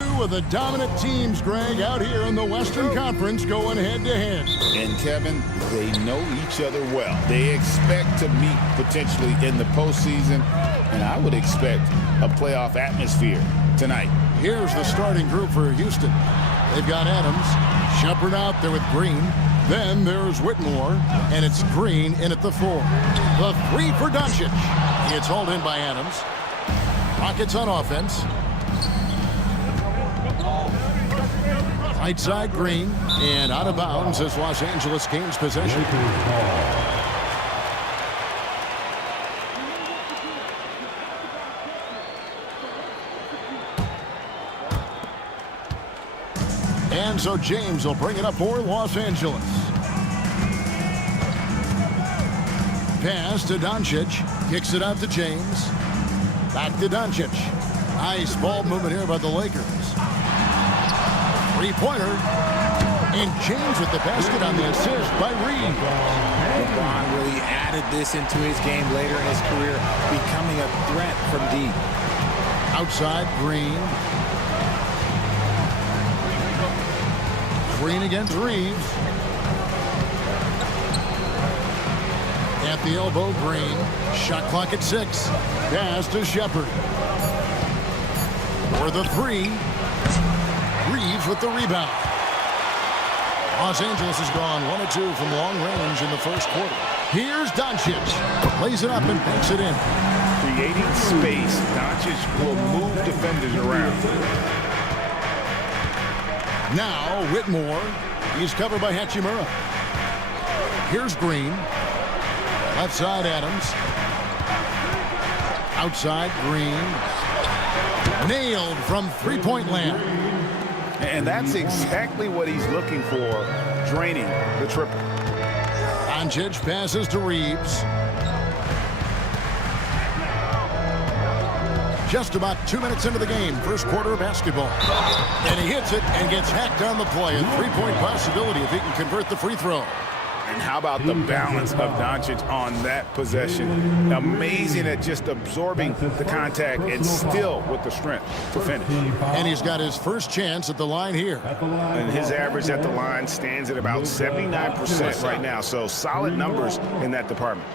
Two of the dominant teams, Greg, out here in the Western Conference going head-to-head. And, Kevin, they know each other well. They expect to meet potentially in the postseason, and I would expect a playoff atmosphere tonight. Here's the starting group for Houston. They've got Adams, Shepard out there with Green. Then there's Whitmore, and it's Green in at the 4. The 3 for Doncic. It's hauled in by Adams. Rockets on offense. Right side Green, and out of bounds as Los Angeles gains possession. And so James will bring it up for Los Angeles. Pass to Doncic. Kicks it out to James. Back to Doncic. Nice ball movement here by the Lakers. Three-pointer. And James with the basket on the assist by Reed. LeBron really added this into his game later in his career, becoming a threat from deep. Outside, Green. Green against Reeves. At the elbow, Green. Shot clock at 6. Pass to Shepard. For the 3. Reeves with the rebound. Los Angeles has gone 1 of 2 from long range in the first quarter. Here's Doncic. Plays it up and banks it in. Creating space, Doncic will move defenders around. Now Whitmore. He's covered by Hachimura. Here's Green. Left side Adams. Outside Green. Nailed from three-point land. And that's exactly what he's looking for, draining the triple. Doncic passes to Reeves. Just about 2 minutes into the game, first quarter of basketball. And he hits it and gets hacked on the play. A three-point possibility if he can convert the free throw. And how about the balance of Doncic on that possession? Amazing at just absorbing the contact and still with the strength to finish. And he's got his first chance at the line here. And his average at the line stands at about 79% right now. So solid numbers in that department.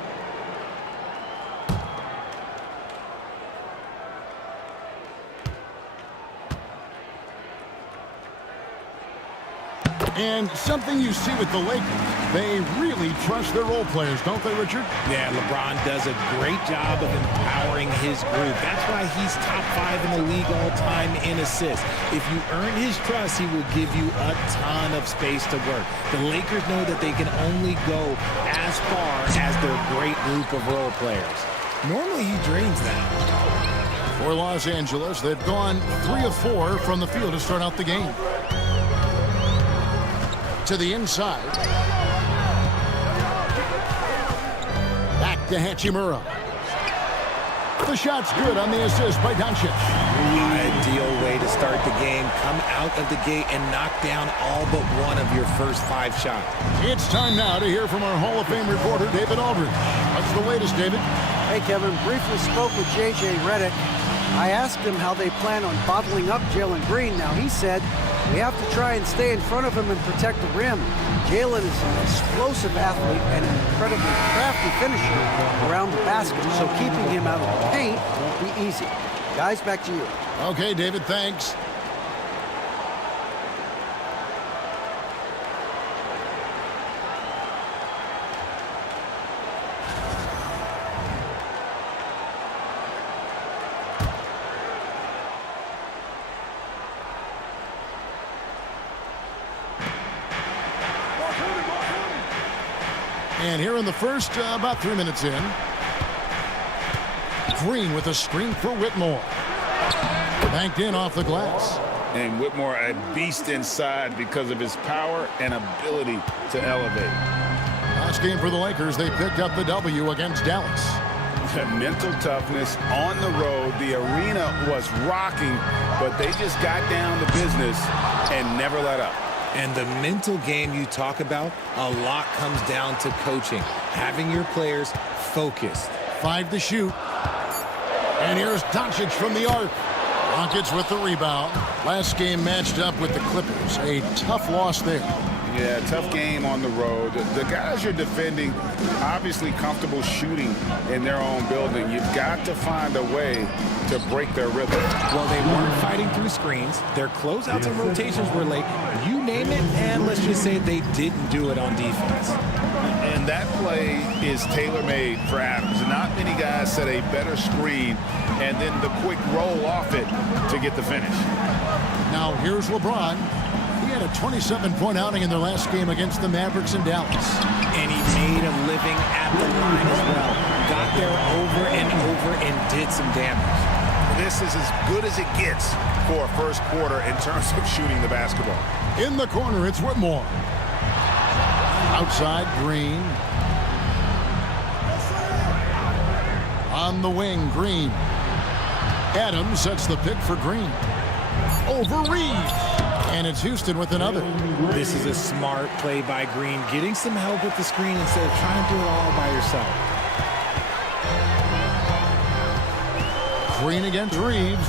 And something you see with the Lakers, they really trust their role players, don't they, Richard? Yeah, LeBron does a great job of empowering his group. That's why he's top 5 in the league all time in assists. If you earn his trust, he will give you a ton of space to work. The Lakers know that they can only go as far as their great group of role players. Normally, he drains that. For Los Angeles, they've gone 3 of 4 from the field to start out the game. To the inside. Back to Hachimura. The shot's good on the assist by Doncic. Ideal way to start the game. Come out of the gate and knock down all but one of your first 5 shots. It's time now to hear from our Hall of Fame reporter, David Aldridge. What's the latest, David? Hey, Kevin. Briefly spoke with J.J. Redick. I asked him how they plan on bottling up Jalen Green. Now, he said, we have to try and stay in front of him and protect the rim. Jalen is an explosive athlete and an incredibly crafty finisher around the basket, so keeping him out of the paint won't be easy. Guys, back to you. Okay, David, thanks. And here in the first, about 3 minutes in. Green with a screen for Whitmore. Banked in off the glass. And Whitmore a beast inside because of his power and ability to elevate. Last game for the Lakers, they picked up the W against Dallas. The mental toughness on the road. The arena was rocking, but they just got down to business and never let up. And the mental game you talk about, a lot comes down to coaching, having your players focused. 5 to shoot. And here's Doncic from the arc. Rockets with the rebound. Last game matched up with the Clippers. A tough loss there. Yeah, tough game on the road. The guys you're defending, obviously comfortable shooting in their own building. You've got to find a way to break their rhythm. Well, they weren't fighting through screens. Their closeouts and rotations were late. You name it, and let's just say they didn't do it on defense. And that play is tailor-made for Adams. Not many guys set a better screen and then the quick roll off it to get the finish. Now here's LeBron. He had a 27-point outing in their last game against the Mavericks in Dallas. And he made a living at the line as well. Got there over and over and did some damage. This is as good as it gets for a first quarter in terms of shooting the basketball. In the corner, it's Whitmore. Outside, Green. On the wing, Green. Adams sets the pick for Green. Over Reeves. And it's Houston with another. This is a smart play by Green, getting some help with the screen instead of trying to do it all by yourself. Green against Reeves.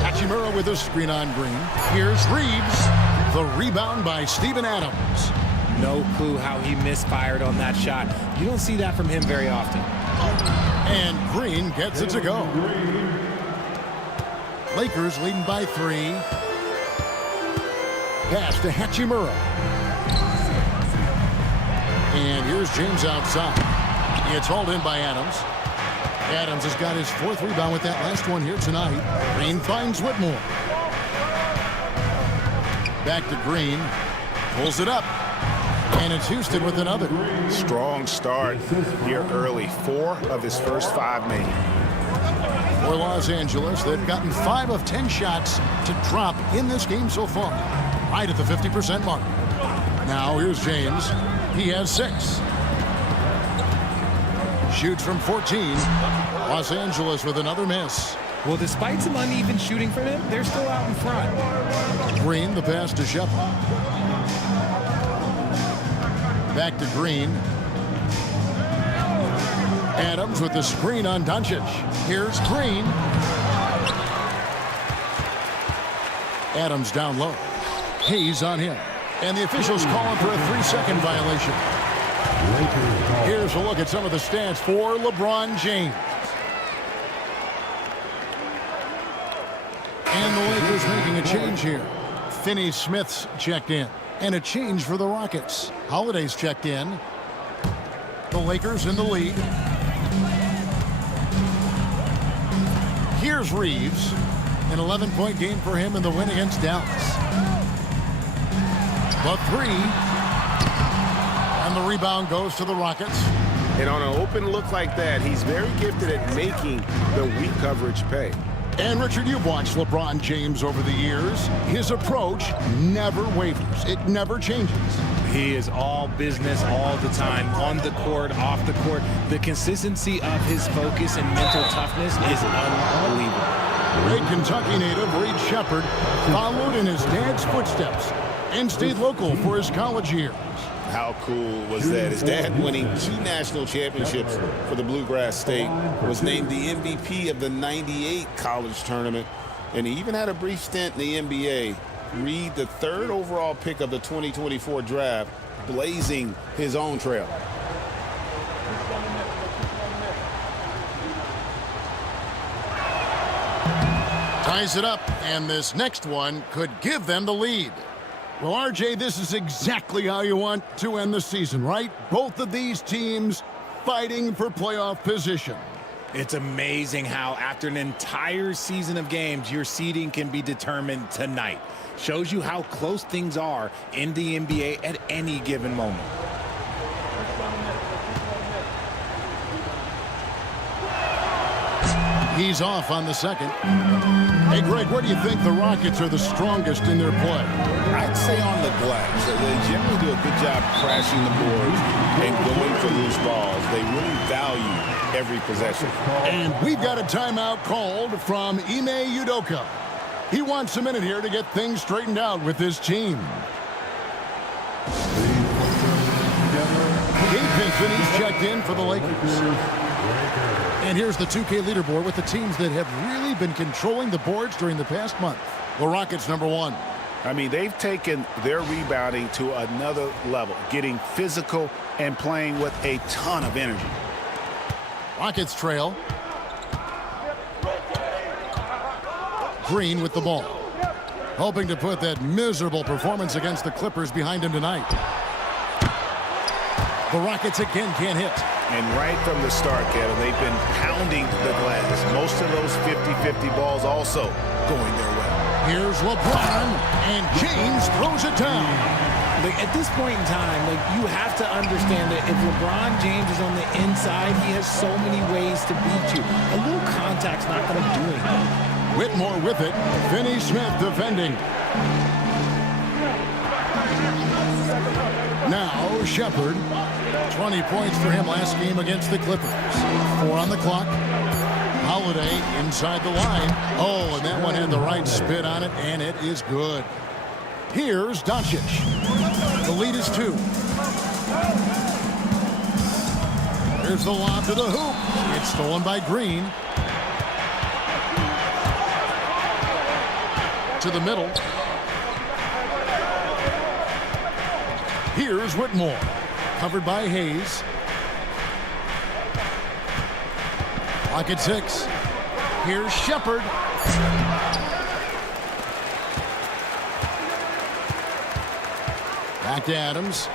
Hachimura with a screen on Green. Here's Reeves. The rebound by Steven Adams. No clue how he misfired on that shot. You don't see that from him very often. And Green gets it to go. Lakers leading by 3. Pass to Hachimura. And here's James outside. It's hauled in by Adams. Adams has got his 4th rebound with that last one here tonight. Green finds Whitmore. Back to Green. Pulls it up. And it's Houston with another. Strong start here early. 4 of his first 5 made. For Los Angeles, they've gotten 5 of 10 shots to drop in this game so far. Right at the 50% mark. Now here's James. He has 6. Shoots from 14. Los Angeles with another miss. Well, despite some uneven shooting from him, they're still out in front. Green, the pass to Shepard. Back to Green. Adams with the screen on Doncic. Here's Green. Adams down low. Hayes on him. And the officials calling for a 3-second violation. Here's a look at some of the stats for LeBron James. And the Lakers making a change here. Finney-Smith's checked in. And a change for the Rockets. Holiday's checked in. The Lakers in the lead. Here's Reeves. An 11-point game for him in the win against Dallas. The 3. And the rebound goes to the Rockets. And on an open look like that, he's very gifted at making the weak coverage pay. And Richard, you've watched LeBron James over the years. His approach never wavers. It never changes. He is all business all the time, on the court, off the court. The consistency of his focus and mental toughness is unbelievable. Great Kentucky native Reed Shepard followed in his dad's footsteps and stayed local for his college years. How cool was that? His dad winning 2 national championships for the Bluegrass State, was named the MVP of the '98 college tournament, and he even had a brief stint in the NBA. Reed, the 3rd overall pick of the 2024 draft, blazing his own trail. Ties it up, and this next one could give them the lead. Well, RJ, this is exactly how you want to end the season, right? Both of these teams fighting for playoff position. It's amazing how after an entire season of games, your seeding can be determined tonight. Shows you how close things are in the NBA at any given moment. He's off on the second. Hey, Greg, where do you think the Rockets are the strongest in their play? I'd say on the glass. They generally do a good job crashing the boards and going for loose balls. They really value every possession. And we've got a timeout called from Ime Udoka. He wants a minute here to get things straightened out with his team. Gabe Vincent, he's checked in for the Lakers. And here's the 2K leaderboard with the teams that have really been controlling the boards during the past month. The Rockets, number 1. I mean, they've taken their rebounding to another level, getting physical and playing with a ton of energy. Rockets trail. Green with the ball. Hoping to put that miserable performance against the Clippers behind him tonight. The Rockets again can't hit. And right from the start, Kevin, they've been pounding the glass. Most of those 50-50 balls also going their way. Here's LeBron, and James throws it down. At this point in time, you have to understand that if LeBron James is on the inside, he has so many ways to beat you. A little contact's not going to do anything. Whitmore with it. Finney Smith defending. Now Shepard. 20 points for him last game against the Clippers. 4 on the clock. Holiday inside the line. Oh, and that one had the right spin on it, and it is good. Here's Doncic. The lead is 2. Here's the lob to the hoop. It's stolen by Green. To the middle. Here's Whitmore. Covered by Hayes. Clock at 6. Here's Shepard. Back to Adams.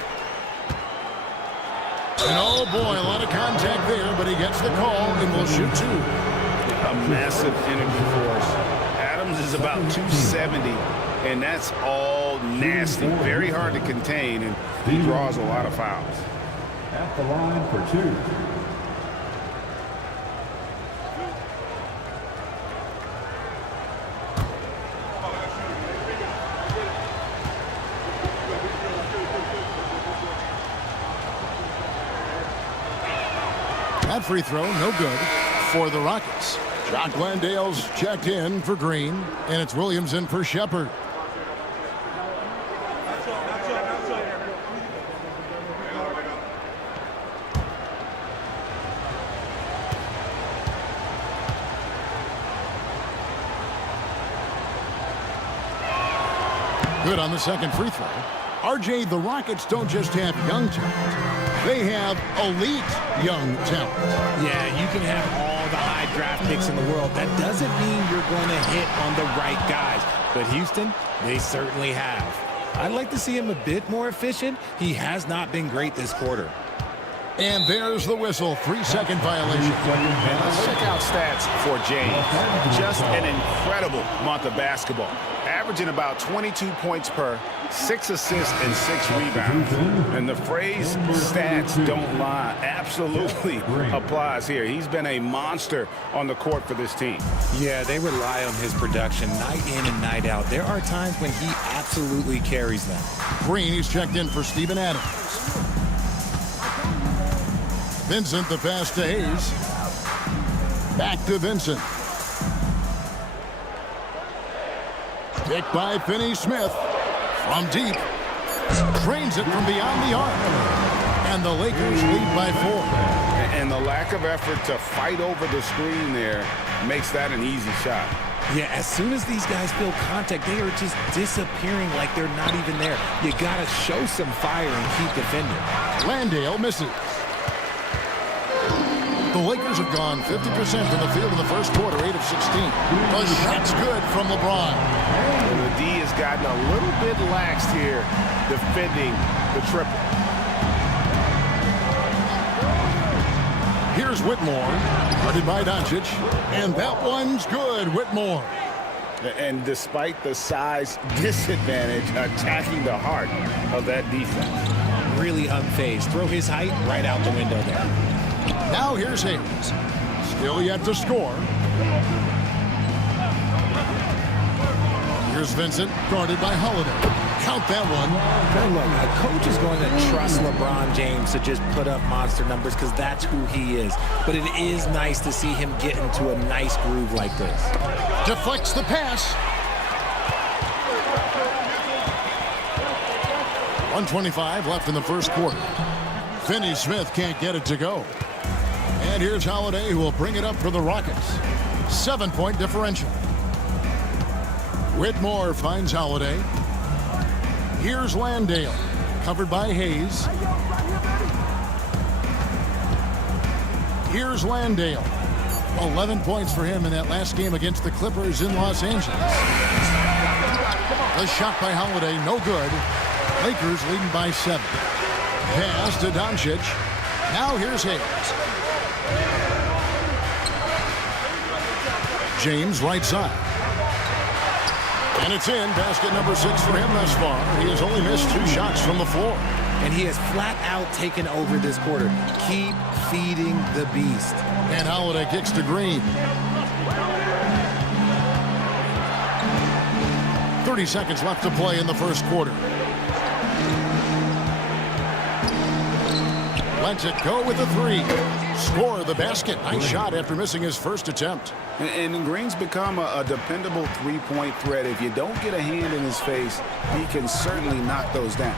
And oh boy, a lot of contact there, but he gets the call and will shoot 2. A massive energy force. Adams is about 270, and that's all nasty. Very hard to contain, and he draws a lot of fouls. At the line for 2. That free throw, no good for the Rockets. Jock Landale's checked in for Green, and it's Williams in for Shepard. Good on the second free throw. RJ, the Rockets don't just have young talent. They have elite young talent. Yeah, you can have all the high draft picks in the world. That doesn't mean you're going to hit on the right guys. But Houston, they certainly have. I'd like to see him a bit more efficient. He has not been great this quarter. And there's the whistle. 3-second violation. And let's check out stats for James. Just an incredible month of basketball. Averaging about 22 points per, 6 assists and 6 rebounds. And the phrase stats don't lie absolutely applies here. He's been a monster on the court for this team. Yeah, they rely on his production night in and night out. There are times when he absolutely carries them. Green, he's checked in for Steven Adams. Vincent, the pass to Hayes. Back to Vincent. Picked by Finney Smith. From deep. Drains it from beyond the arc. And the Lakers lead by 4. And the lack of effort to fight over the screen there makes that an easy shot. Yeah, as soon as these guys feel contact, they are just disappearing like they're not even there. You got to show some fire and keep defending. Landale misses. The Lakers have gone 50% from the field in the first quarter, 8 of 16. The shot's good from LeBron. And the D has gotten a little bit laxed here defending the triple. Here's Whitmore, guarded by Doncic, and that one's good, Whitmore. And despite the size disadvantage, attacking the heart of that defense. Really unfazed. Throw his height right out the window there. Now here's Hayes. Still yet to score. Here's Vincent, guarded by Holiday. Count that one. Now look, a coach is going to trust LeBron James to just put up monster numbers because that's who he is. But it is nice to see him get into a nice groove like this. Deflects the pass. 1:25 left in the first quarter. Finney Smith can't get it to go. And here's Holiday, who will bring it up for the Rockets. 7-point differential. Whitmore finds Holiday. Here's Landale, covered by Hayes. Here's Landale. 11 points for him in that last game against the Clippers in Los Angeles. The shot by Holiday, no good. Lakers leading by 7. Pass to Doncic. Now here's Hayes. James right side. And it's in. Basket number 6 for him thus far. He has only missed 2 shots from the floor. And he has flat out taken over this quarter. Keep feeding the beast. And Holiday kicks to Green. 30 seconds left to play in the first quarter. Lets it go with a 3. Score the basket. Nice shot after missing his first attempt. And Green's become a dependable three-point threat. If you don't get a hand in his face, he can certainly knock those down.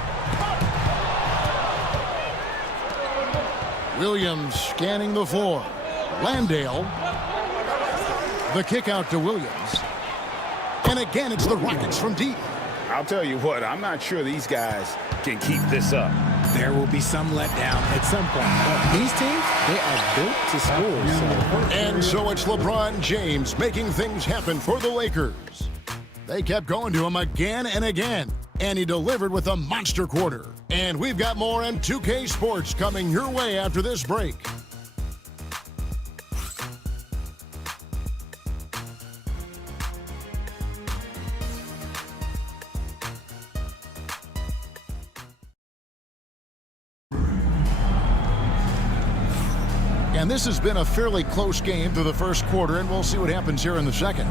Williams scanning the floor. Landale. The kick out to Williams. And again, it's the Rockets from deep. I'll tell you what, I'm not sure these guys can keep this up. There will be some letdown at some point. But these teams, they are built to score. And so it's LeBron James making things happen for the Lakers. They kept going to him again and again, and he delivered with a monster quarter. And we've got more on 2K Sports coming your way after this break. And this has been a fairly close game through the first quarter, and we'll see what happens here in the second.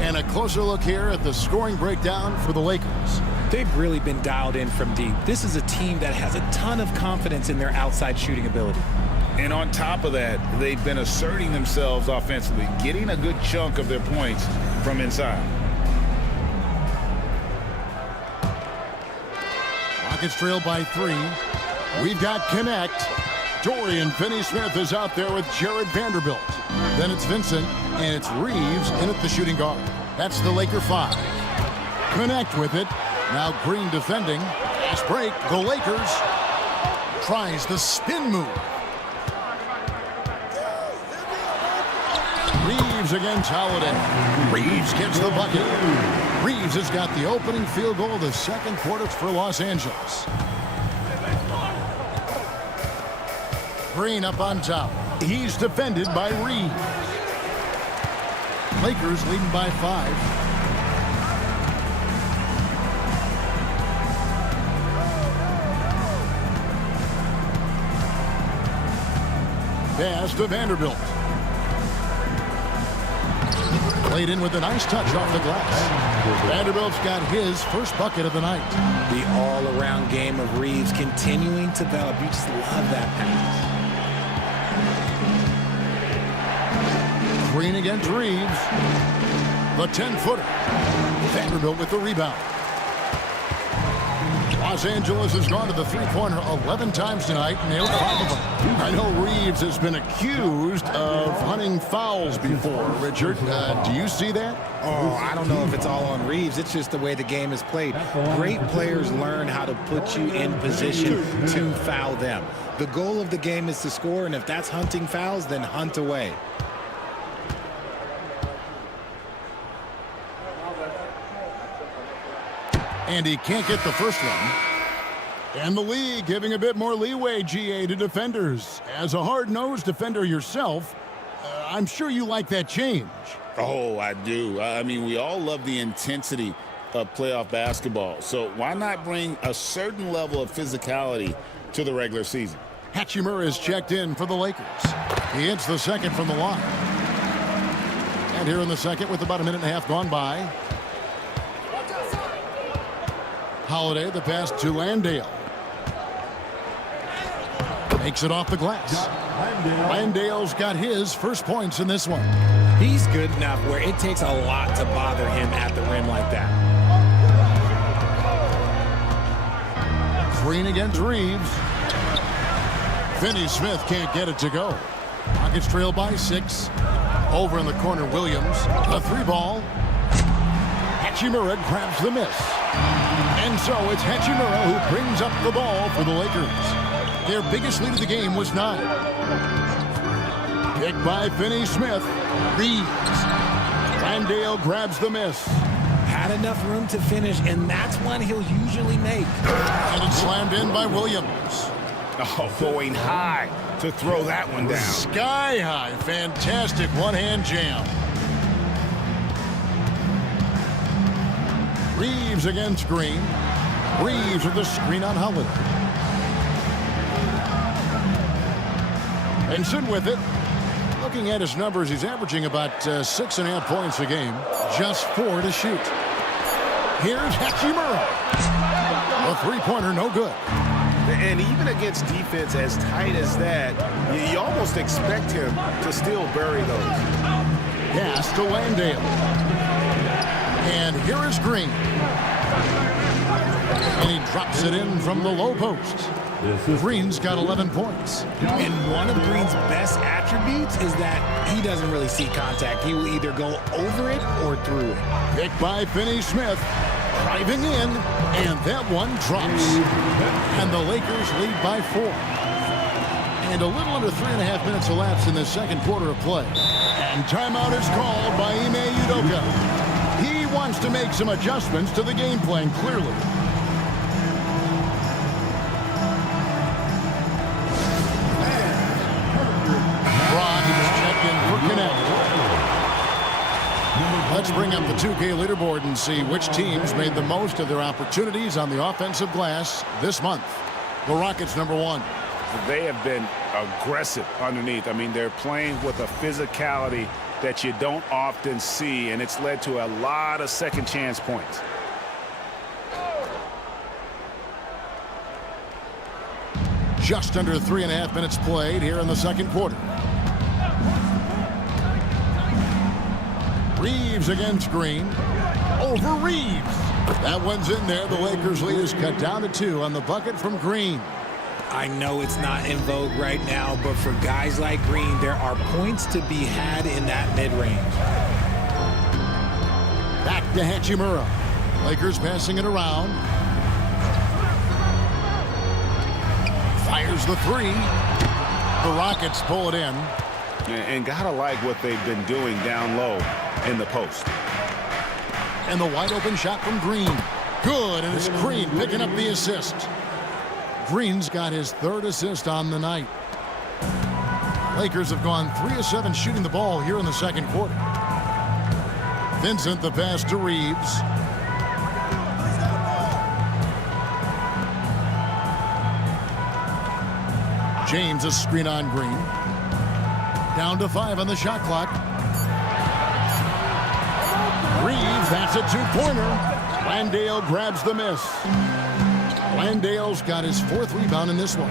And a closer look here at the scoring breakdown for the Lakers. They've really been dialed in from deep. This is a team that has a ton of confidence in their outside shooting ability. And on top of that, they've been asserting themselves offensively, getting a good chunk of their points from inside. Rockets trail by 3. We've got Connect. Dorian Finney-Smith is out there with Jared Vanderbilt. Then it's Vincent, and it's Reeves in at the shooting guard. That's the Laker 5. Connect with it. Now Green defending. Fast break. The Lakers tries the spin move. Reeves against Holiday. Reeves gets the bucket. Reeves has got the opening field goal of the second quarter for Los Angeles. Green up on top. He's defended by Reeves. Lakers leading by 5. Pass to Vanderbilt. Played in with a nice touch off the glass. Vanderbilt's got his first bucket of the night. The all-around game of Reeves continuing to develop. You just love that pass. Green against Reeves. The 10-footer. Vanderbilt with the rebound. Los Angeles has gone to the three-pointer 11 times tonight, and nailed 5 of them. I know Reeves has been accused of hunting fouls before. Richard, do you see that? Oh, I don't know if it's all on Reeves. It's just the way the game is played. Great players learn how to put you in position to foul them. The goal of the game is to score, and if that's hunting fouls, then hunt away. And he can't get the first one. And the league giving a bit more leeway, GA, to defenders. As a hard-nosed defender yourself, I'm sure you like that change. Oh, I do. I mean, we all love the intensity of playoff basketball. So why not bring a certain level of physicality to the regular season? Hachimura is checked in for the Lakers. He hits the second from the line. And here in the second with about a minute and a half gone by. Holiday, the pass to Landale. Makes it off the glass. Landale's got his first points in this one. He's good enough where it takes a lot to bother him at the rim like that. Green against Reeves. Finney-Smith can't get it to go. Rockets trail by 6. Over in the corner, Williams. A 3-ball. Hachimura grabs the miss. And so it's Hachimura who brings up the ball for the Lakers. Their biggest lead of the game was 9. Picked by Finney-Smith. Reeves. Landale grabs the miss. Had enough room to finish, and that's one he'll usually make. And it's slammed in by Williams. Oh, going high to throw that one down. Sky high. Fantastic one-hand jam. Reeves against Green. Reeves with the screen on Holiday. Benson with it. Looking at his numbers, he's averaging about 6.5 points a game. Just 4 to shoot. Here's Hachimura. A three-pointer, no good. And even against defense as tight as that, you almost expect him to still bury those. Pass to Landale. And here is Green. And he drops it in from the low post. Green's got 11 points. And one of Green's best attributes is that he doesn't really see contact. He will either go over it or through it. Picked by Finney-Smith. Driving in, and that one drops. And the Lakers lead by 4. And a little under 3.5 minutes elapsed in the second quarter of play. And timeout is called by Ime Udoka. He wants to make some adjustments to the game plan, clearly. LeBron is checked in for Connect. Let's bring up the 2K leaderboard and see which teams made the most of their opportunities on the offensive glass this month. The Rockets, number 1. They have been aggressive underneath. I mean, they're playing with a physicality that you don't often see, and it's led to a lot of second chance points. Just under 3.5 minutes played here in the second quarter. Reeves against Green. Over Reeves. That one's in there. The Lakers lead is cut down to 2 on the bucket from Green. I know it's not in vogue right now, but for guys like Green, there are points to be had in that mid-range. Back to Hachimura. Lakers passing it around. Fires the 3. The Rockets pull it in. And gotta like what they've been doing down low in the post. And the wide open shot from Green. Good, and it's Green picking up the assist. Green's got his 3rd assist on the night. Lakers have gone 3 of 7 shooting the ball here in the second quarter. Vincent the pass to Reeves. James a screen on Green. Down to 5 on the shot clock. Reeves, that's a 2-pointer. Landale grabs the miss. Landale's got his 4th rebound in this one.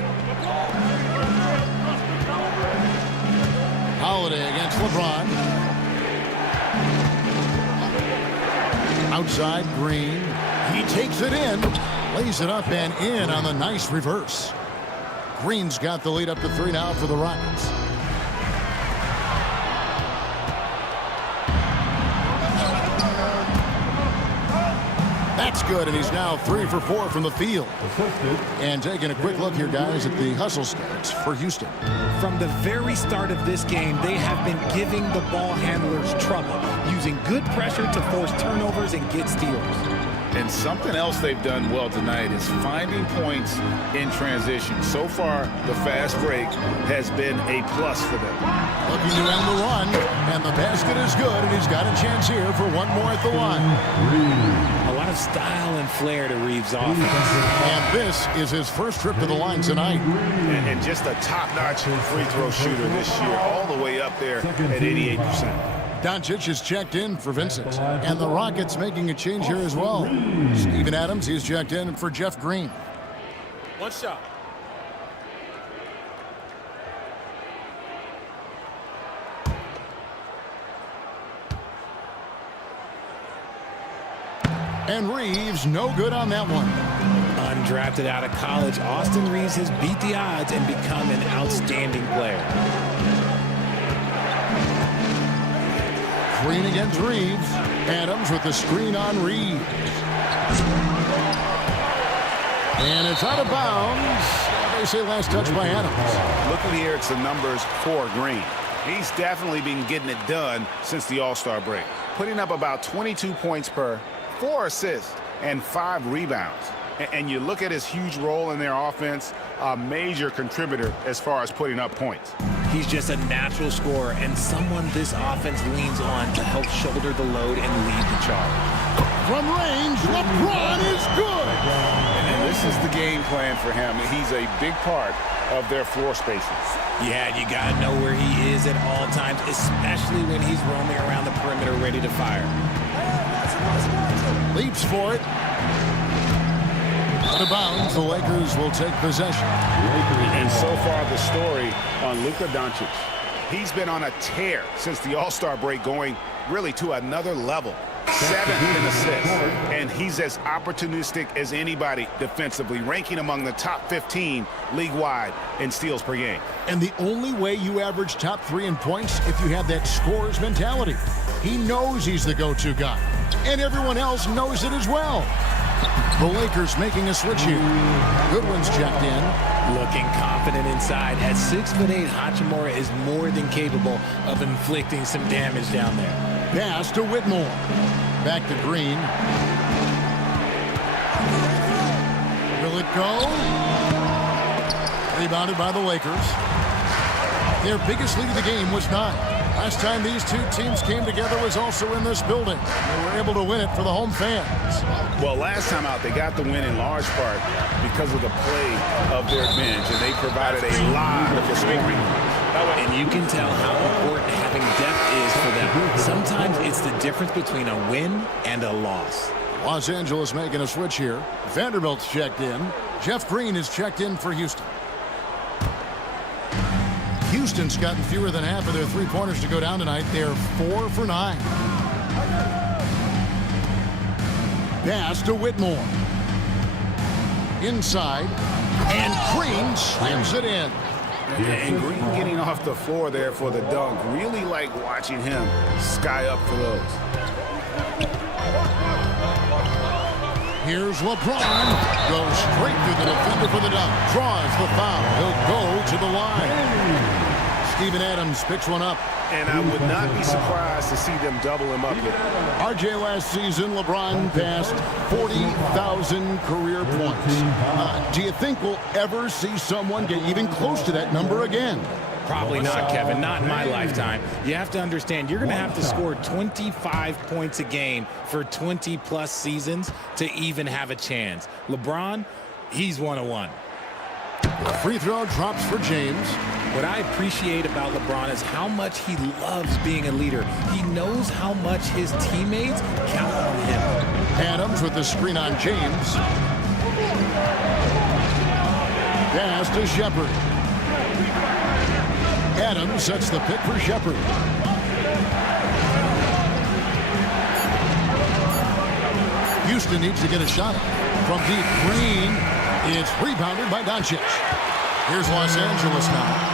Holiday against LeBron. Outside Green. He takes it in. Lays it up and in on the nice reverse. Green's got the lead up to 3 now for the Rockets. That's good, and he's now 3 for 4 from the field. And taking a quick look here, guys, at the hustle stats for Houston. From the very start of this game, they have been giving the ball handlers trouble, using good pressure to force turnovers and get steals. And something else they've done well tonight is finding points in transition. So far, the fast break has been a plus for them. Looking to end the run, and the basket is good, and he's got a chance here for one more at the line. A lot of style and flair to Reeves' offense. And this is his first trip to the line tonight. And just a top-notch free throw shooter this year, all the way up there at 88%. Doncic is checked in for Vincent. And the Rockets making a change here as well. Steven Adams, he's checked in for Jeff Green. One shot. And Reeves, no good on that one. Undrafted out of college, Austin Reeves has beat the odds and become an outstanding player. Green against Reeves. Adams with the screen on Reeves. And it's out of bounds. They say last touch by Adams. Looking here, it's the numbers for Green. He's definitely been getting it done since the All-Star break, putting up about 22 points per, 4 assists, and 5 rebounds. And you look at his huge role in their offense, a major contributor as far as putting up points. He's just a natural scorer and someone this offense leans on to help shoulder the load and lead the charge. From range, LeBron is good. And this is the game plan for him. He's a big part of their floor spaces. Yeah, you got to know where he is at all times, especially when he's roaming around the perimeter ready to fire. Leaps for it. Out of bounds, the Lakers will take possession. And so far, the story on Luka Doncic. He's been on a tear since the All-Star break, going really to another level. 7th in assists, and he's as opportunistic as anybody defensively, ranking among the top 15 league-wide in steals per game. And the only way you average top 3 in points if you have that scorer's mentality. He knows he's the go-to guy, and everyone else knows it as well. The Lakers making a switch here. Goodwin's checked in. Looking confident inside. At 6'8", Hachimura is more than capable of inflicting some damage down there. Pass to Whitmore. Back to Green. Will it go? Rebounded by the Lakers. Their biggest lead of the game was 9. Last time these two teams came together was also in this building. They were able to win it for the home fans. Well, last time out, they got the win in large part because of the play of their bench, and they provided a lot of the scoring. And you can tell how important having depth is for them. Sometimes it's the difference between a win and a loss. Los Angeles making a switch here. Vanderbilt's checked in. Jeff Green is checked in for Houston. Houston's gotten fewer than half of their three-pointers to go down tonight. They're 4 for 9. Pass to Whitmore. Inside. And Green slams it in. And Green getting off the floor there for the dunk. Really like watching him sky up for those. Here's LeBron. Goes straight through the defender for the dunk. Draws the foul. He'll go to the line. Steven Adams picks one up. And I would not be surprised to see them double him up here. RJ last season, LeBron passed 40,000 career points. Do you think we'll ever see someone get even close to that number again? Probably not, Kevin. Not in my lifetime. You have to understand, you're going to have to score 25 points a game for 20-plus seasons to even have a chance. LeBron, he's 1-1. Free throw drops for James. What I appreciate about LeBron is how much he loves being a leader. He knows how much his teammates count on him. Adams with the screen on James. Pass to Shepard. Adams sets the pick for Shepard. Houston needs to get a shot from deep. Green. It's rebounded by Doncic. Here's Los Angeles now.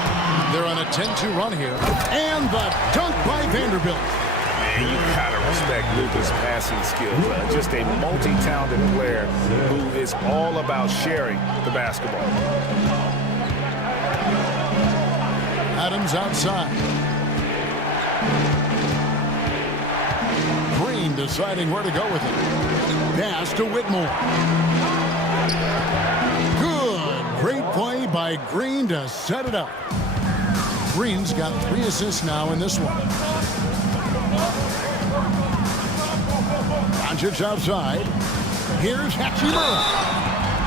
They're on a 10-2 run here. And the dunk by Vanderbilt. Man, you gotta respect Luka's passing skills. Just a multi-talented player who is all about sharing the basketball. Adams outside. Green deciding where to go with it. Pass to Whitmore. Good. Great play by Green to set it up. Green's got 3 assists now in this one. Doncic outside. Here's Hachimura.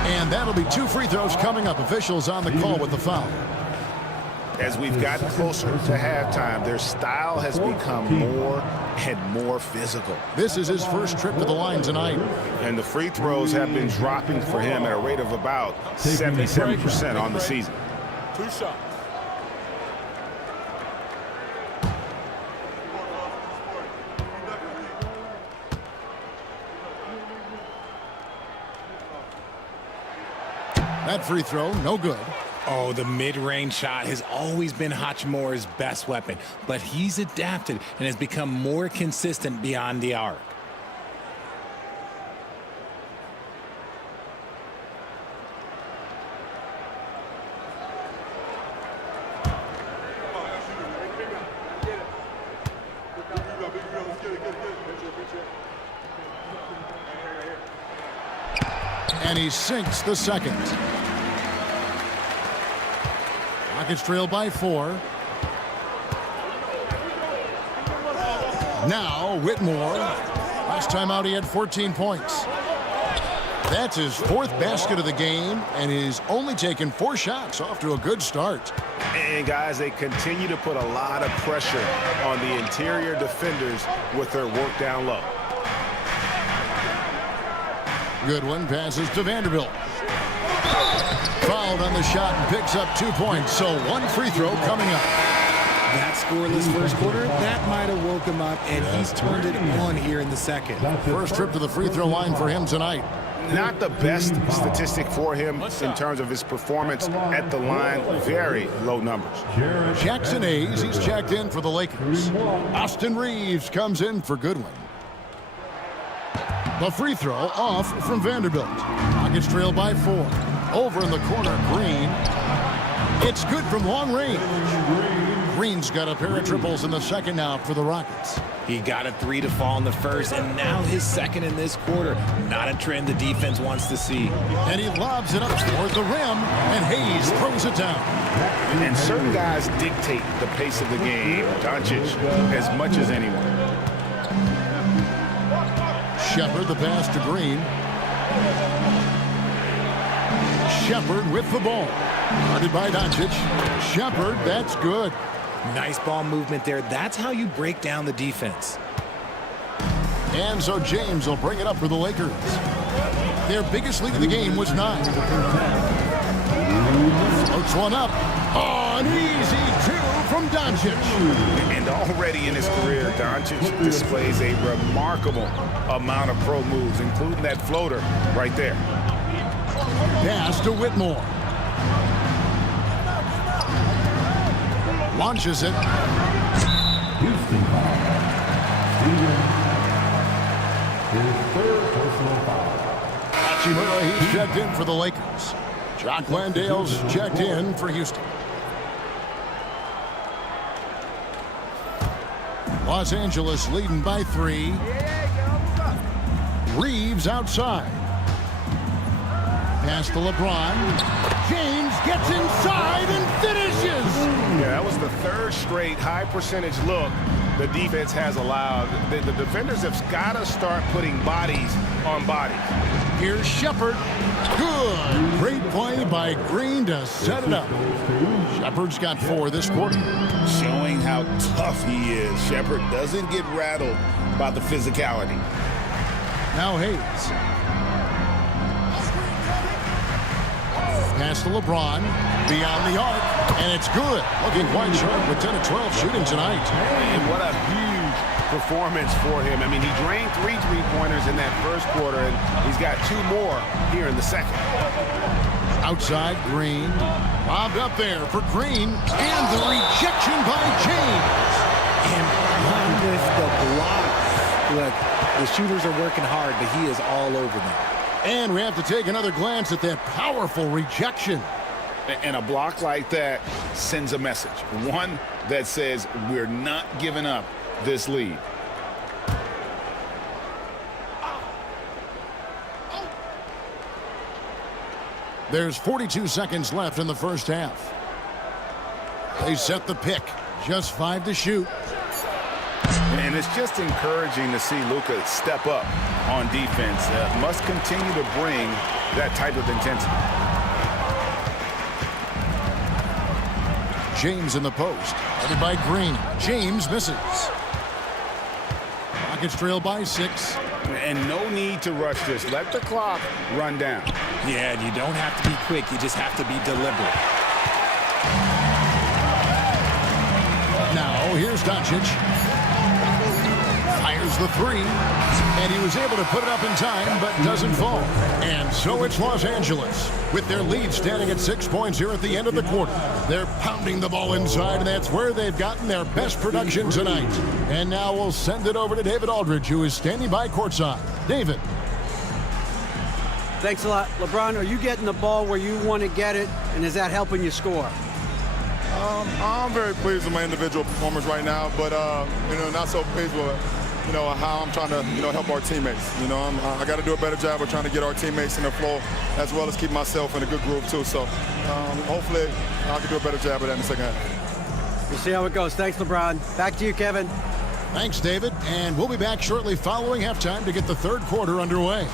And that'll be 2 free throws coming up. Officials on the call with the foul. As we've gotten closer to halftime, their style has become more and more physical. This is his first trip to the line tonight. And the free throws have been dropping for him at a rate of about 77% on the season. 2 shots. That free throw, no good. Oh, the mid-range shot has always been Hachimura's best weapon, but he's adapted and has become more consistent beyond the arc. And he sinks the second. Rockets trail by 4. Now Whitmore. Last time out he had 14 points. That's his 4th basket of the game, and he's only taken 4 shots. Off to a good start. And guys, they continue to put a lot of pressure on the interior defenders with their work down low. Goodwin passes to Vanderbilt. Fouled on the shot and picks up 2 points, so 1 free throw coming up. That scoreless first quarter, that might have woke him up, and he's turned it on here in the second. First trip to the free throw line for him tonight. Not the best statistic for him in terms of his performance at the line. Very low numbers. Jackson Hayes, he's checked in for the Lakers. Austin Reeves comes in for Goodwin. The free throw off from Vanderbilt. Rockets trail by 4. Over in the corner, Green. It's good from long range. Green's got a pair of triples in the second now for the Rockets. He got a 3 to fall in the first, and now his second in this quarter. Not a trend the defense wants to see. And he lobs it up toward the rim, and Hayes throws it down. And certain guys dictate the pace of the game. Doncic as much as anyone. Shepard, the pass to Green. Shepard with the ball. Guarded by Doncic. Shepard, that's good. Nice ball movement there. That's how you break down the defense. And so James will bring it up for the Lakers. Their biggest lead of the game was 9. Floats one up. Oh, an easy 2 from Doncic. And already in his career, Doncic displays a remarkable amount of pro moves, including that floater right there. Pass to Whitmore. Launches it. Houston foul. Stephen, his 3rd personal foul. Hachimura, he's checked in for the Lakers. Jock Landale's checked in for Houston. Los Angeles leading by 3. Reeves outside. Pass to LeBron. James gets inside and finishes. Yeah, that was the 3rd straight high percentage look the defense has allowed. The defenders have got to start putting bodies on bodies. Here's Shepard. Good. Great play by Green to set it up. Shepard's got 4 this quarter. Showing how tough he is. Shepard doesn't get rattled by the physicality. Now Hayes. Pass to LeBron. Beyond the arc. And it's good. Looking quite sharp with 10 of 12 shooting tonight. And what a huge performance for him. I mean, he drained 3 3-pointers in that first quarter, and he's got 2 more here in the second. Outside, Green. Bobbed up there for Green. And the rejection by James. And one with the block. Look, the shooters are working hard, but he is all over them. And we have to take another glance at that powerful rejection. And a block like that sends a message. One that says we're not giving up this lead. There's 42 seconds left in the first half. They set the pick. Just 5 to shoot. And it's just encouraging to see Luka step up on defense. Must continue to bring that type of intensity. James in the post. Headed by Green. James misses. Rockets trail by 6. And no need to rush this. Let the clock run down. Yeah, you don't have to be quick. You just have to be deliberate. Now, here's Doncic. Here's the three. And he was able to put it up in time, but doesn't fall. And so it's Los Angeles, with their lead standing at 6 points here at the end of the quarter. They're pounding the ball inside, and that's where they've gotten their best production tonight. And now we'll send it over to David Aldridge, who is standing by courtside. David. Thanks a lot. LeBron, are you getting the ball where you want to get it, and is that helping you score? I'm very pleased with my individual performance right now, but not so pleased with how I'm trying to help our teammates. I got to do a better job of trying to get our teammates in the flow, as well as keep myself in a good groove too. So hopefully I can do a better job of that in the second half. We'll see how it goes. Thanks, LeBron. Back to you, Kevin. Thanks, David. And we'll be back shortly following halftime to get the third quarter underway.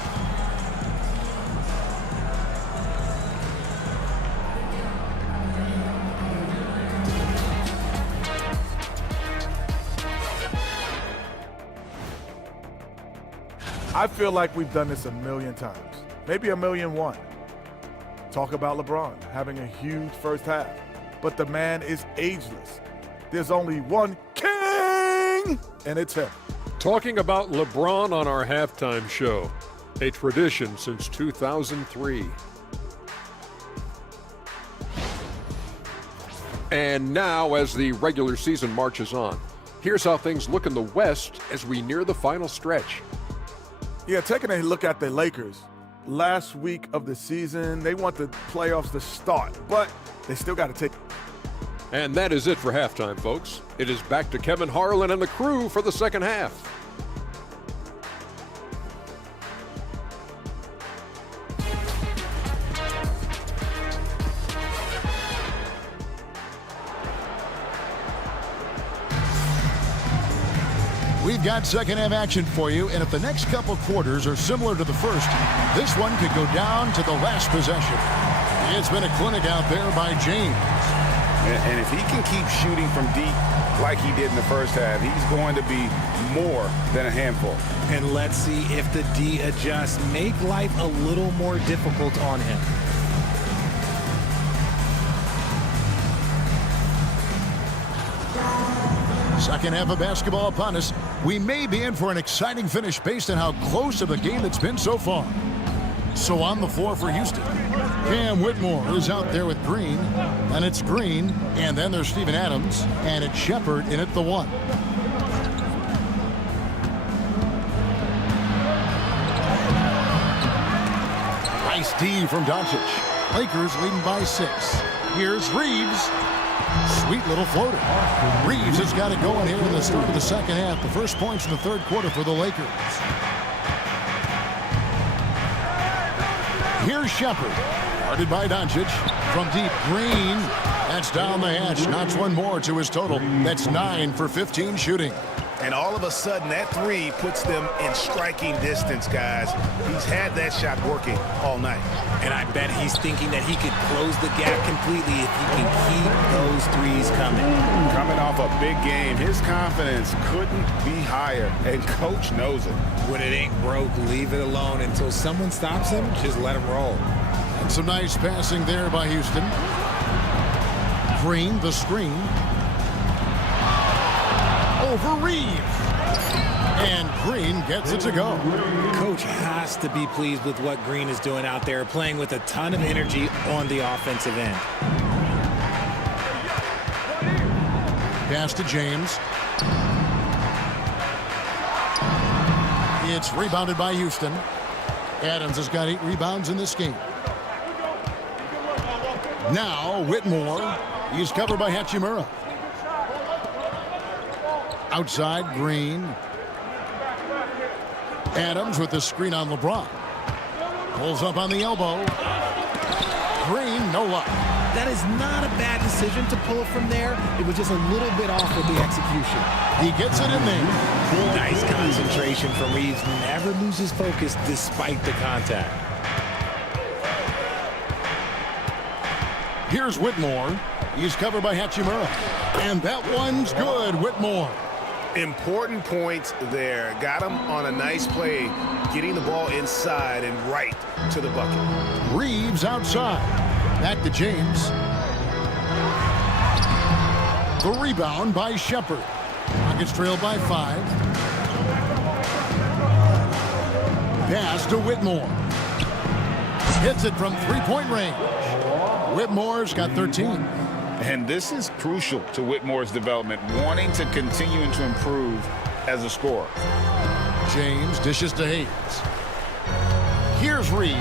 I feel like we've done this a million times, maybe 1,000,001. Talk about LeBron having a huge first half, but the man is ageless. There's only one king, and it's him. Talking about LeBron on our halftime show, a tradition since 2003. And now, as the regular season marches on, here's how things look in the West as we near the final stretch. Yeah, taking a look at the Lakers. Last week of the season, they want the playoffs to start, but they still got to take. And that is it for halftime, folks. It is back to Kevin Harlan and the crew for the second half. We've got second half action for you, and if the next couple quarters are similar to the first, this one could go down to the last possession. It's been a clinic out there by James. And if he can keep shooting from deep like he did in the first half, he's going to be more than a handful. And let's see if the D adjusts, make life a little more difficult on him. Second half of basketball upon us. We may be in for an exciting finish based on how close of a game it's been so far. So on the floor for Houston, Cam Whitmore is out there with Green, and it's Green, and then there's Steven Adams, and it's Shepard in at the one. Nice D from Doncic. Lakers leading by 6. Here's Reeves. Sweet little floater. Reeves has got it going here in the start of the second half. The first points in the third quarter for the Lakers. Here's Shepard. Guarded by Doncic. From deep, Green. That's down the hatch. Knocks one more to his total. That's 9 for 15 shooting. And all of a sudden, that three puts them in striking distance, guys. He's had that shot working all night. And I bet he's thinking that he could close the gap completely if he can keep those threes coming. Coming off a big game, his confidence couldn't be higher, and Coach knows it. When it ain't broke, leave it alone until someone stops him. Just let him roll. And some nice passing there by Houston. Green, the screen. Over Reeves. And Green gets it to go. Coach has to be pleased with what Green is doing out there, playing with a ton of energy on the offensive end. Pass to James. It's rebounded by Houston. Adams has got 8 rebounds in this game. Now Whitmore. He's covered by Hachimura. Outside, Green. Adams with the screen on LeBron. Pulls up on the elbow. Green, no luck. That is not a bad decision to pull it from there. It was just a little bit off with the execution. He gets it in there. Nice concentration from Reeves. Never loses focus despite the contact. Here's Whitmore. He's covered by Hachimura. And that one's good, Whitmore. Important points there. Got him on a nice play, getting the ball inside and right to the bucket. Reeves outside. Back to James. The rebound by Shepard. Rockets trailed by 5. pass to Whitmore. Hits it from three-point range. Whitmore's got 13. And this is crucial to Whitmore's development, wanting to continue to improve as a scorer. James dishes to Hayes. Here's Reeves.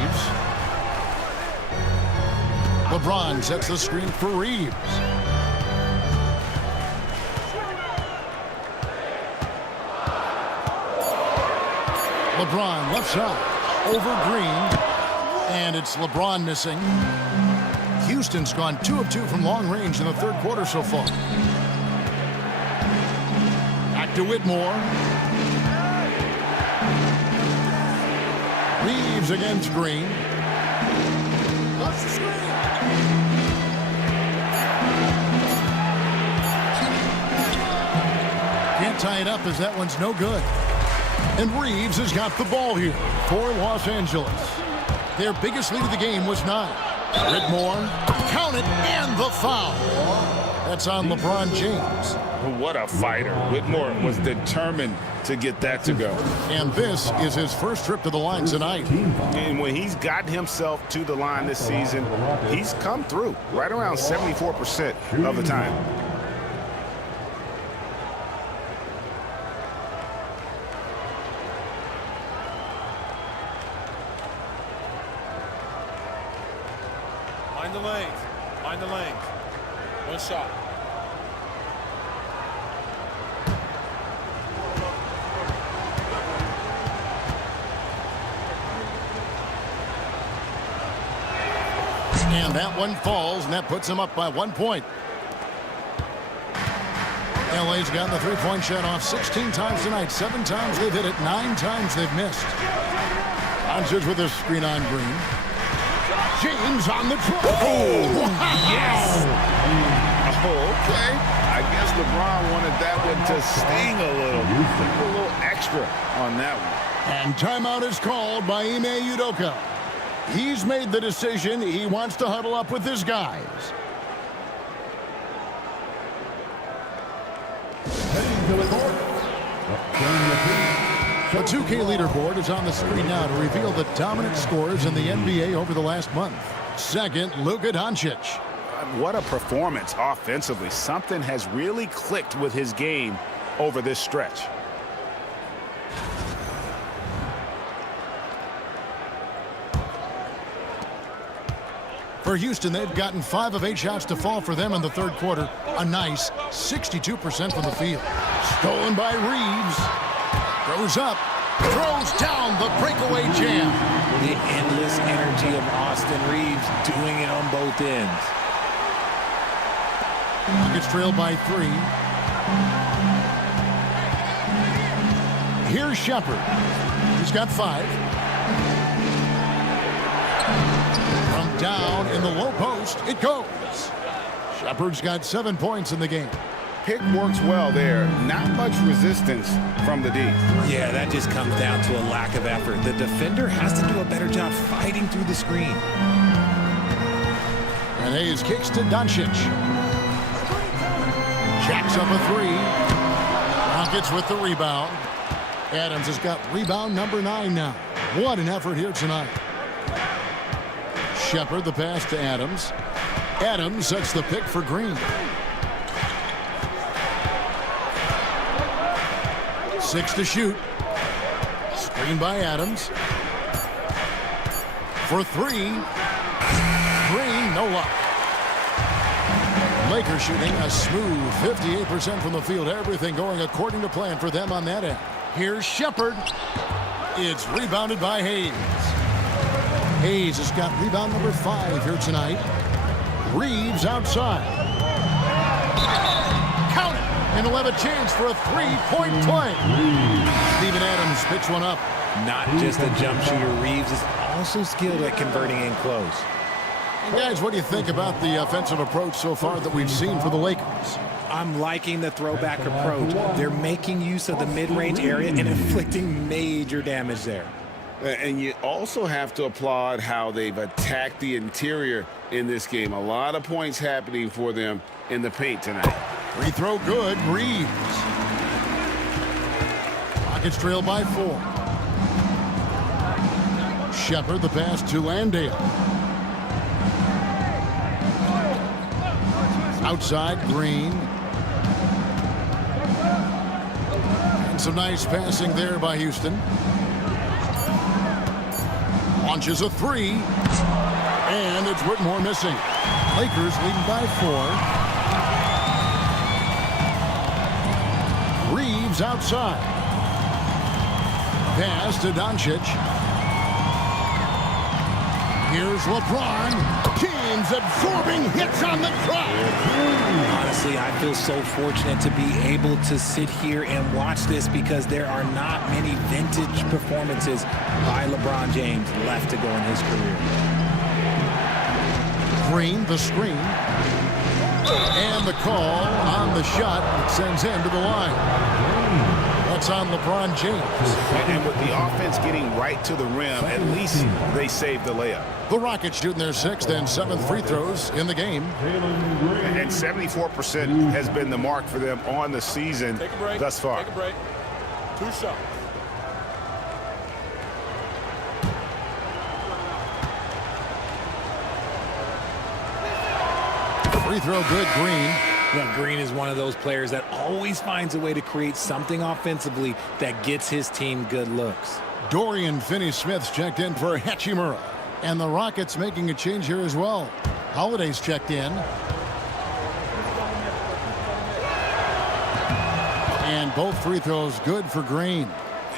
LeBron sets the screen for Reeves. LeBron left side over Green, and it's LeBron missing. Houston's gone 2 of 2 from long range in the third quarter so far. Back to Whitmore. Reeves against Green. Lost the screen. Can't tie it up as that one's no good. And Reeves has got the ball here for Los Angeles. Their biggest lead of the game was 9. Whitmore, count it, and the foul. That's on LeBron James. What a fighter. Whitmore was determined to get that to go. And this is his first trip to the line tonight. And when he's gotten himself to the line this season, he's come through right around 74% of the time. Mind the lanes. Mind the lanes. One shot. And that one falls, and that puts him up by 1 point. LA's gotten the three-point shot off 16 times tonight. 7 times they've hit it, 9 times they've missed. Doncic with a screen on Green. James on the try. Oh, yes. Oh, okay. I guess LeBron wanted that one to sting a little extra on that one. And timeout is called by Ime Udoka. He's made the decision. He wants to huddle up with his guys. The 2K leaderboard is on the screen now to reveal the dominant scores in the NBA over the last month. Second, Luka Doncic. What a performance offensively. Something has really clicked with his game over this stretch. For Houston, they've gotten 5 of 8 shots to fall for them in the third quarter. A nice 62% from the field. Stolen by Reeves. Goes up. Throws down the breakaway jam. The endless energy of Austin Reeves doing it on both ends. Nuggets trailed by 3. Here's Shepherd. He's got 5. From down in the low post, it goes. Shepherd's got 7 points in the game. Pick works well there. Not much resistance from the D. Yeah, that just comes down to a lack of effort. The defender has to do a better job fighting through the screen. And Hayes kicks to Doncic. Jacks up a 3. Rockets with the rebound. Adams has got rebound number 9 now. What an effort here tonight. Shepherd, the pass to Adams. Adams sets the pick for Green. 6 to shoot. Screen by Adams. For 3. Green, no luck. Lakers shooting a smooth 58% from the field. Everything going according to plan for them on that end. Here's Shepherd. It's rebounded by Hayes. Hayes has got rebound number 5 here tonight. Reeves outside. Count it! And he'll have a chance for a 3-point play. Steven Adams picks one up. Not just a jump shooter, Reeves is also skilled at converting in close. And guys, what do you think about the offensive approach so far that we've seen for the Lakers? I'm liking the throwback approach. They're making use of the mid-range area and inflicting major damage there. And you also have to applaud how they've attacked the interior in this game. A lot of points happening for them in the paint tonight. Free throw good, Reeves. Rockets trail by 4. Shepard, the pass to Landale. Outside, Green. And some nice passing there by Houston. Launches a three. And it's Whitmore missing. Lakers leading by 4. Reeves outside. Pass to Doncic. Here's LeBron. James absorbing hits on the cross. Honestly, I feel so fortunate to be able to sit here and watch this because there are not many vintage performances by LeBron James left to go in his career. Green, the screen. And the call on the shot that sends him to the line. That's on LeBron James. And with the offense getting right to the rim, at least they saved the layup. The Rockets shooting their 6th and 7th free throws in the game. And 74% has been the mark for them on the season thus far. Take a break. 2 shots. Free throw good, Green. Well, Green is one of those players that always finds a way to create something offensively that gets his team good looks. Dorian Finney-Smith's checked in for Hachimura. And the Rockets making a change here as well. Holiday's checked in. And both free throws good for Green.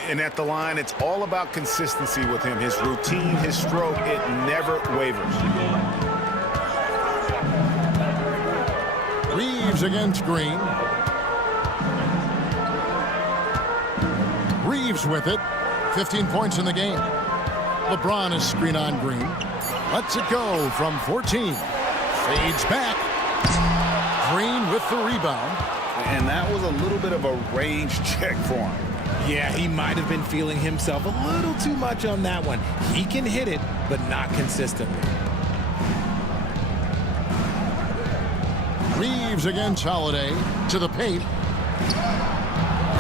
And at the line, it's all about consistency with him. His routine, his stroke, it never wavers. Reeves against Green. Reeves with it. 15 points in the game. LeBron is screen on Green. Lets it go from 14. Fades back. Green with the rebound. And that was a little bit of a range check for him. Yeah, he might have been feeling himself a little too much on that one. He can hit it, but not consistently. Reeves against Holiday to the paint.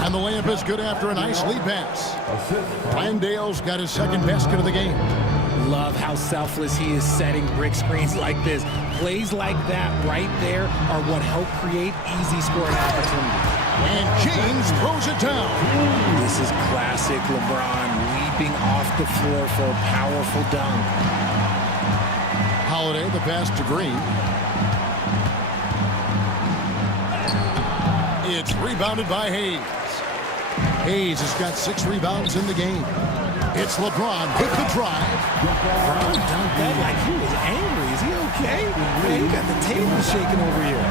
And the layup is good after a nice lead pass. Landale's got his 2nd basket of the game. Love how selfless he is setting brick screens like this. Plays like that right there are what help create easy scoring opportunities. And James throws it down. This is classic LeBron leaping off the floor for a powerful dunk. Holiday, the pass to Green. It's rebounded by Hayes. Hayes has got 6 rebounds in the game. It's LeBron with the drive. LeBron dunked that like he was angry. Is he okay? Man, you got the table shaking over here.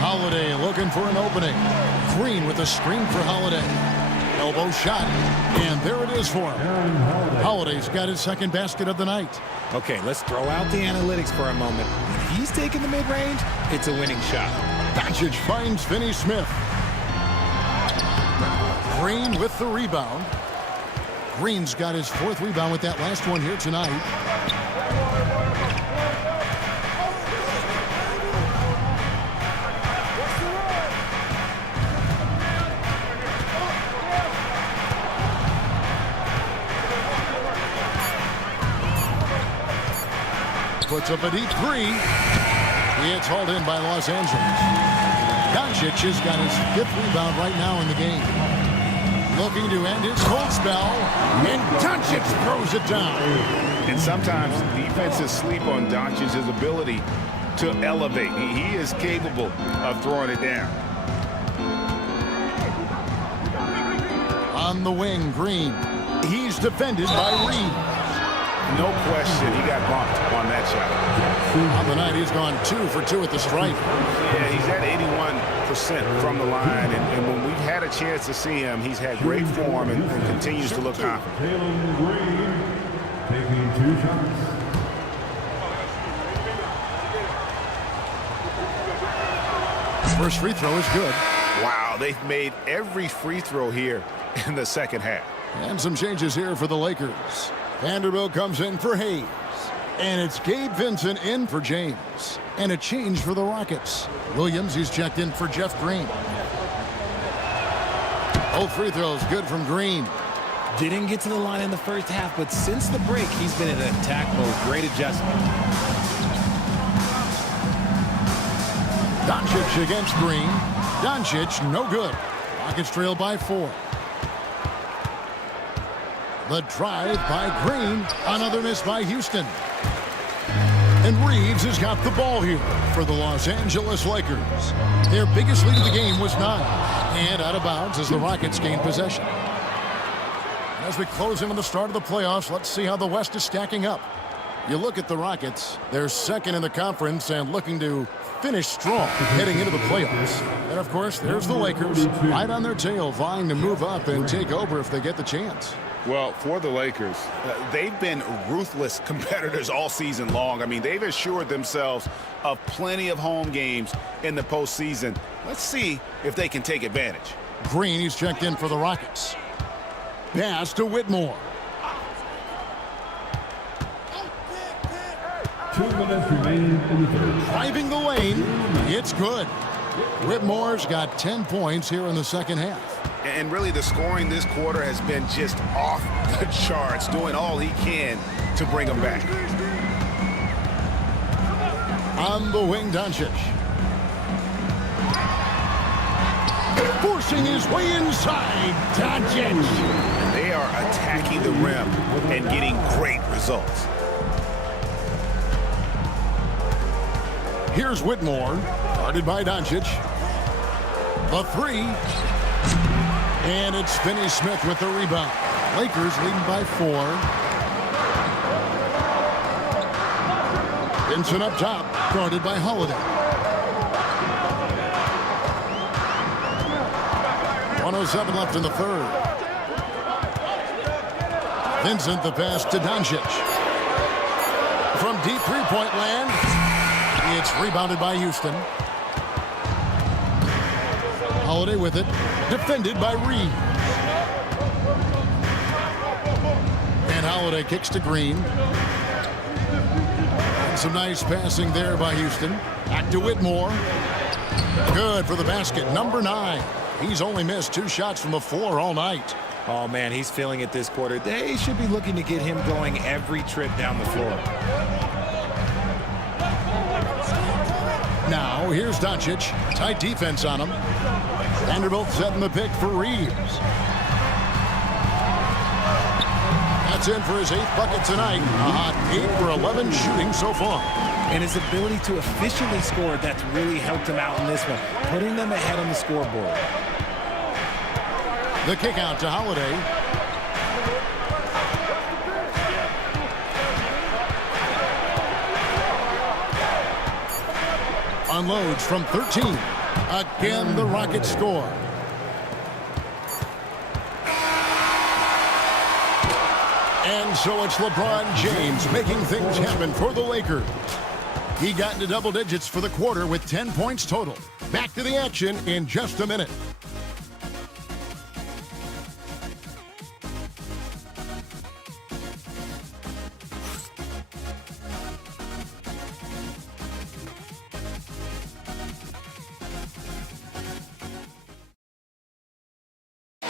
Holiday looking for an opening. Green with a screen for Holiday. Elbow shot. And there it is for him. Holiday's got his 2nd basket of the night. Okay, let's throw out the analytics for a moment. When he's taking the mid-range, it's a winning shot. Doncic finds Finney-Smith. Green with the rebound. Green's got his 4th rebound with that last one here tonight. Puts up a deep 3. It's hauled in by Los Angeles. Doncic has got his 5th rebound right now in the game. Looking to end his cold spell. And Doncic throws it down. And sometimes defenses sleep on Doncic's ability to elevate. He is capable of throwing it down. On the wing, Green. He's defended by Reeves. No question, he got bumped on that shot. On the night, he's gone 2 for 2 at the stripe. Yeah, he's at 81% from the line, and when we've had a chance to see him, he's had great form and continues to look confident. Green taking 2 shots. First free throw is good. Wow, they've made every free throw here in the 2nd half. And some changes here for the Lakers. Vanderbilt comes in for Hayes. And it's Gabe Vincent in for James. And a change for the Rockets. Williams, he's checked in for Jeff Green. Both free throws good from Green. Didn't get to the line in the first half, but since the break, he's been in attack mode. Great adjustment. Doncic against Green. Doncic, no good. Rockets trail by 4. The drive by Green. Another miss by Houston. And Reeves has got the ball here for the Los Angeles Lakers. Their biggest lead of the game was 9. And out of bounds as the Rockets gain possession. And as we close in on the start of the playoffs, let's see how the West is stacking up. You look at the Rockets, they're second in the conference and looking to finish strong heading into the playoffs. And of course, there's the Lakers right on their tail, vying to move up and take over if they get the chance. Well, for the Lakers, they've been ruthless competitors all season long. I mean, they've assured themselves of plenty of home games in the postseason. Let's see if they can take advantage. Green, he's checked in for the Rockets. Pass to Whitmore. 2 minutes remaining in the third. Driving the lane. It's good. Whitmore's got 10 points here in the second half. And really, the scoring this quarter has been just off the charts, doing all he can to bring them back. On the wing, Doncic. Forcing his way inside. Doncic. They are attacking the rim and getting great results. Here's Whitmore, guarded by Doncic. The 3. And it's Finney-Smith with the rebound. Lakers leading by 4. Vincent up top, guarded by Holiday. 1:07 left in the third. Vincent, the pass to Doncic. From deep three-point land, it's rebounded by Houston. Holiday with it, defended by Reed. And Holiday kicks to Green. And some nice passing there by Houston. Back to Whitmore. Good for the basket, number 9. He's only missed 2 shots from the floor all night. Oh, man, he's feeling it this quarter. They should be looking to get him going every trip down the floor. Now, here's Doncic. Tight defense on him. Vanderbilt setting the pick for Reeves. That's in for his 8th bucket tonight. A hot 8 for 11 shooting so far. And his ability to efficiently score, that's really helped him out in this one, putting them ahead on the scoreboard. The kick out to Holiday. Unloads from 13. Again, the Rockets score. And so it's LeBron James making things happen for the Lakers. He got into double digits for the quarter with 10 points total. Back to the action in just a minute.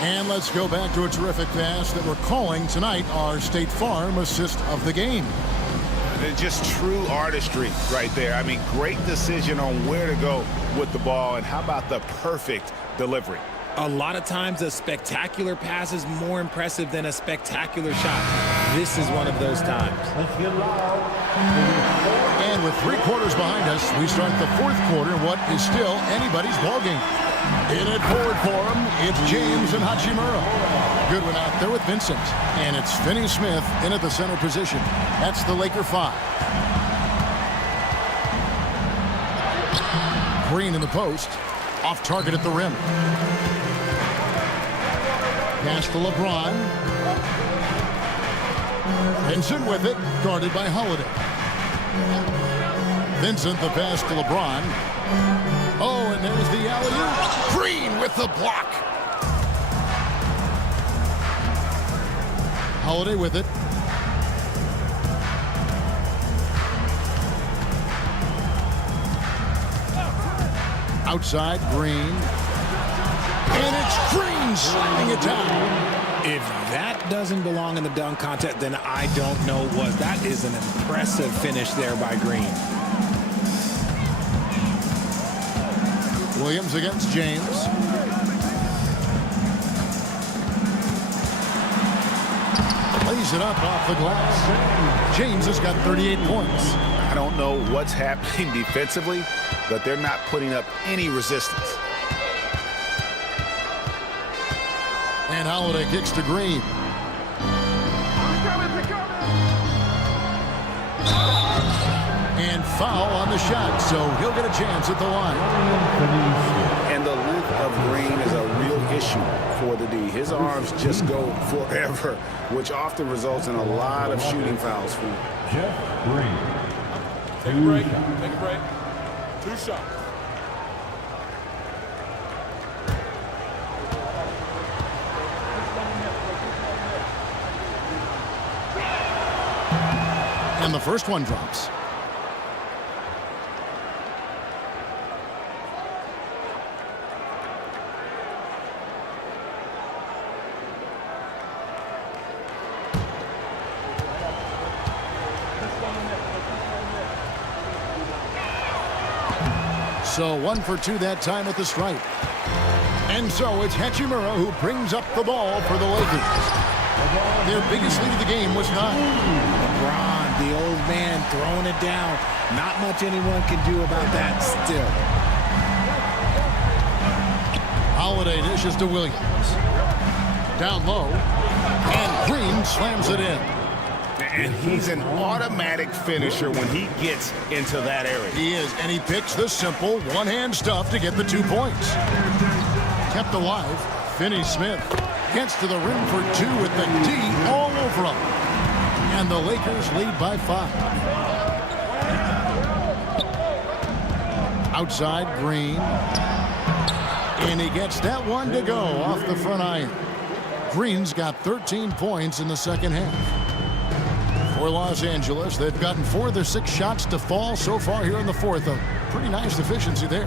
And let's go back to a terrific pass that we're calling tonight our State Farm assist of the game. It's just true artistry right there. I mean, great decision on where to go with the ball, and how about the perfect delivery? A lot of times a spectacular pass is more impressive than a spectacular shot. This is one of those times. And with 3 quarters behind us, we start the 4th quarter in what is still anybody's ballgame. In it forward for him, it's James and Hachimura. Good one out there with Vincent. And it's Finney-Smith in at the center position. That's the Laker 5. Green in the post. Off target at the rim. Pass to LeBron. Vincent with it, guarded by Holiday. Vincent, the pass to LeBron. Oh, and there's the alley-oop. Green with the block. Holiday with it. Outside, Green. And it's Green slamming it down. If that doesn't belong in the dunk contest, then I don't know what. That is an impressive finish there by Green. Williams against James. Lays it up off the glass. James has got 38 points. I don't know what's happening defensively, but they're not putting up any resistance. And Holiday kicks to Green. And foul on the shot, so he'll get a chance at the line. And the length of Green is a real issue for the D. His arms just go forever, which often results in a lot of shooting fouls for him. Jeff Green. Take a break. Take a break. 2 shots. And the first one drops. So 1 for 2 that time at the stripe. And so it's Hachimura who brings up the ball for the Lakers. Their biggest lead of the game was 9. LeBron, the old man, throwing it down. Not much anyone can do about that still. Holiday dishes to Williams. Down low. And Green slams it in. And he's an automatic finisher when he gets into that area. He is, and he picks the simple one-hand stuff to get the 2 points. Kept alive, Finney-Smith gets to the rim for 2 with the D all over him. And the Lakers lead by 5. Outside, Green. And he gets that one to go off the front iron. Green's got 13 points in the second half. For Los Angeles, they've gotten 4 of their 6 shots to fall so far here in the fourth. A pretty nice efficiency there.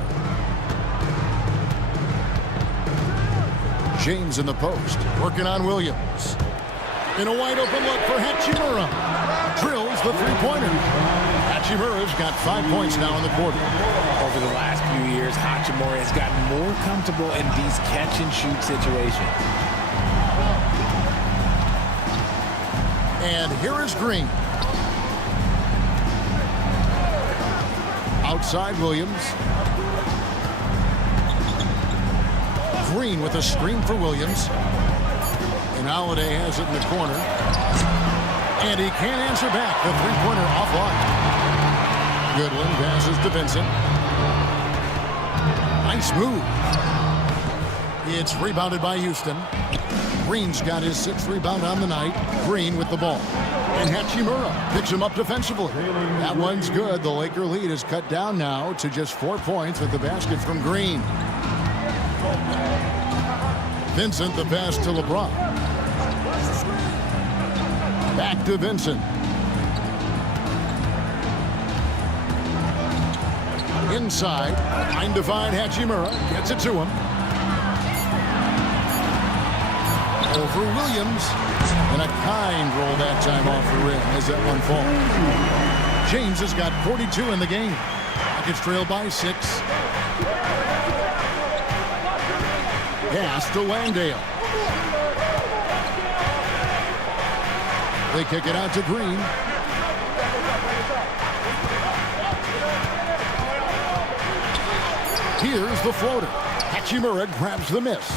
James in the post, working on Williams. In a wide open look for Hachimura. Drills the three-pointer. Hachimura's got 5 points now in the quarter. Over the last few years, Hachimura has gotten more comfortable in these catch-and-shoot situations. And here is Green. Outside Williams. Green with a screen for Williams. And Holiday has it in the corner. And he can't answer back. The three-pointer offline. Goodwin passes to Vincent. Nice move. It's rebounded by Houston. Green's got his 6th rebound on the night. Green with the ball. And Hachimura picks him up defensively. That one's good. The Laker lead is cut down now to just 4 points with the basket from Green. Vincent, the pass to LeBron. Back to Vincent. Inside, trying to find Hachimura. Gets it to him. Over Williams. And a kind roll that time off the rim as that one falls. James has got 42 in the game. Rockets trail by 6. Pass to Landale. They kick it out to Green. Here's the floater. Hachimura grabs the miss.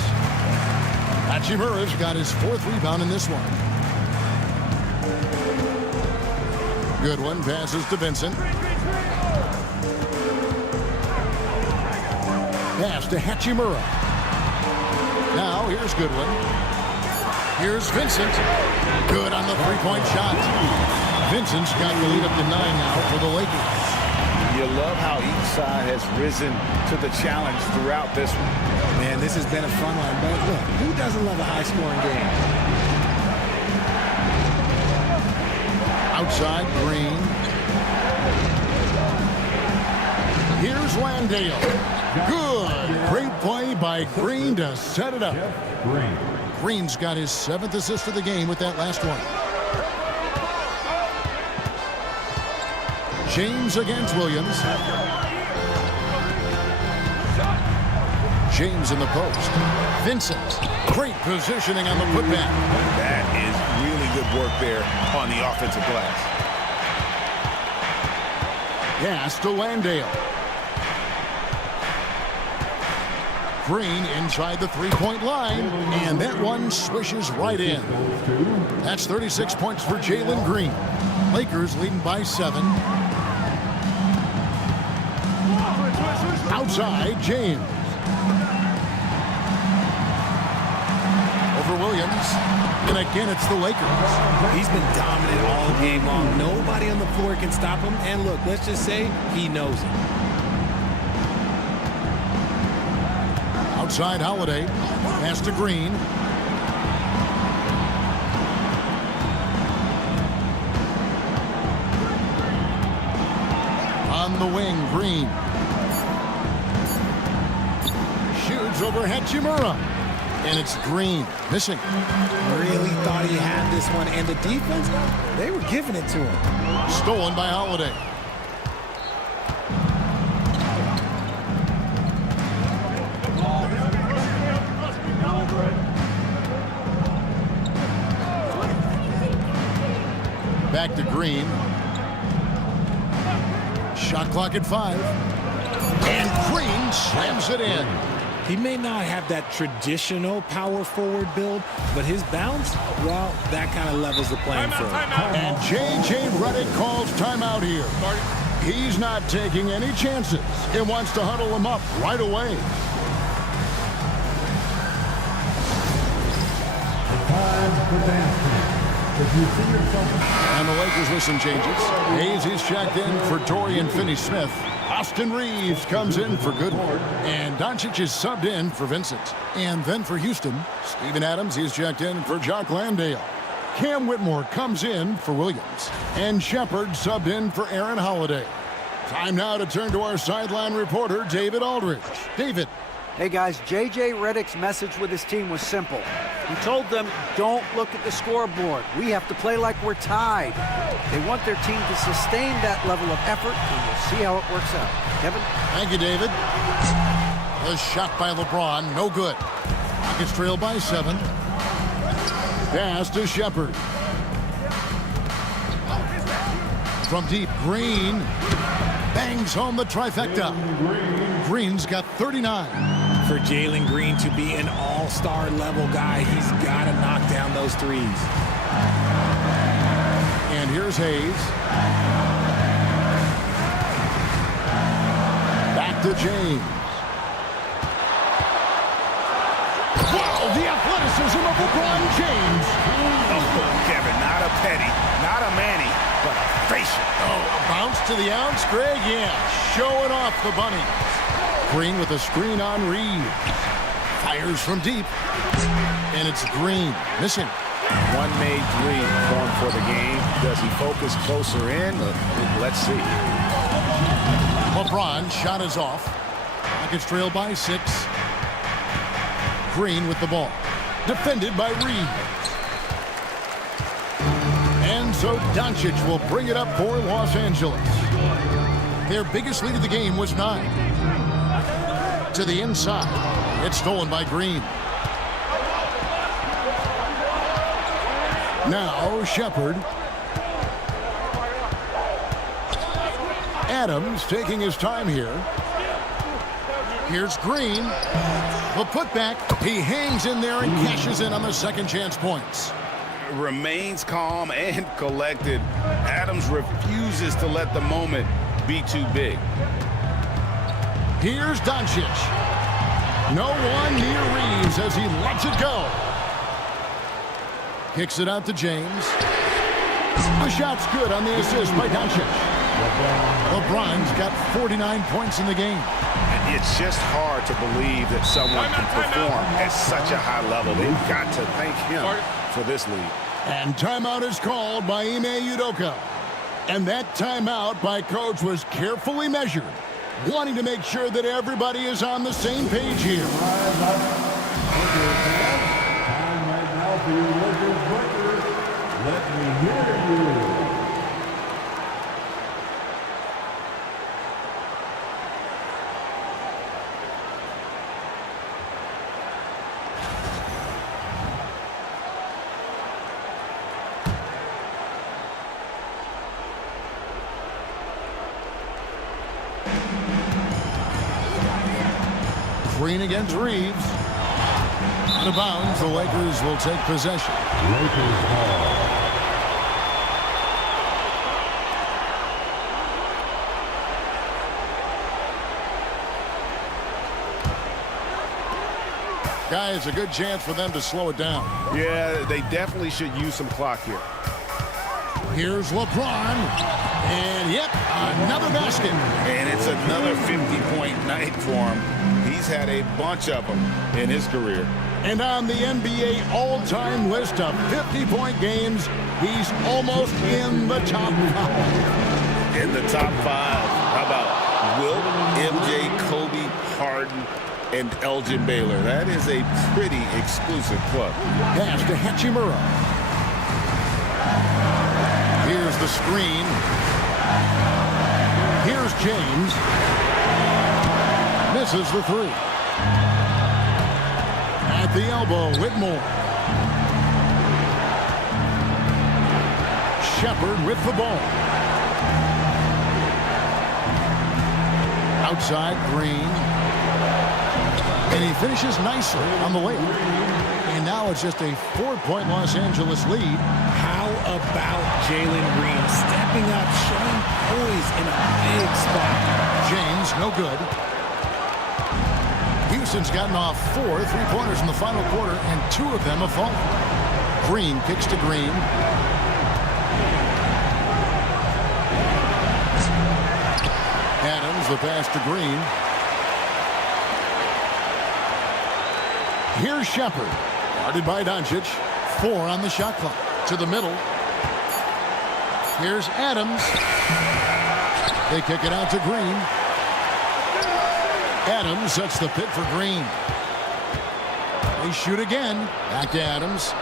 Hachimura's got his 4th rebound in this one. Goodwin passes to Vincent. Pass to Hachimura. Now here's Goodwin. Here's Vincent. Good on the three-point shot. Vincent's got the lead up to 9 now for the Lakers. You love how each side has risen to the challenge throughout this one. Man, this has been a fun one, but look, who doesn't love a high-scoring game? Outside, Green. Here's Landale. Good. Great play by Green to set it up. Green's got his 7th assist of the game with that last one. James against Williams. James in the post. Vincent. Great positioning on the putback. That is really good work there on the offensive glass. Pass to Landale. Green inside the three-point line, and that one swishes right in. That's 36 points for Jalen Green. Lakers leading by 7. Outside, James. Over Williams. And again, it's the Lakers. He's been dominant all game long. Nobody on the floor can stop him. And look, let's just say he knows it. Outside Holiday. Pass to Green. On the wing, Green. Shoots over Hachimura. And it's Green. Missing. Really thought he had this one. And the defense, they were giving it to him. Stolen by Holiday. Back to Green. Shot clock at 5. And Green slams it in. He may not have that traditional power forward build, but his bounce, well, that kind of levels the playing field. And J.J. Redick calls timeout here. He's not taking any chances. He wants to huddle him up right away. And the Lakers with some changes. Hayes is checked in for Dorian Finney-Smith. Austin Reeves comes in for Goodwin. And Doncic is subbed in for Vincent. And then for Houston, Steven Adams is checked in for Jock Landale. Cam Whitmore comes in for Williams. And Shepard subbed in for Aaron Holiday. Time now to turn to our sideline reporter, David Aldridge. David. Hey guys, J.J. Redick's message with his team was simple. He told them, don't look at the scoreboard. We have to play like we're tied. They want their team to sustain that level of effort, and we'll see how it works out. Kevin? Thank you, David. A shot by LeBron, no good. Rockets trail by 7. Pass to Shepard. From deep, Green bangs home the trifecta. Green's got 39. For Jalen Green to be an all-star level guy, he's got to knock down those threes. And here's Hayes. Back to James. Wow, the athleticism of LeBron James. Oh, Kevin, not a petty, not a Manny, but a facial. Oh, a bounce to the ounce, Greg? Yeah, showing off the bunny. Green with a screen on Reed. Fires from deep. And it's Green. Missing. One made three formed for the game. Does he focus closer in? Let's see. LeBron shot is off. Rockets trail by 6. Green with the ball. Defended by Reed. And so Doncic will bring it up for Los Angeles. Their biggest lead of the game was 9. To the inside. It's stolen by Green. Now Shepard. Adams taking his time here. Here's Green. The putback. He hangs in there and cashes in on the second chance points. Remains calm and collected. Adams refuses to let the moment be too big. Here's Doncic. No one near Reeves as he lets it go. Kicks it out to James. The shot's good on the assist by Doncic. LeBron's got 49 points in the game. It's just hard to believe that someone can perform at such a high level. They've got to thank him for this lead. And timeout is called by Ime Udoka. And that timeout by coach was carefully measured, wanting to make sure that everybody is on the same page here. for your Lakers record. Let me hear you. Green against Reeves. Out of bounds, the Lakers will take possession. Lakers ball. Guys, a good chance for them to slow it down. Yeah, they definitely should use some clock here. Here's LeBron. And, yep, another basket. And it's another 50-point night for him. He's had a bunch of them in his career. And on the NBA all-time list of 50-point games, he's almost in the top 5. In the top 5. How about Wilt, MJ, Kobe, Harden, and Elgin Baylor? That is a pretty exclusive club. Pass to Hachimura. Here's the screen. Here's James. Misses the 3. At the elbow, Whitmore. Shepard with the ball. Outside, Green. And he finishes nicely on the layup. And now it's just a 4-point Los Angeles lead. How about Jalen Green stepping up, showing poise in a big spot? James, no good. Houston's gotten off 4 3-pointers in the final quarter, and 2 of them have fallen. Green kicks to Green. Adams, the pass to Green. Here's Shepard. Guarded by Doncic. 4 on the shot clock. To the middle. Here's Adams. They kick it out to Green. Adams sets the pick for Green. They shoot again. Back to Adams.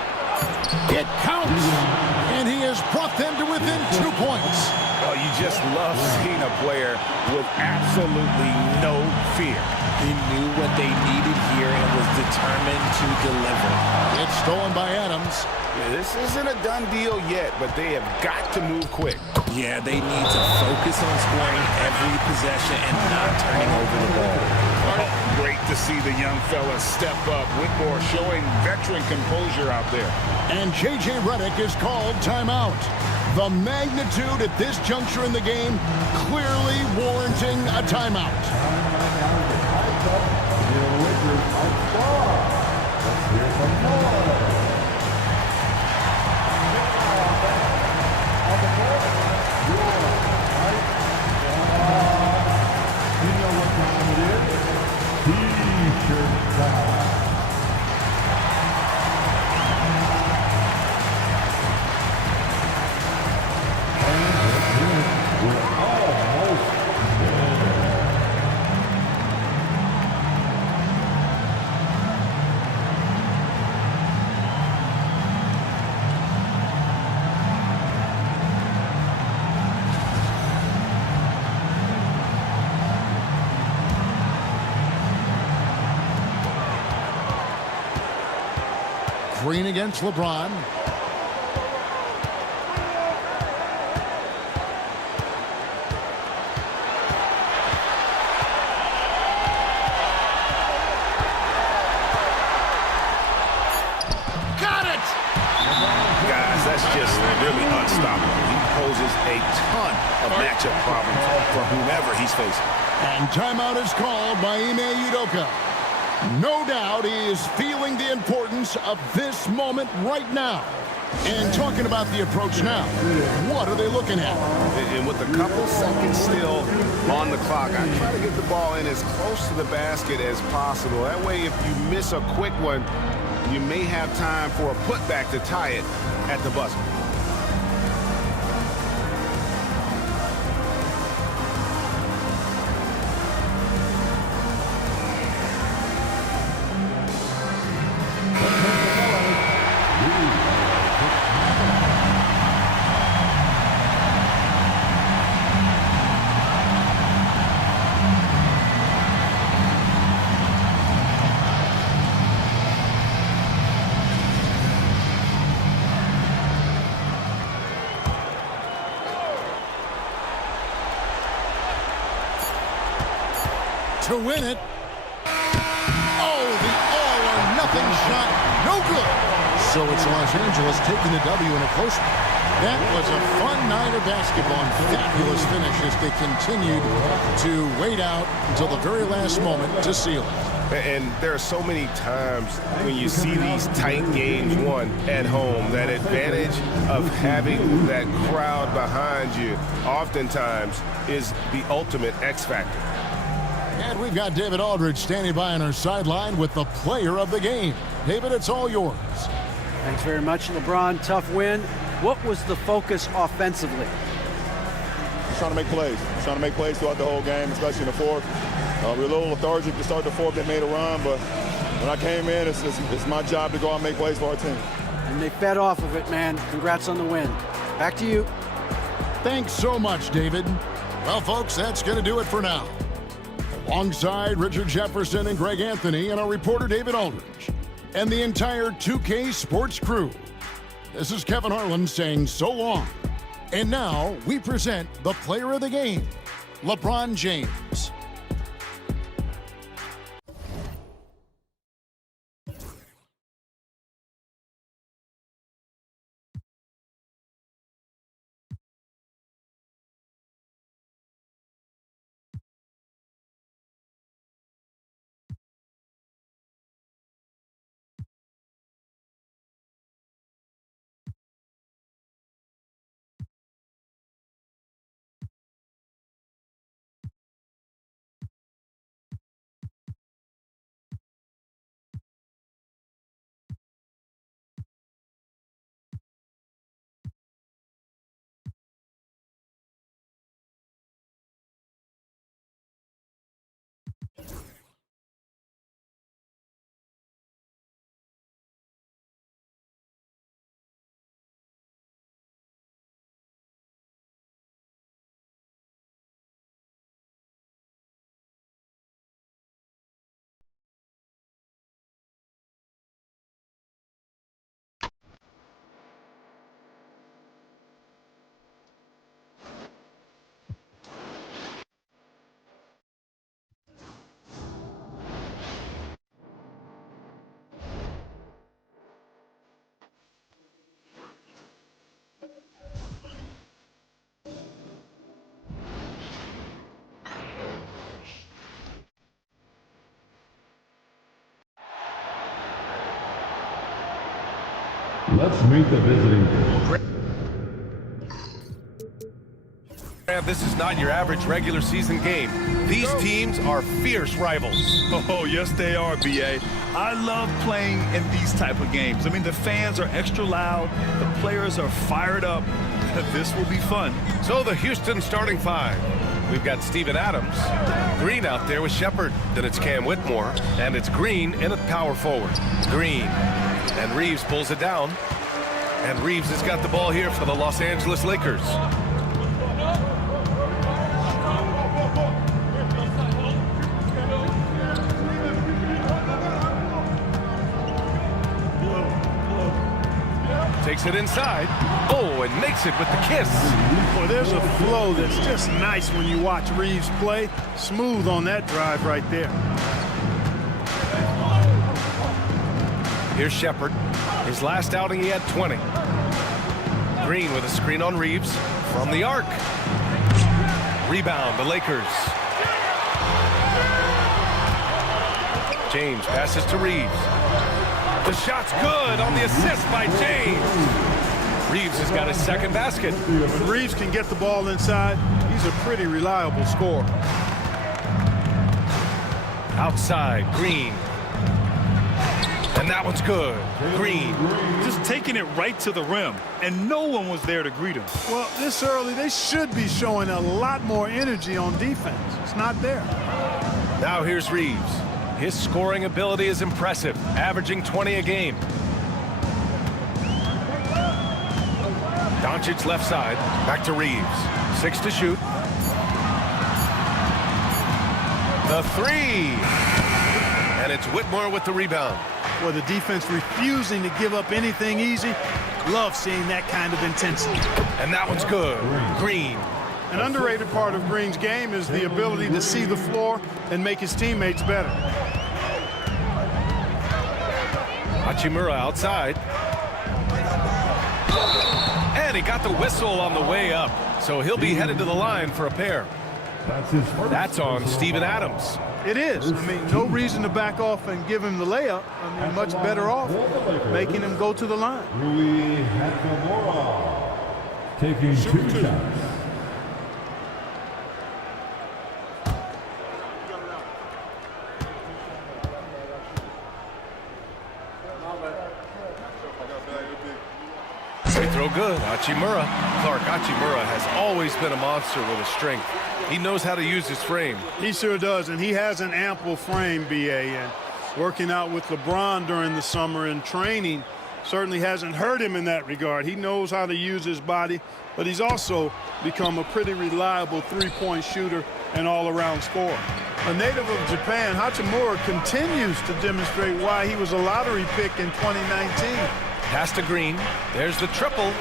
It counts. And he has brought them to within 2 points. Oh, you just love seeing a player with absolutely no fear. He knew what they needed here and was determined to deliver. It's stolen by Adams. This isn't a done deal yet, but they have got to move quick. Yeah, they need to focus on scoring every possession and not turning over the ball. Oh, great to see the young fella step up. Whitmore showing veteran composure out there. And J.J. Redick is called timeout. The magnitude at this juncture in the game clearly warranting a timeout. T-shirt time. Green against LeBron. Got it! Guys, that's just really unstoppable. He poses a ton of matchup problems for whomever he's facing. And timeout is called by Ime Udoka. No doubt he is feeling the importance of this moment right now. And talking about the approach now, what are they looking at? And with a couple seconds still on the clock, I try to get the ball in as close to the basket as possible. That way, if you miss a quick one, you may have time for a putback to tie it at the buzzer. to win it. Oh, the all-or-nothing shot. No good. So it's Los Angeles taking the W in a close one. That was a fun night of basketball and fabulous finish as they continued to wait out until the very last moment to seal it. And there are so many times when you see these tight games won at home, that advantage of having that crowd behind you oftentimes is the ultimate X factor. And we've got David Aldridge standing by on our sideline with the player of the game. David, it's all yours. Thanks very much, LeBron. Tough win. What was the focus offensively? Just trying to make plays. Trying to make plays throughout the whole game, especially in the fourth. We were a little lethargic to start the fourth. They made a run, but when I came in, it's my job to go out and make plays for our team. And they fed off of it, man. Congrats on the win. Back to you. Thanks so much, David. Well, folks, that's going to do it for now. Alongside Richard Jefferson and Greg Anthony and our reporter David Aldridge and the entire 2K Sports crew, this is Kevin Harlan saying so long. And now we present the player of the game, LeBron James. Let's meet the visiting. This is not your average regular season game. These teams are fierce rivals. Oh, yes, they are, B.A. I love playing in these type of games. I mean, the fans are extra loud. The players are fired up. This will be fun. So the Houston starting five. We've got Steven Adams, Green out there with Shepard. Then it's Cam Whitmore, and it's Green in at power forward. Green, and Reeves pulls it down. And Reeves has got the ball here for the Los Angeles Lakers. Takes it inside. Oh, and makes it with the kiss. Well, there's a flow that's just nice when you watch Reeves play. Smooth on that drive right there. Here's Shepard. His last outing, he had 20. Green with a screen on Reeves from the arc. Rebound, the Lakers. James passes to Reeves. The shot's good on the assist by James. Reeves has got his second basket. When Reeves can get the ball inside, he's a pretty reliable scorer. Outside, Green. And that one's good. Green. Just taking it right to the rim, and no one was there to greet him. Well, this early, they should be showing a lot more energy on defense. It's not there. Now here's Reeves. His scoring ability is impressive, averaging 20 a game. Doncic left side, back to Reeves. 6 to shoot. The three. And it's Whitmore with the rebound. Well, the defense refusing to give up anything easy. Love seeing that kind of intensity. And that one's good. Green. An underrated part of Green's game is the ability to see the floor and make his teammates better. Hachimura outside. And he got the whistle on the way up. So he'll be headed to the line for a pair. That's on Steven Adams. It is. I mean, no reason to back off and give him the layup. I mean, much better off making him go to the line. Rui Hachimura taking 2 shots. They throw good. Hachimura. Clark, Hachimura has always been a monster with his strength. He knows how to use his frame. He sure does, and he has an ample frame, BA, and working out with LeBron during the summer and training certainly hasn't hurt him in that regard. He knows how to use his body, but he's also become a pretty reliable three-point shooter and all-around scorer. A native of Japan, Hachimura continues to demonstrate why he was a lottery pick in 2019. Pass to Green. There's the triple.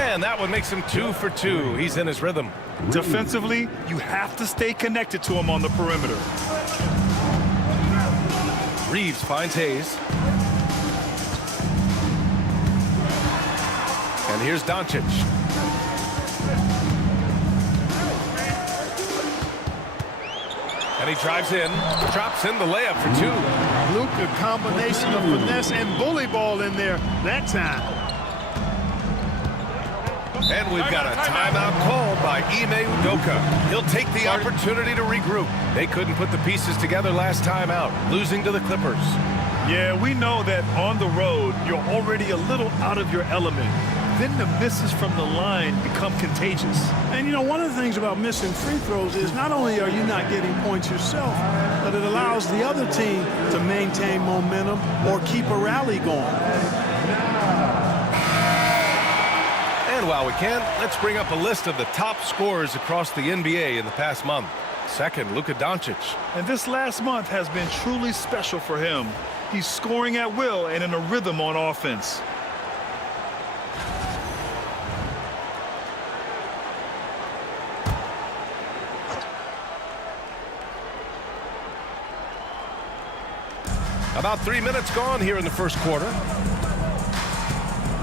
And that one makes him 2 for 2. He's in his rhythm. Defensively, you have to stay connected to him on the perimeter. Reeves finds Hayes. And here's Doncic. And he drives in, drops in the layup for 2. Luka, combination of finesse and bully ball in there that time. And we've got a timeout called by Ime Udoka. He'll take the opportunity to regroup. They couldn't put the pieces together last time out, losing to the Clippers. Yeah, we know that on the road, you're already a little out of your element. Then the misses from the line become contagious. And, you know, one of the things about missing free throws is not only are you not getting points yourself, but it allows the other team to maintain momentum or keep a rally going. And while we can, let's bring up a list of the top scorers across the NBA in the past month. Second, Luka Doncic. And this last month has been truly special for him. He's scoring at will and in a rhythm on offense. About 3 minutes gone here in the first quarter.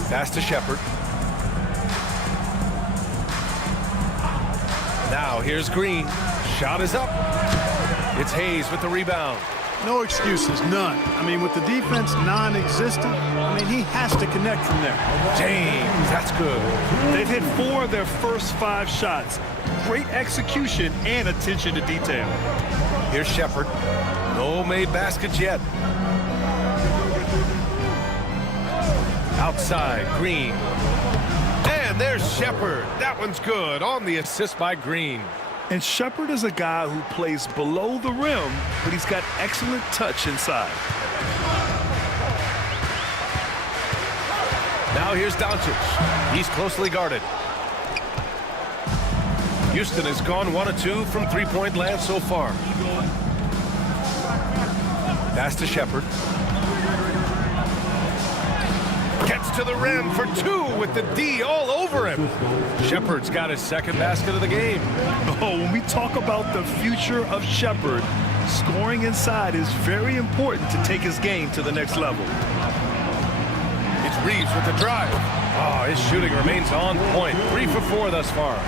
Pass to Shepherd. Now here's Green. Shot is up. It's Hayes with the rebound. No excuses, none. I mean, with the defense non-existent, I mean, he has to connect from there. James, that's good. They've hit 4 of their first 5 shots. Great execution and attention to detail. Here's Shepherd. No made baskets yet. Outside, Green. And there's Shepherd. That one's good on the assist by Green. And Shepherd is a guy who plays below the rim, but he's got excellent touch inside. Now here's Doncic. He's closely guarded. Houston has gone 1 of 2 from three-point land so far. Pass to Shepherd. Gets to the rim for 2 with the D all over him. Shepherd's got his second basket of the game. Oh, when we talk about the future of Shepherd, scoring inside is very important to take his game to the next level. It's Reeves with the drive. Oh, his shooting remains on point. 3 for 4 thus far.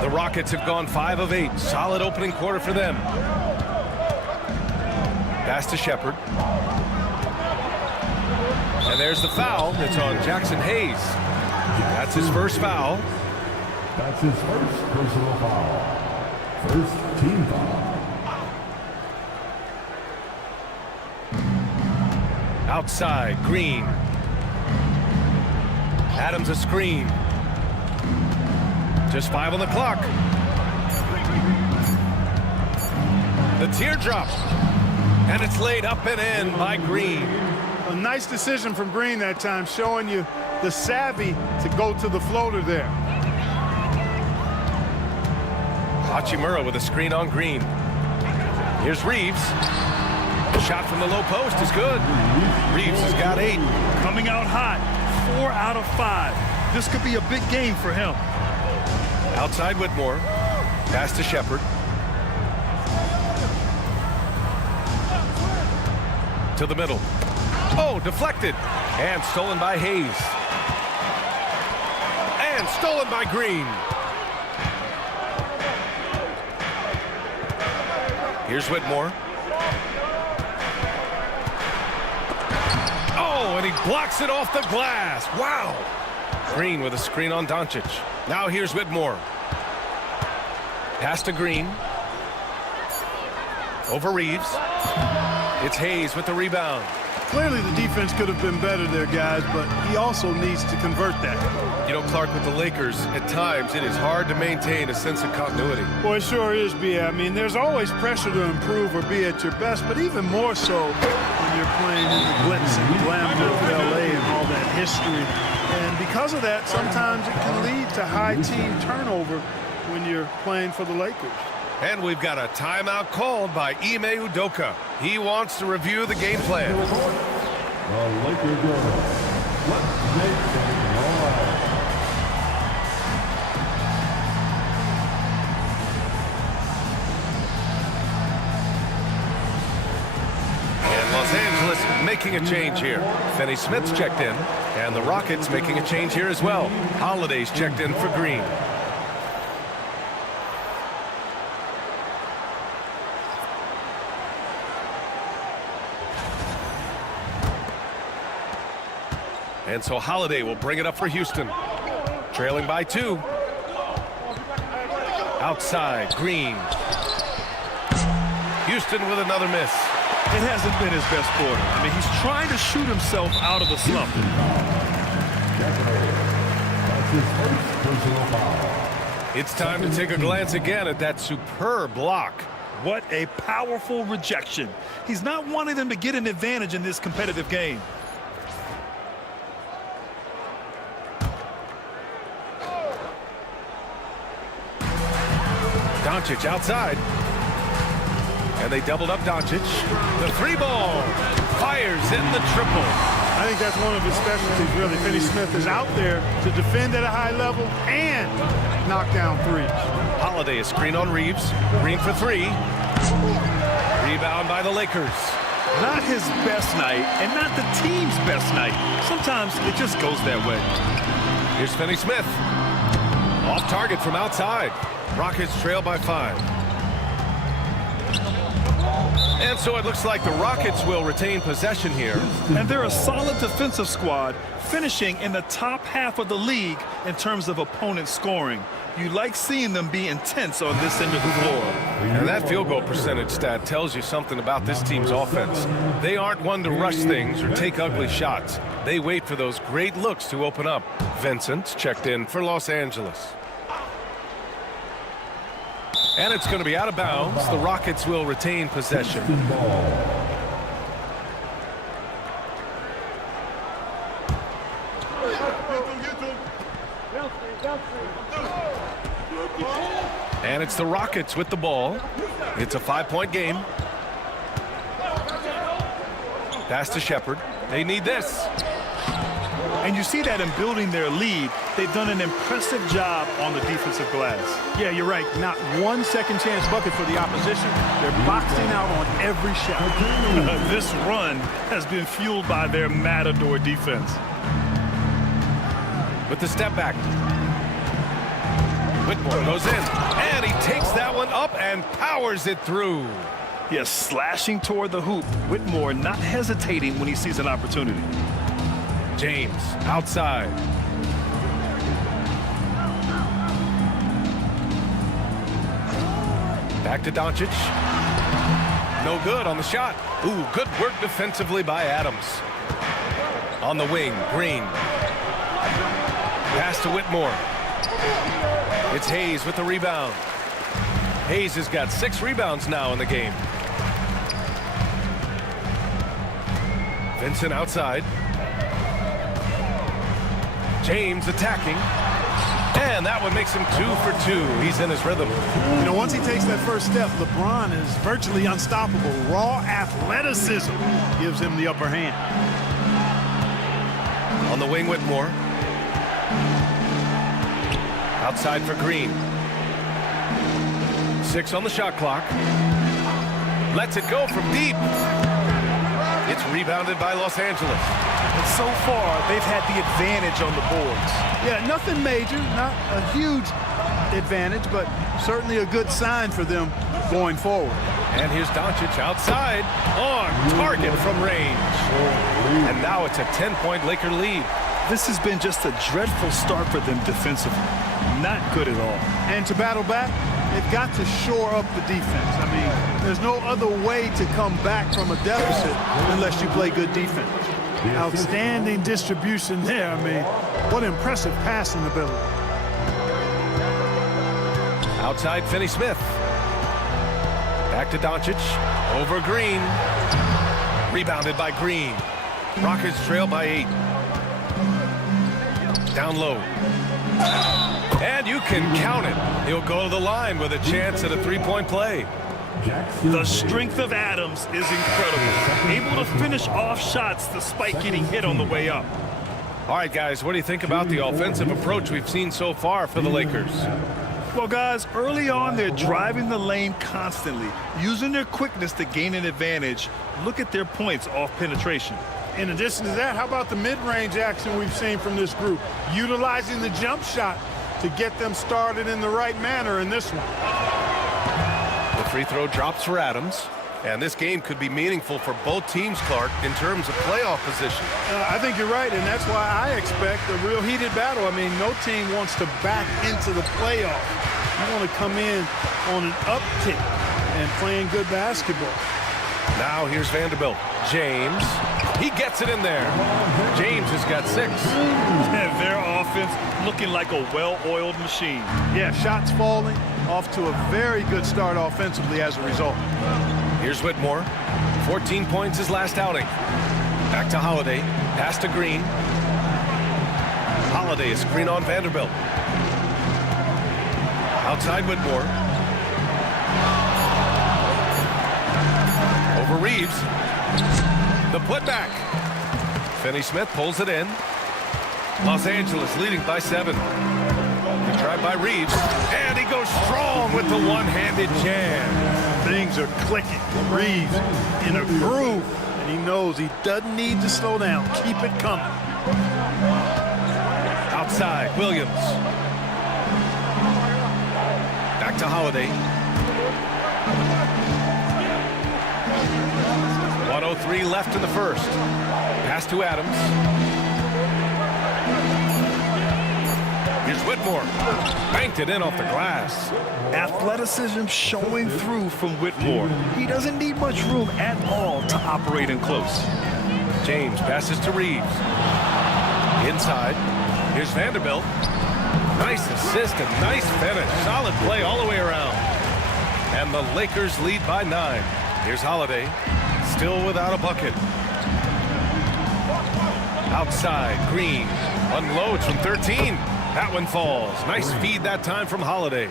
The Rockets have gone 5 of 8. Solid opening quarter for them. Pass to Shepherd. And there's the foul. It's on Jackson Hayes. That's his first foul. That's his first personal foul. First team foul. Outside, Green. Adams a screen. Just 5 on the clock. The teardrop. And it's laid up and in by Green. A nice decision from Green that time, showing you the savvy to go to the floater there. Hachimura with a screen on Green. Here's Reeves. Shot from the low post is good. Reeves has got 8. Coming out hot. 4 out of 5. This could be a big game for him. Outside Whitmore. Pass to Shepard. To the middle. Oh, deflected. And stolen by Hayes. And stolen by Green. Here's Whitmore. Oh, and he blocks it off the glass. Wow. Green with a screen on Doncic. Now here's Whitmore. Pass to Green. Over Reeves. It's Hayes with the rebound. Clearly the defense could have been better there, guys, but he also needs to convert that. You know, Clark, with the Lakers, at times it is hard to maintain a sense of continuity. Boy, it sure is, B.A. I mean, there's always pressure to improve or be at your best, but even more so when you're playing in the glitz and glamour of L.A. and all that history. And because of that, sometimes it can lead to high team turnover when you're playing for the Lakers. And we've got a timeout called by Ime Udoka. He wants to review the game plan. The Lakers go. Let's make some noise. And Los Angeles making a change here. Finney Smith's checked in. And the Rockets making a change here as well. Holiday's checked in for Green. And so Holiday will bring it up for Houston. Trailing by 2. Outside, Green. Houston with another miss. It hasn't been his best quarter. I mean, he's trying to shoot himself out of the slump. That's his first personal foul. It's time to take a glance again at that superb block. What a powerful rejection. He's not wanting them to get an advantage in this competitive game. Doncic outside. And they doubled up Doncic. The 3-ball. Fires in the triple. I think that's one of his specialties, really. Finney Smith is out there to defend at a high level and knock down threes. Holiday a screen on Reeves. Green for 3. Rebound by the Lakers. Not his best night and not the team's best night. Sometimes it just goes that way. Here's Finney Smith. Off target from outside. Rockets trail by 5. And so it looks like the Rockets will retain possession here. And they're a solid defensive squad, finishing in the top half of the league in terms of opponent scoring. You like seeing them be intense on this end of the floor. And that field goal percentage stat tells you something about this team's offense. They aren't one to rush things or take ugly shots. They wait for those great looks to open up. Vincent's checked in for Los Angeles. And it's going to be out of bounds. The Rockets will retain possession. And it's the Rockets with the ball. It's a 5-point game. Pass to Shepard. They need this. And you see that in building their lead, they've done an impressive job on the defensive glass. Yeah, you're right. Not one second chance bucket for the opposition. They're boxing out on every shot. This run has been fueled by their matador defense. With the step back. Whitmore goes in, and he takes that one up and powers it through. Yes, slashing toward the hoop. Whitmore not hesitating when he sees an opportunity. James outside. Back to Doncic. No good on the shot. Ooh, good work defensively by Adams. On the wing, Green. Pass to Whitmore. It's Hayes with the rebound. Hayes has got 6 rebounds now in the game. Vincent outside. James attacking. And that one makes him 2 for 2. He's in his rhythm. You know, once he takes that first step, LeBron is virtually unstoppable. Raw athleticism gives him the upper hand. On the wing, Whitmore. Outside for Green. 6 on the shot clock. Lets it go from deep. It's rebounded by Los Angeles. And so far, they've had the advantage on the boards. Yeah, nothing major, not a huge advantage, but certainly a good sign for them going forward. And here's Doncic outside on target from range. And now it's a 10-point Laker lead. This has been just a dreadful start for them defensively. Not good at all. And to battle back, they've got to shore up the defense. I mean, there's no other way to come back from a deficit unless you play good defense. Outstanding distribution there. I mean, what impressive passing ability. Outside, Finney-Smith. Back to Doncic. Over Green. Rebounded by Green. Rockets trail by 8. Down low. And you can count it. He'll go to the line with a chance at a three-point play. The strength of Adams is incredible. Able to finish off shots despite getting hit on the way up. All right, guys, what do you think about the offensive approach we've seen so far for the Lakers? Well, guys, early on, they're driving the lane constantly, using their quickness to gain an advantage. Look at their points off penetration. In addition to that, how about the mid-range action we've seen from this group? Utilizing the jump shot to get them started in the right manner in this one. The free throw drops for Adams. And this game could be meaningful for both teams, Clark, in terms of playoff position. I think you're right, and that's why I expect a real heated battle. I mean, no team wants to back into the playoff. You want to come in on an uptick and playing good basketball. Now here's Vanderbilt. James. He gets it in there. James has got 6. And their offense looking like a well-oiled machine. Yeah, shots falling, off to a very good start offensively as a result. Here's Whitmore. 14 points his last outing. Back to Holiday. Pass to Green. Holiday, a screen on Vanderbilt. Outside Whitmore. Over Reeves. The putback. Finney-Smith pulls it in. Los Angeles leading by 7. Good try by Reeves. And he goes strong with the one-handed jam. Things are clicking. Reeves in a groove, and he knows he doesn't need to slow down. Keep it coming. Outside, Williams. Back to Holiday. 1:03 left in the first. Pass to Adams. Here's Whitmore. Banked it in off the glass. Athleticism showing through from Whitmore. He doesn't need much room at all to operate in close. James passes to Reeves. Inside. Here's Vanderbilt. Nice assist and nice finish. Solid play all the way around. And the Lakers lead by 9. Here's Holiday. Still without a bucket. Outside, Green. Unloads from 13. That one falls. Nice feed that time from Holiday.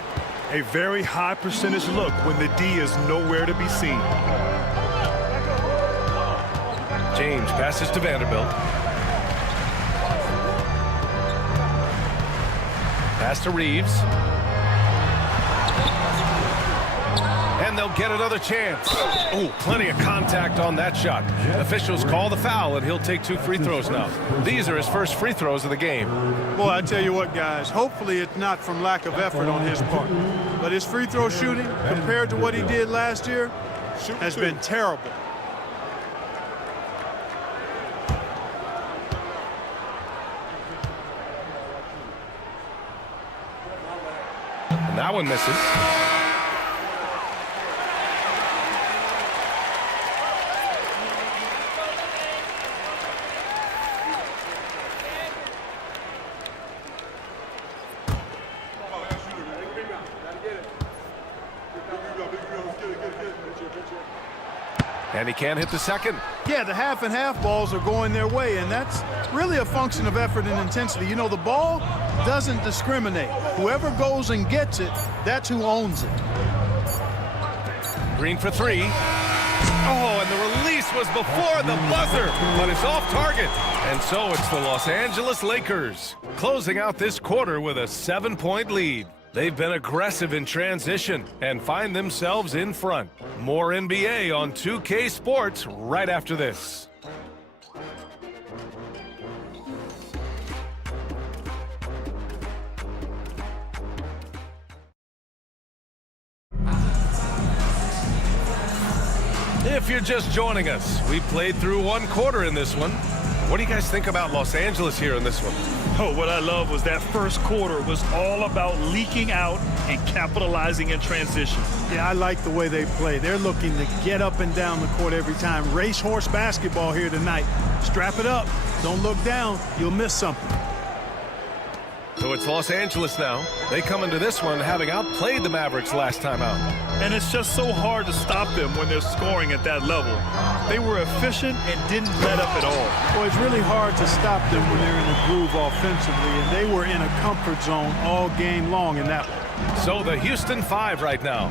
A very high percentage look when the D is nowhere to be seen. James passes to Vanderbilt. Pass to Reeves. And they'll get another chance. Oh, plenty of contact on that shot. Officials call the foul, and he'll take 2 free throws now. These are his first free throws of the game. Boy, I tell you what, guys, hopefully it's not from lack of effort on his part. But his free throw shooting, compared to what he did last year, has been terrible. And that one misses. And he can't hit the second. Yeah, the half and half balls are going their way, and that's really a function of effort and intensity. You know, the ball doesn't discriminate. Whoever goes and gets it, that's who owns it. Green for 3. Oh, and the release was before the buzzer, but it's off target. And so it's the Los Angeles Lakers closing out this quarter with a 7-point lead. They've been aggressive in transition and find themselves in front. More NBA on 2K Sports right after this. If you're just joining us, we played through one quarter in this one. What do you guys think about Los Angeles here in this one? Oh, what I love was that first quarter was all about leaking out and capitalizing in transition. Yeah, I like the way they play. They're looking to get up and down the court every time. Racehorse basketball here tonight. Strap it up. Don't look down. You'll miss something. So it's Los Angeles now. They come into this one having outplayed the Mavericks last time out. And it's just so hard to stop them when they're scoring at that level. They were efficient and didn't let up at all. Well, it's really hard to stop them when they're in a groove offensively, and they were in a comfort zone all game long in that one. So the Houston 5 right now.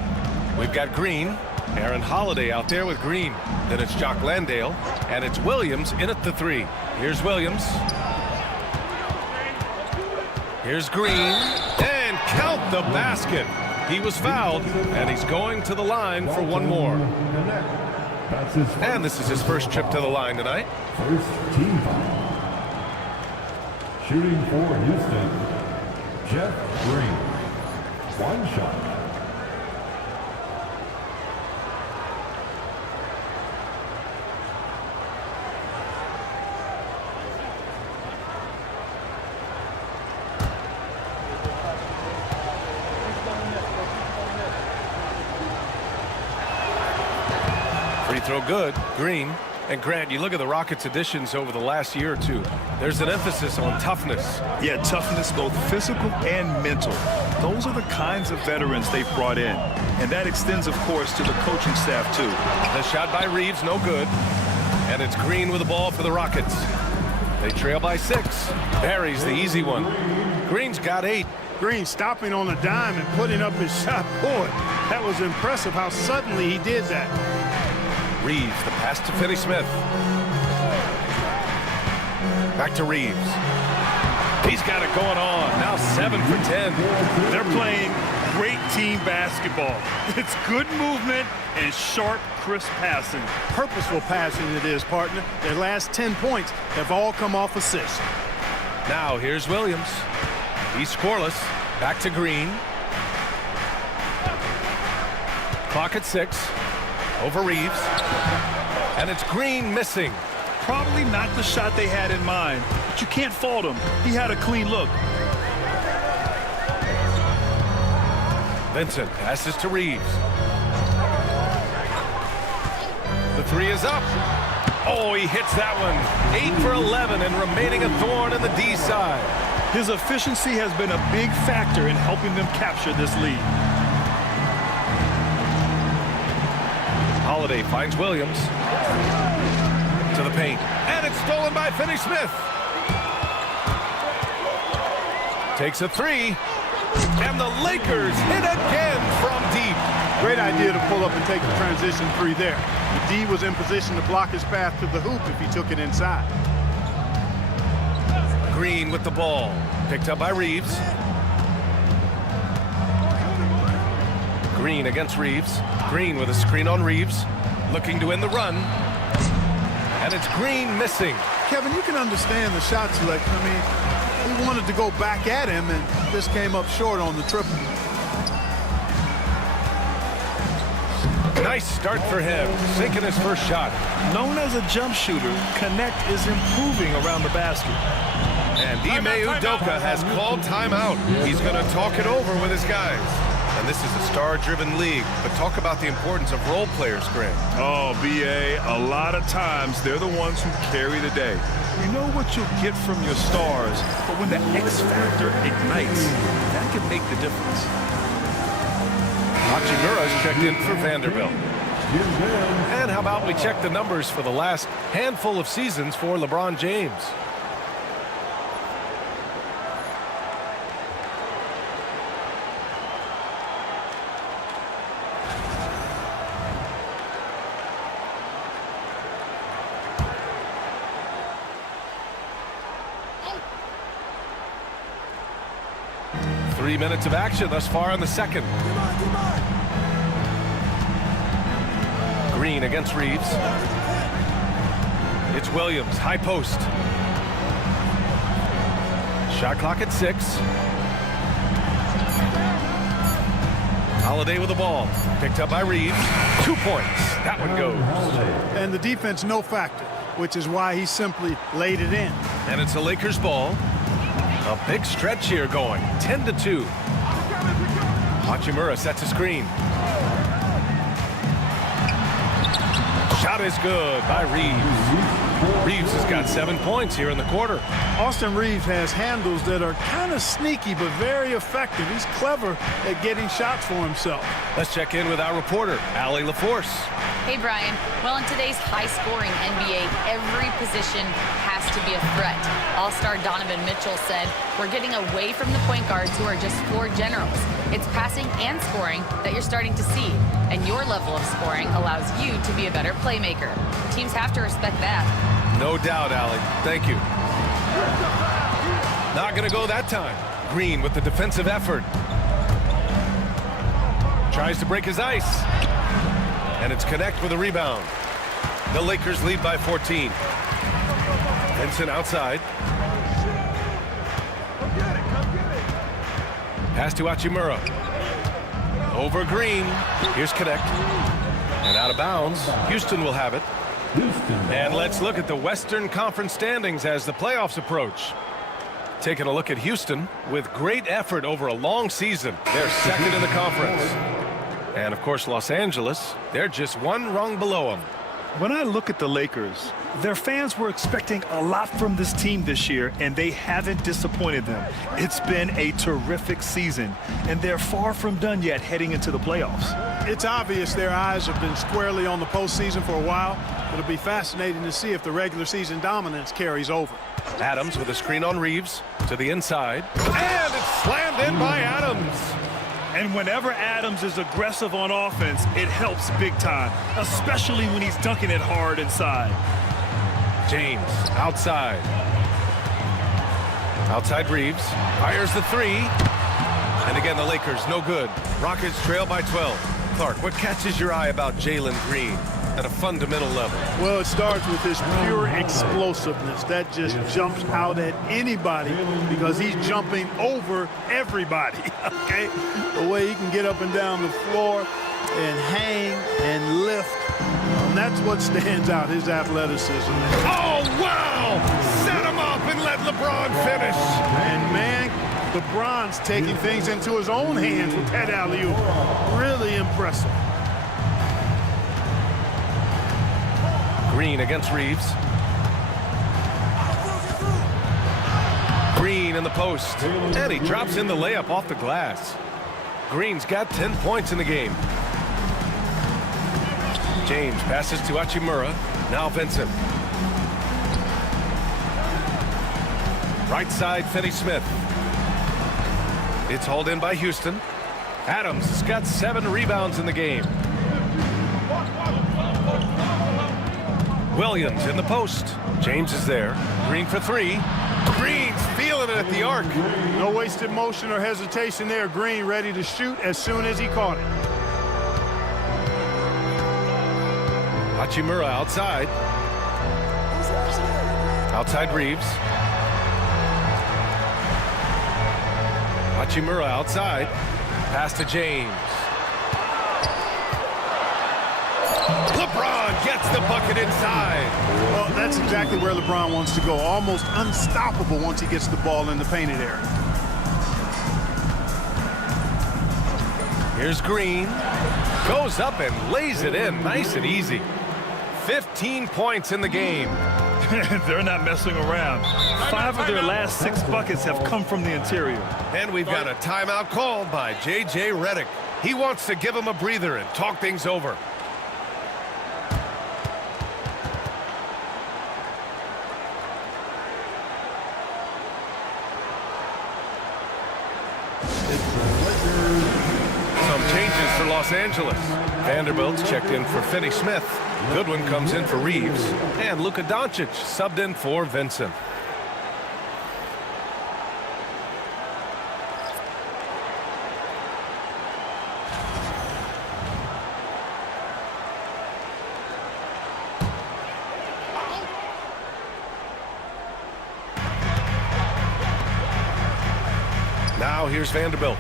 We've got Green, Aaron Holiday out there with Green. Then it's Jock Landale, and it's Williams in at the 3. Here's Williams. Here's Green, and count the basket. He was fouled, and he's going to the line for one more. And this is his first trip to the line tonight. First team foul. Shooting for Houston, Jeff Green. One shot. Free throw good, Green. And Grant, you look at the Rockets' additions over the last year or two. There's an emphasis on toughness. Yeah, toughness, both physical and mental. Those are the kinds of veterans they've brought in. And that extends, of course, to the coaching staff, too. The shot by Reeves, no good. And it's Green with the ball for the Rockets. They trail by 6. Barry's the easy one. Green's got 8. Green stopping on a dime and putting up his shot. Boy, that was impressive how suddenly he did that. Reeves, the pass to Finney-Smith. Back to Reeves. He's got it going on. Now 7 for 10. They're playing great team basketball. It's good movement and sharp, crisp passing. Purposeful passing it is, partner. Their last 10 points have all come off assists. Now here's Williams. He's scoreless. Back to Green. Clock at 6. Over Reeves. And it's Green missing. Probably not the shot they had in mind, but you can't fault him. He had a clean look. Vincent passes to Reeves. The 3 is up. Oh, he hits that one. 8 for 11 and remaining a thorn in the D side. His efficiency has been a big factor in helping them capture this lead. Holiday finds Williams. To the paint. And it's stolen by Finney-Smith. Takes a 3. And the Lakers hit again from deep. Great idea to pull up and take the transition 3 there. The D was in position to block his path to the hoop if he took it inside. Green with the ball. Picked up by Reeves. Green against Reeves. Green with a screen on Reeves. Looking to end the run. And it's Green missing. Kevin, you can understand the shot selection. I mean, he wanted to go back at him, and this came up short on the triple. Nice start for him. Sinking his first shot. Known as a jump shooter, Connect is improving around the basket. And Ime Udoka has called timeout. He's going to talk it over with his guys. And this is a star-driven league, but talk about the importance of role players, Grant. Oh, B.A., a lot of times they're the ones who carry the day. You know what you'll get from your stars, but when the X factor ignites, that can make the difference. Hachimura's checked in for Vanderbilt. And how about we check the numbers for the last handful of seasons for LeBron James. 3 minutes of action thus far in the second. Green against Reeves. It's Williams, high post. Shot clock at 6. Holiday with the ball. Picked up by Reeves. 2 points. That one goes. And the defense no factor, which is why he simply laid it in. And it's a Lakers ball. A big stretch here going. 10-2. Hachimura sets a screen. Shot is good by Reeves. Reeves has got 7 points here in the quarter. Austin Reeves has handles that are kind of sneaky but very effective. He's clever at getting shots for himself. Let's check in with our reporter, Allie LaForce. Hey, Brian. Well, in today's high-scoring NBA, every position has to be a threat. All-star Donovan Mitchell said, "We're getting away from the point guards who are just floor generals. It's passing and scoring that you're starting to see, and your level of scoring allows you to be a better playmaker. Teams have to respect that." No doubt, Allie. Thank you. Not going to go that time. Green with the defensive effort. Tries to break his ice. And it's Connect with a rebound. The Lakers lead by 14. Vincent outside. Pass to Hachimura. Over Green. Here's Connect. And out of bounds. Houston will have it. And let's look at the Western Conference standings as the playoffs approach. Taking a look at Houston, with great effort over a long season, they're second in the conference. And of course, Los Angeles, they're just one rung below them. When I look at the Lakers, their fans were expecting a lot from this team this year, and they haven't disappointed them. It's been a terrific season, and they're far from done yet heading into the playoffs. It's obvious their eyes have been squarely on the postseason for a while. It'll be fascinating to see if the regular season dominance carries over. Adams with a screen on Reeves to the inside. And it's slammed in by Adams. And whenever Adams is aggressive on offense, it helps big time, especially when he's dunking it hard inside. James outside. Outside Reeves. Fires the 3. And again, the Lakers, no good. Rockets trail by 12. Clark, what catches your eye about Jalen Green at a fundamental level? Well, it starts with his pure explosiveness. That just jumps out at anybody because he's jumping over everybody, okay? The way he can get up and down the floor and hang and lift, and that's what stands out, his athleticism. Oh, wow! Set him up and let LeBron finish. And, man, LeBron's taking things into his own hands with that alley-oop. Really impressive. Green against Reeves. Green in the post. And he drops in the layup off the glass. Green's got 10 points in the game. James passes to Hachimura. Now Vincent. Right side, Finney-Smith. It's hauled in by Houston. Adams has got 7 rebounds in the game. Williams in the post. James is there. Green for 3. Green's feeling it at the arc. No wasted motion or hesitation there. Green ready to shoot as soon as he caught it. Hachimura outside. Outside Reeves. Hachimura outside. Pass to James. LeBron gets the bucket inside. Well, that's exactly where LeBron wants to go. Almost unstoppable once he gets the ball in the painted area. Here's Green. Goes up and lays it in nice and easy. 15 points in the game. They're not messing around. 5 of their last 6 buckets have come from the interior. And we've got a timeout called by J.J. Redick. He wants to give him a breather and talk things over. Some changes for Los Angeles. Vanderbilt's checked in for Finney-Smith. Goodwin comes in for Reeves. And Luka Doncic subbed in for Vincent. Now here's Vanderbilt.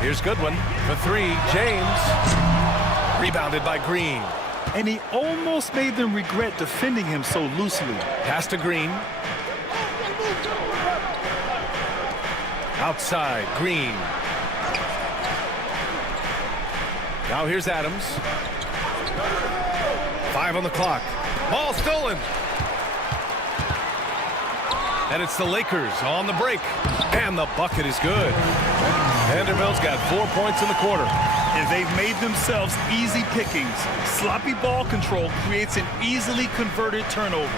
Here's Goodwin for three. James. Rebounded by Green. And he almost made them regret defending him so loosely. Pass to Green. Outside, Green. Now here's Adams. 5 on the clock. Ball stolen. And it's the Lakers on the break. And the bucket is good. Vanderbilt's got 4 points in the quarter. And they've made themselves easy pickings. Sloppy ball control creates an easily converted turnover.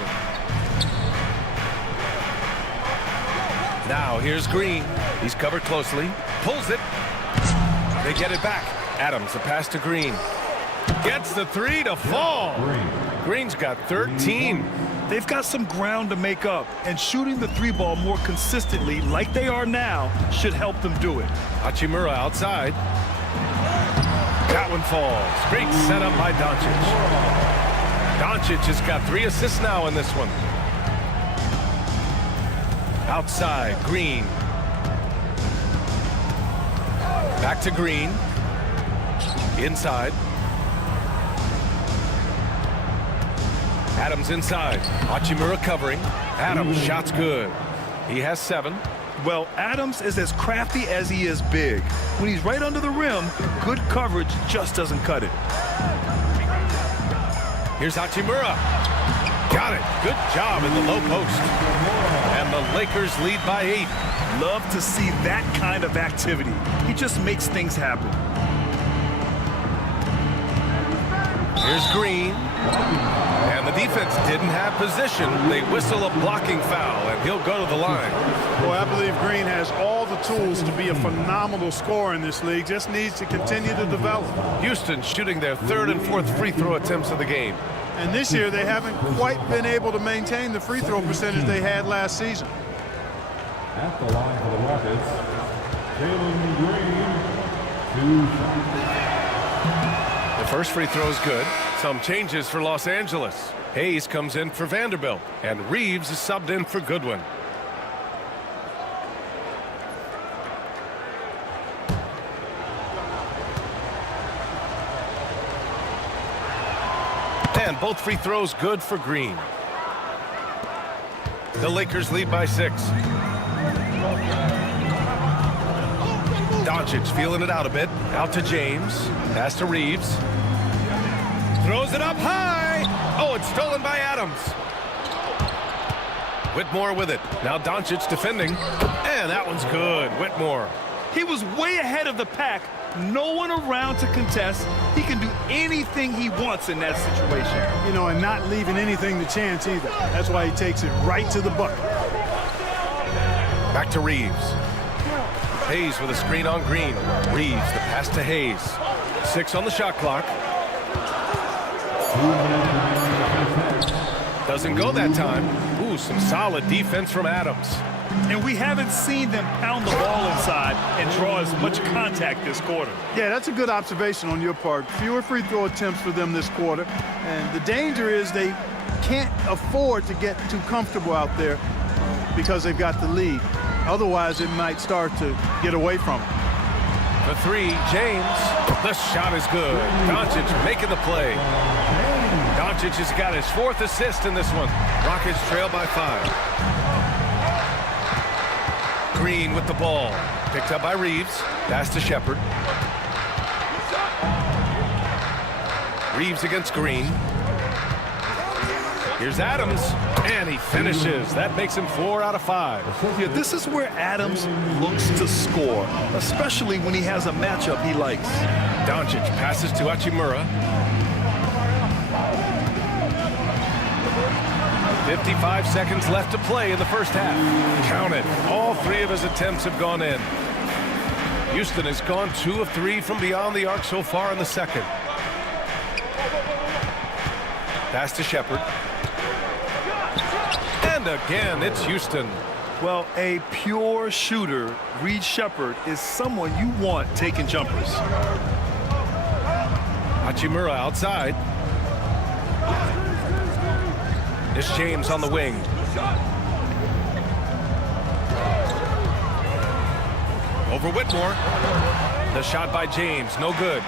Now here's Green. He's covered closely. Pulls it. They get it back. Adams, a pass to Green. Gets the three to fall. Green's got 13. They've got some ground to make up, and shooting the three ball more consistently like they are now should help them do it. Hachimura outside. That one falls. Great setup by Doncic. Doncic has got 3 assists now in this one. Outside, Green. Back to Green. Inside. Adams inside. Hachimura covering. Adams, shot's good. He has 7. Well, Adams is as crafty as he is big. When he's right under the rim, good coverage just doesn't cut it. Here's Hachimura. Got it. Good job in the low post. And the Lakers lead by 8. Love to see that kind of activity. He just makes things happen. Here's Green. And the defense didn't have position. They whistle a blocking foul, and he'll go to the line. Boy, I believe Green has all the tools to be a phenomenal scorer in this league. Just needs to continue to develop. Houston shooting their 3rd and 4th free throw attempts of the game. And this year, they haven't quite been able to maintain the free throw percentage they had last season. At the line for the Rockets, Jalen Green, 2 shots. The first free throw is good. Some changes for Los Angeles. Hayes comes in for Vanderbilt, and Reeves is subbed in for Goodwin. And both free throws good for Green. The Lakers lead by 6. Doncic feeling it out a bit. Out to James. Pass to Reeves. Throws it up high. Oh, it's stolen by Adams. Whitmore with it. Now Doncic defending. And that one's good. Whitmore. He was way ahead of the pack. No one around to contest. He can do anything he wants in that situation. You know, and not leaving anything to chance either. That's why he takes it right to the bucket. Back to Reeves. Hayes with a screen on Green. Reeves, the pass to Hayes. 6 on the shot clock. Doesn't go that time. Ooh, some solid defense from Adams. And we haven't seen them pound the ball inside and draw as much contact this quarter. Yeah, that's a good observation on your part. Fewer free throw attempts for them this quarter. And the danger is they can't afford to get too comfortable out there because they've got the lead. Otherwise, it might start to get away from them. The 3, James. The shot is good. Doncic making the play. Doncic has got his 4th assist in this one. Rockets trail by 5. Green with the ball. Picked up by Reeves. Pass to Shepard. Reeves against Green. Here's Adams, and he finishes. That makes him 4 out of 5. Yeah, this is where Adams looks to score, especially when he has a matchup he likes. Doncic passes to Hachimura. 55 seconds left to play in the first half. Count it. All 3 of his attempts have gone in. Houston has gone 2 of 3 from beyond the arc so far in the second. Pass to Shepard. And again, it's Houston. Well, a pure shooter, Reed Shepard, is someone you want taking jumpers. Hachimura outside. It's James on the wing. Over Whitmore. The shot by James, no good.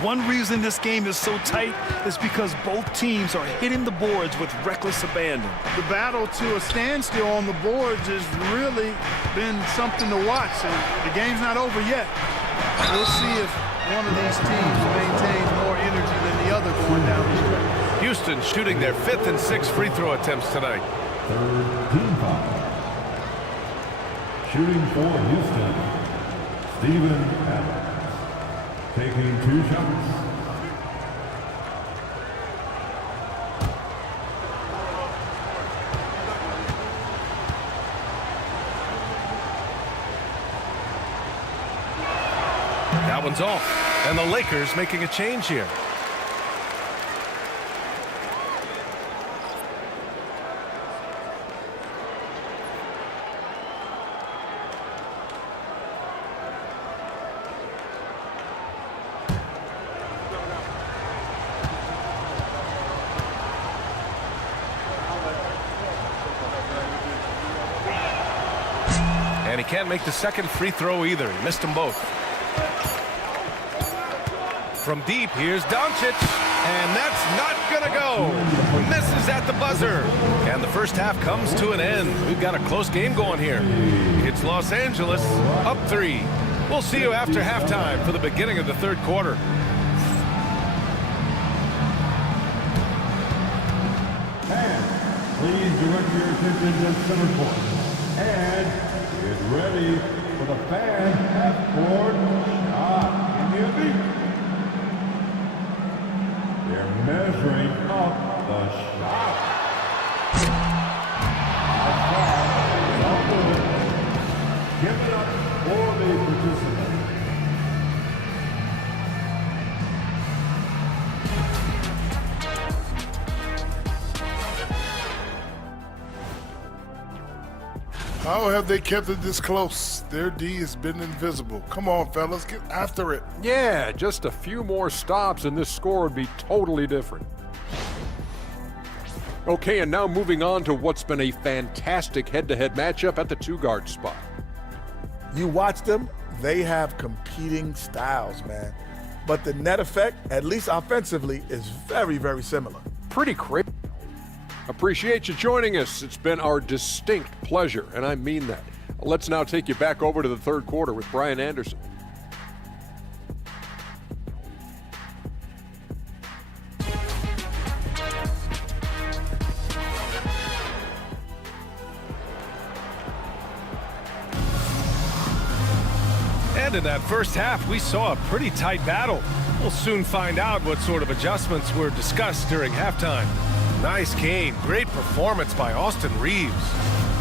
One reason this game is so tight is because both teams are hitting the boards with reckless abandon. The battle to a standstill on the boards has really been something to watch, and the game's not over yet. We'll see if one of these teams maintains more energy than the other going down the stretch. Houston shooting their 5th and 6th free throw attempts tonight. Third team foul. Shooting for Houston, Steven Adams. Taking 2 shots. That one's off. And the Lakers making a change here. And he can't make the second free throw either. He missed them both. From deep, here's Doncic. And that's not going to go. Misses at the buzzer. And the first half comes to an end. We've got a close game going here. It's Los Angeles up 3. We'll see you after halftime for the beginning of the third quarter. And please direct your attention to center court. And get ready for the fan half-court shot in the elite. They're measuring up the shot. Give it up for the participants. How have they kept it this close? Their D has been invisible. Come on, fellas, get after it. Yeah, just a few more stops and this score would be totally different. Okay, and now moving on to what's been a fantastic head-to-head matchup at the 2-guard spot. You watch them, they have competing styles, man. But the net effect, at least offensively, is very, very similar. Pretty crazy. Appreciate you joining us. It's been our distinct pleasure, and I mean that. Let's now take you back over to the third quarter with Brian Anderson. And in that first half, we saw a pretty tight battle. We'll soon find out what sort of adjustments were discussed during halftime. Nice game. Great performance by Austin Reeves.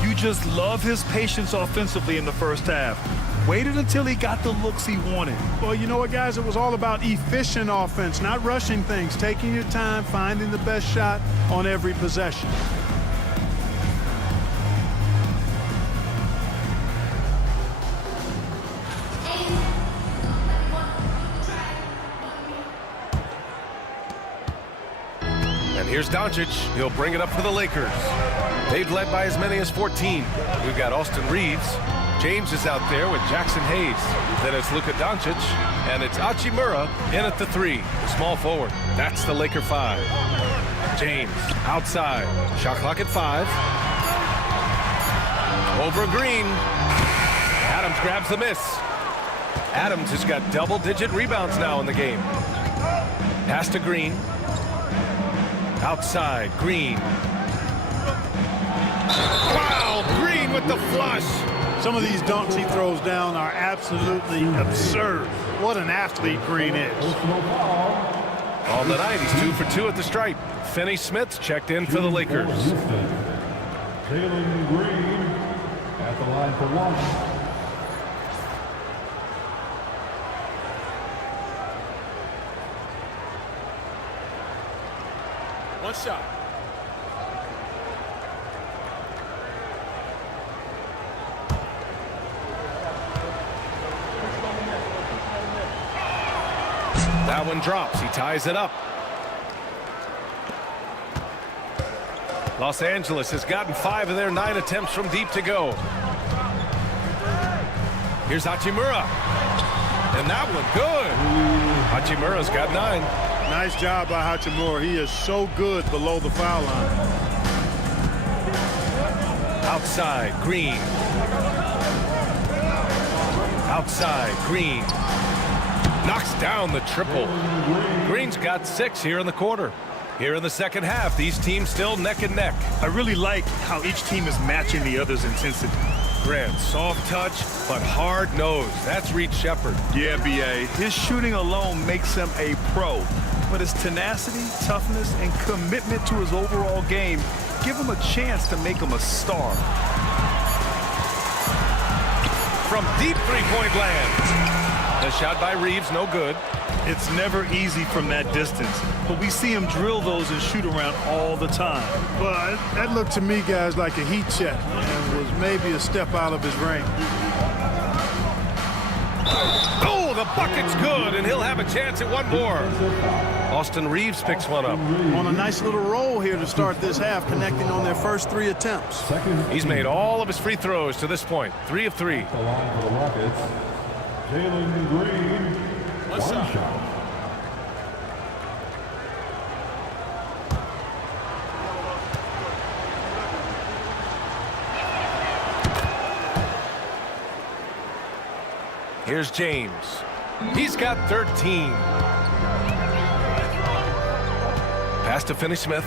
You just love his patience offensively in the first half. Waited until he got the looks he wanted. Well, you know what, guys? It was all about efficient offense, not rushing things, taking your time, finding the best shot on every possession. Here's Doncic. He'll bring it up for the Lakers. They've led by as many as 14. We've got Austin Reeves. James is out there with Jackson Hayes. Then it's Luka Doncic. And it's Hachimura in at the 3. The small forward. That's the Laker 5. James outside. Shot clock at 5. Over Green. Adams grabs the miss. Adams has got double-digit rebounds now in the game. Pass to Green. Outside, Green. Wow, Green with the flush. Some of these dunks he throws down are absolutely absurd. What an athlete Green is. On the night, he's 2 for 2 at the stripe. Finney-Smith checked in for the Lakers. Jalen Green at the line for 1. One shot. That one drops. He ties it up. Los Angeles has gotten 5 of their 9 attempts from deep to go. Here's Hachimura. And that one, good. Hachimura's got 9. Nice job by Hachimura. He is so good below the foul line. Outside, Green. Outside, Green. Knocks down the triple. Green's got 6 here in the quarter. Here in the second half, these teams still neck and neck. I really like how each team is matching the other's intensity. Grant, soft touch, but hard nose. That's Reed Shepherd. Yeah, B.A. His shooting alone makes him a pro. But his tenacity, toughness, and commitment to his overall game give him a chance to make him a star. From deep three-point land. The shot by Reeves, no good. It's never easy from that distance, but we see him drill those and shoot around all the time. Well, that looked to me, guys, like a heat check and was maybe a step out of his range. Oh, the bucket's good, and he'll have a chance at one more. Austin Reeves picks one up. On a nice little roll here to start this half, connecting on their first 3 attempts. He's made all of his free throws to this point. 3 of 3. The line for the Rockets, Jalen Green, one shot. Here's James. He's got 13. Pass to Finney-Smith.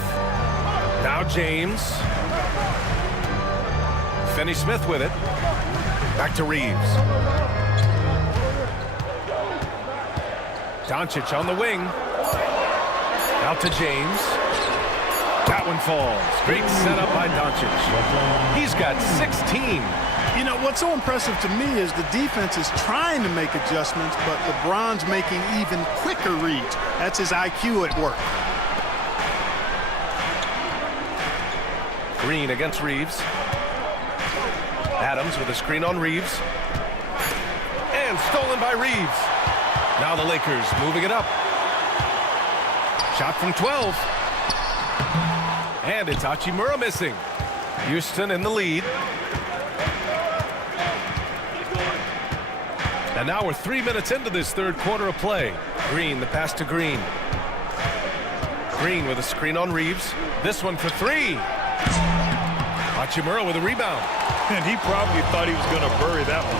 Now James. Finney-Smith with it. Back to Reeves. Doncic on the wing. Out to James. That one falls. Great setup by Doncic. He's got 16. You know, what's so impressive to me is the defense is trying to make adjustments, but LeBron's making even quicker reads. That's his IQ at work. Green against Reeves. Adams with a screen on Reeves. And stolen by Reeves. Now the Lakers moving it up. Shot from 12. And it's Hachimura missing. Houston in the lead. And now we're 3 minutes into this third quarter of play. Green, the pass to Green. Green with a screen on Reeves. This one for 3. Hachimura with a rebound. And he probably thought he was going to bury that one.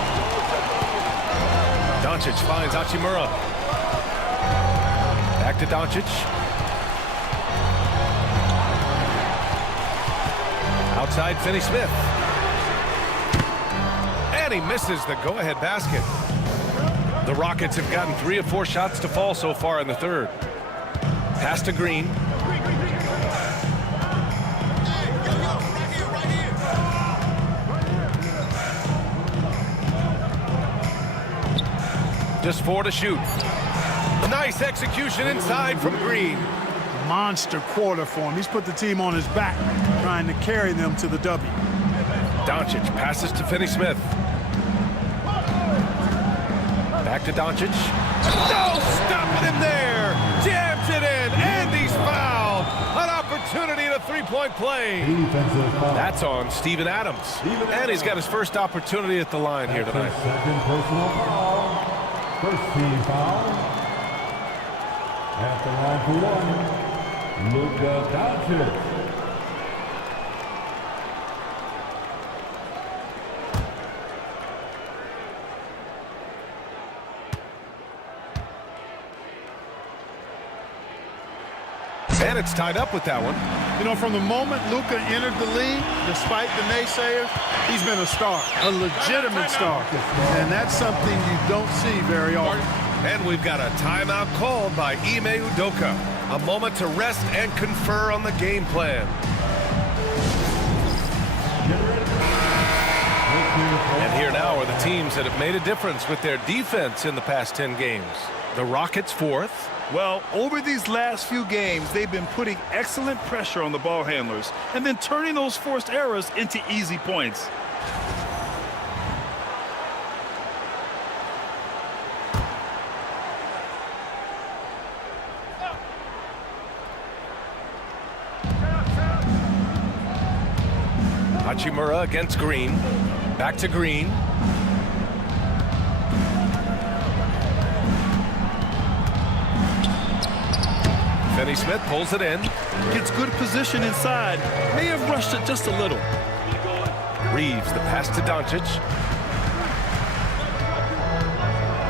Doncic finds Hachimura. Back to Doncic. Outside Finney-Smith. And he misses the go-ahead basket. The Rockets have gotten 3 of 4 shots to fall so far in the third. Pass to Green. Just 4 to shoot. Nice execution inside from Green. Monster quarter for him. He's put the team on his back, trying to carry them to the W. Doncic passes to Finney-Smith. Back to Doncic. No, stop it in there. Jams it in, and he's fouled. An opportunity at a three-point play. That's on Steven Adams. And he's got his first opportunity at the line here tonight. Second personal foul. First team foul. At the line for 1, Luka Doncic. And it's tied up with that one. You know, from the moment Luka entered the league, despite the naysayers, he's been a star, a legitimate star. And that's something you don't see very often. And we've got a timeout called by Ime Udoka. A moment to rest and confer on the game plan. And here now are the teams that have made a difference with their defense in the past 10 games. The Rockets 4th. Well, over these last few games, they've been putting excellent pressure on the ball handlers and then turning those forced errors into easy points. Hachimura against Green. Back to Green. Finney-Smith pulls it in. Gets good position inside. May have rushed it just a little. Reeves, the pass to Doncic.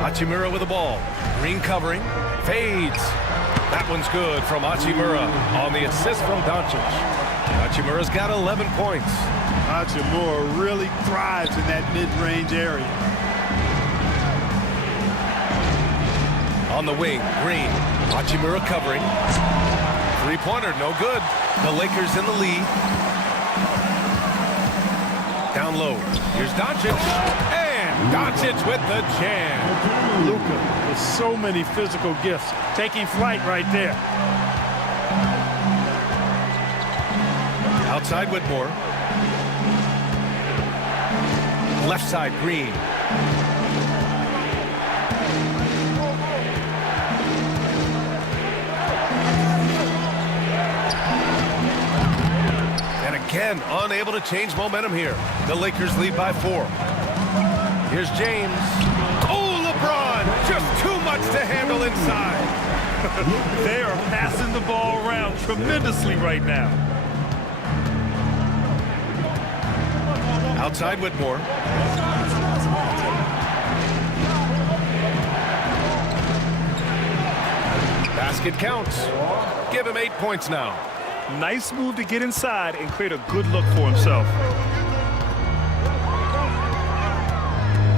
Hachimura with the ball. Green covering. Fades. That one's good from Hachimura on the assist from Doncic. Hachimura's got 11 points. Hachimura really thrives in that mid-range area. On the wing, Green. Hachimura covering. Three-pointer, no good. The Lakers in the lead. Down low. Here's Doncic. And Doncic with the jam. Luka with so many physical gifts. Taking flight right there. Outside Whitmore. Left side, Green. And again, unable to change momentum here. The Lakers lead by 4. Here's James. Oh, LeBron! Just too much to handle inside. They are passing the ball around tremendously right now. Outside Whitmore. Basket counts. Give him 8 points now. Nice move to get inside and create a good look for himself.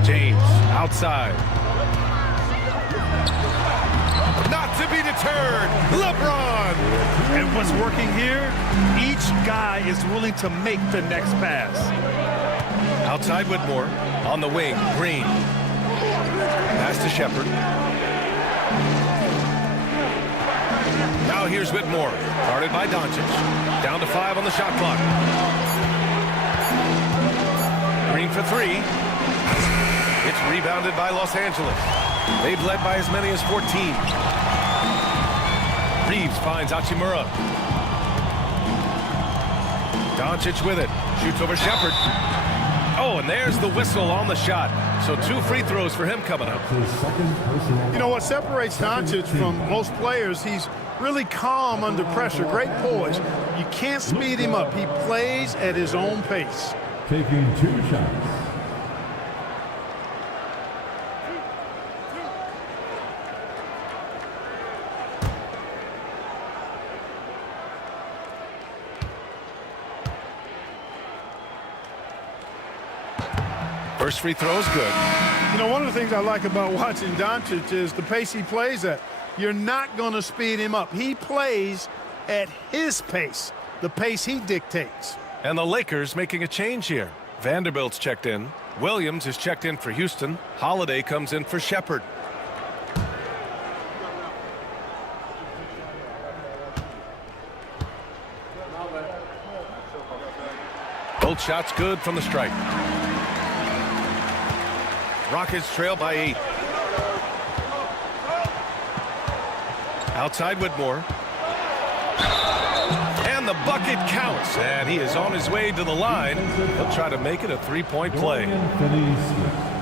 James outside. Not to be deterred. LeBron. And what's working here? Each guy is willing to make the next pass. Outside Whitmore. On the wing, Green. Pass to Shepherd. Now here's Whitmore. Guarded by Doncic. Down to 5 on the shot clock. Green for 3. It's rebounded by Los Angeles. They've led by as many as 14. Reeves finds Hachimura. Doncic with it. Shoots over Shepherd. Oh, and there's the whistle on the shot. So 2 free throws for him coming up. You know what separates Doncic from most players? He's really calm under pressure. Great poise. You can't speed him up. He plays at his own pace. Taking 2 shots. First free throw is good. You know, one of the things I like about watching Doncic is the pace he plays at. You're not going to speed him up. He plays at his pace, the pace he dictates. And the Lakers making a change here. Vanderbilt's checked in. Williams is checked in for Houston. Holiday comes in for Shepherd. Both shots good from the stripe. Rockets trail by 8. Outside Whitmore. And the bucket counts. And he is on his way to the line. He'll try to make it a 3-point play.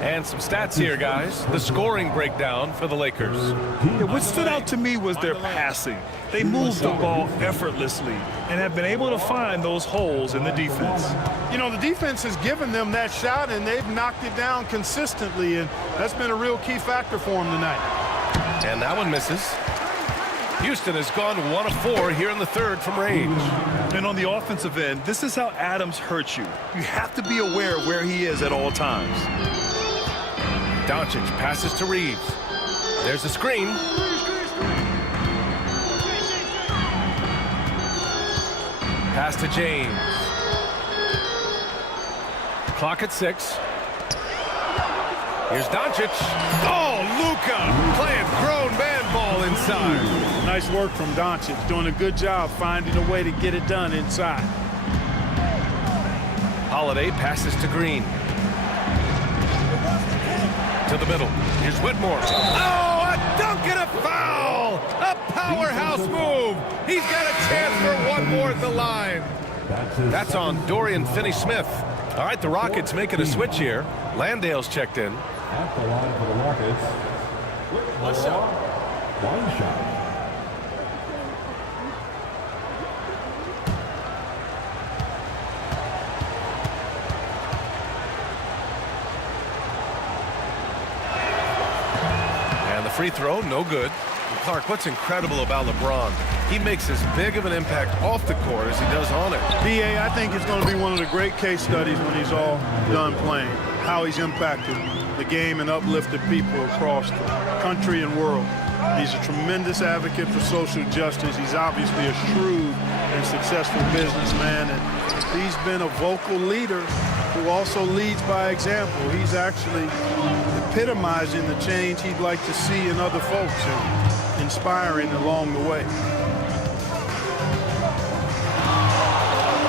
And some stats here, guys. The scoring breakdown for the Lakers. Yeah, what stood out to me was their passing. They moved the ball effortlessly and have been able to find those holes in the defense. You know, the defense has given them that shot, and they've knocked it down consistently, and that's been a real key factor for them tonight. And that one misses. Houston has gone 1 of 4 here in the third from range. And on the offensive end, this is how Adams hurts you. You have to be aware of where he is at all times. Doncic passes to Reeves. There's a screen. Pass to James. Clock at 6. Here's Doncic. Oh, Luka playing grown man ball inside. Nice work from Doncic, doing a good job finding a way to get it done inside. Holiday passes to Green. To the middle. Here's Whitmore. Oh, a dunk and a foul! A powerhouse move. He's got a chance for one more at the line. That's on Dorian Finney-Smith. All right, the Rockets making a switch here. Landale's checked in. At the line for the Rockets. One shot. free throw, no good. And Clark, what's incredible about LeBron? He makes as big of an impact off the court as he does on it. B.A., I think it's going to be one of the great case studies when he's all done playing, how he's impacted the game and uplifted people across the country and world. He's a tremendous advocate for social justice. He's obviously a shrewd and successful businessman, and he's been a vocal leader who also leads by example. He's actually epitomizing the change he'd like to see in other folks and inspiring along the way.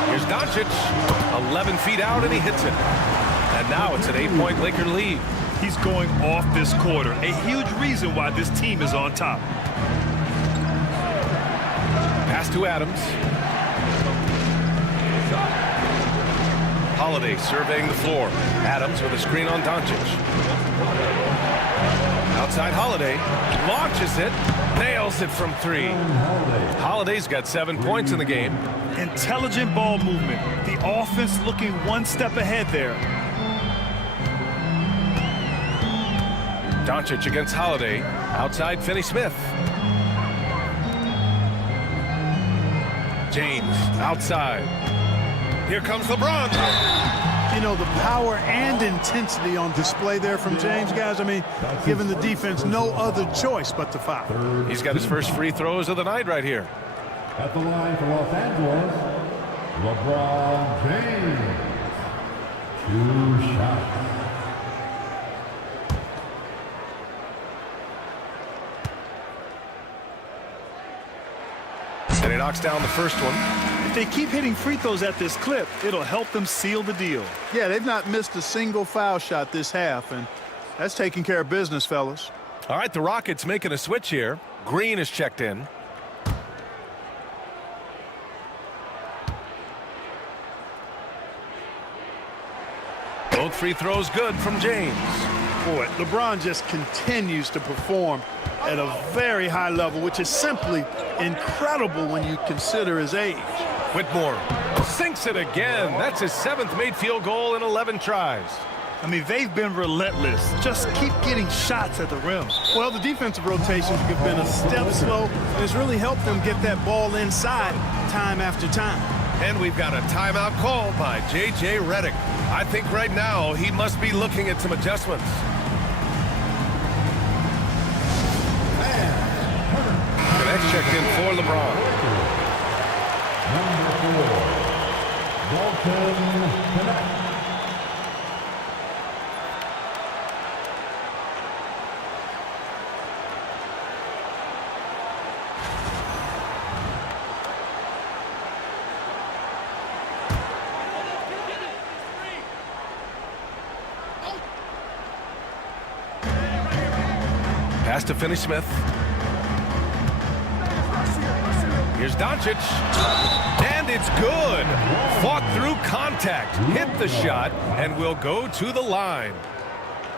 Here's Doncic, 11 feet out, and he hits it. And now it's an 8-point Laker lead. He's going off this quarter, a huge reason why this team is on top. Pass to Adams. Holiday surveying the floor. Adams with a screen on Doncic. Outside Holiday, launches it, nails it from 3. Holiday's got 7 points in the game. Intelligent ball movement. The offense looking one step ahead there. Doncic against Holiday. Outside Finney-Smith. James outside. Here comes LeBron. You know, the power and intensity on display there from James, guys. I mean, giving the defense no other choice but to foul. He's got his first free throws of the night right here. At the line for Los Angeles, LeBron James. 2 shots. And he knocks down the first one. If they keep hitting free throws at this clip, it'll help them seal the deal. Yeah, they've not missed a single foul shot this half, and that's taking care of business, fellas. All right, the Rockets making a switch here. Green is checked in. Both free throws good from James. Boy, LeBron just continues to perform at a very high level, which is simply incredible when you consider his age. Whitmore sinks it again. That's his 7th made field goal in 11 tries. I mean, they've been relentless. Just keep getting shots at the rim. Well, the defensive rotations have been a step slow, and it's really helped them get that ball inside time after time. And we've got a timeout called by J.J. Redick. I think right now he must be looking at some adjustments. The next checked in for LeBron. Number 4, Dalton Knecht. Pass to Finney-Smith. Here's Doncic. And it's good. Fought through contact. Hit the shot and will go to the line.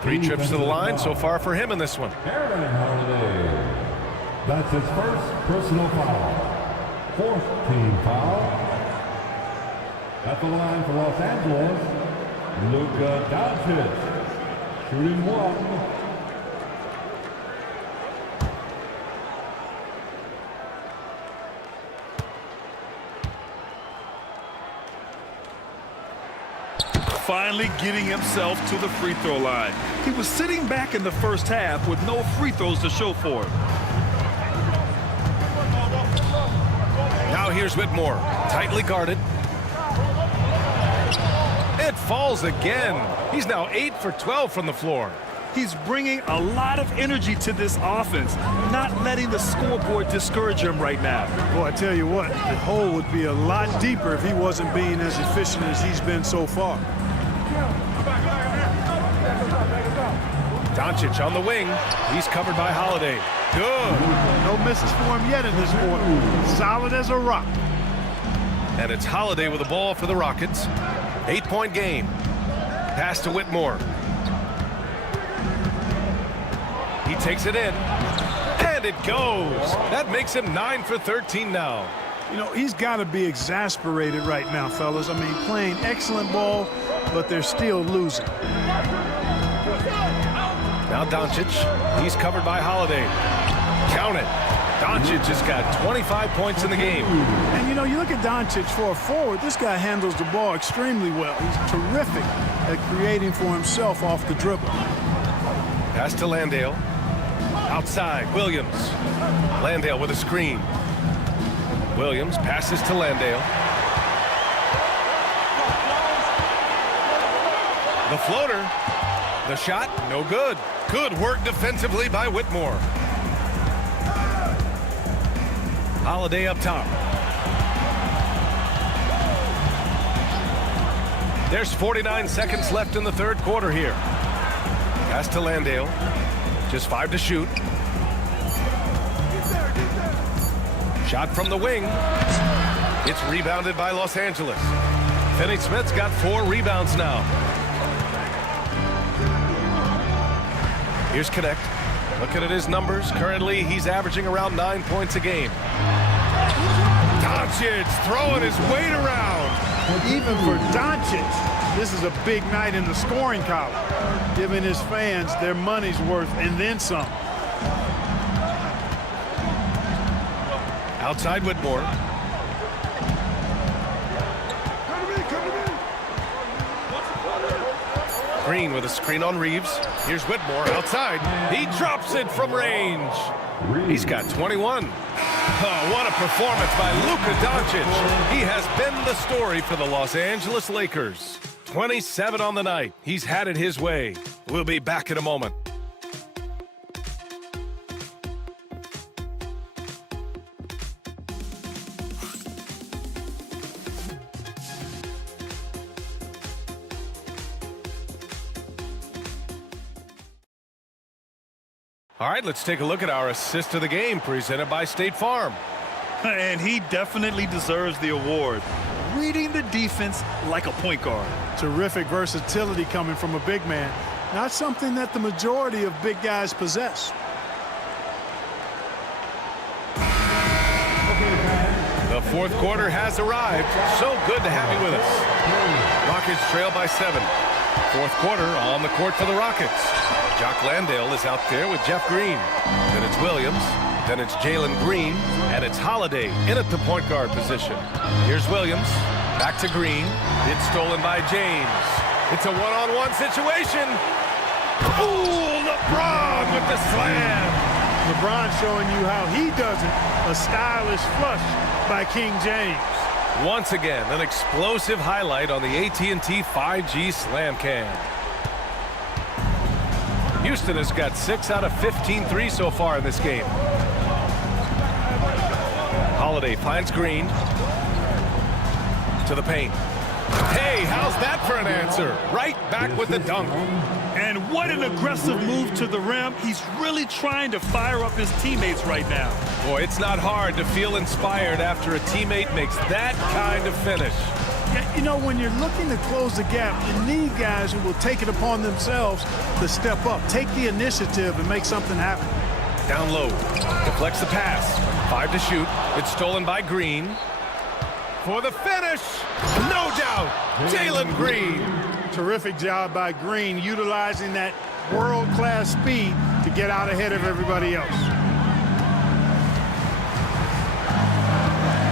3 trips to the line so far for him in this one. Holiday. That's his first personal foul. 4th team foul. At the line for Los Angeles, Luka Doncic. Shooting 1. Finally getting himself to the free throw line. He was sitting back in the first half with no free throws to show for it. Now here's Whitmore, tightly guarded. It falls again. He's now 8 for 12 from the floor. He's bringing a lot of energy to this offense, not letting the scoreboard discourage him right now. Boy, I tell you what, the hole would be a lot deeper if he wasn't being as efficient as he's been so far. Doncic on the wing. He's covered by Holiday. Good. No misses for him yet in this quarter. Solid as a rock. And it's Holiday with the ball for the Rockets. 8-point game. Pass to Whitmore. He takes it in. And it goes. That makes him 9 for 13 now. You know, he's got to be exasperated right now, fellas. I mean, playing excellent ball, but they're still losing. Now Doncic. He's covered by Holiday. Count it. Doncic has got 25 points in the game. And, you know, you look at Doncic for a forward, this guy handles the ball extremely well. He's terrific at creating for himself off the dribble. Pass to Landale. Outside, Williams. Landale with a screen. Williams passes to Landale. The floater. The shot, no good. Good work defensively by Whitmore. Holiday up top. There's 49 seconds left in the third quarter here. Pass to Landale. Just 5 to shoot. Shot from the wing. It's rebounded by Los Angeles. Finney-Smith's got 4 rebounds now. Here's Connect. Looking at his numbers. Currently, he's averaging around 9 points a game. Doncic throwing his weight around. Even for Doncic, this is a big night in the scoring column, giving his fans their money's worth and then some. Outside Whitmore. Green with a screen on Reeves. Here's Whitmore outside. He drops it from range. He's got 21. Oh, what a performance by Luka Doncic. He has been the story for the Los Angeles Lakers. 27 on the night. He's had it his way. We'll be back in a moment. All right, let's take a look at our assist of the game presented by State Farm. And he definitely deserves the award. Reading the defense like a point guard. Terrific versatility coming from a big man. Not something that the majority of big guys possess. The fourth quarter has arrived. So good to have you with us. Rockets trail by 7. Fourth quarter on the court for the Rockets. Jock Landale is out there with Jeff Green. Then it's Williams. Then it's Jalen Green. And it's Holiday in at the point guard position. Here's Williams. Back to Green. It's stolen by James. It's a one-on-one situation. Ooh, LeBron with the slam. LeBron showing you how he does it. A stylish flush by King James. Once again, an explosive highlight on the AT&T 5G Slam Cam. Houston has got 6 out of 15 threes so far in this game. Holiday finds Green. To the paint. Hey, how's that for an answer? Right back with the dunk. And what an aggressive move to the rim. He's really trying to fire up his teammates right now. Boy, it's not hard to feel inspired after a teammate makes that kind of finish. Yeah, you know, when you're looking to close the gap, you need guys who will take it upon themselves to step up, take the initiative, and make something happen. Down low. Deflects the pass. 5 to shoot. It's stolen by Green. For the finish. No doubt. Jalen Green. Terrific job by Green, utilizing that world-class speed to get out ahead of everybody else.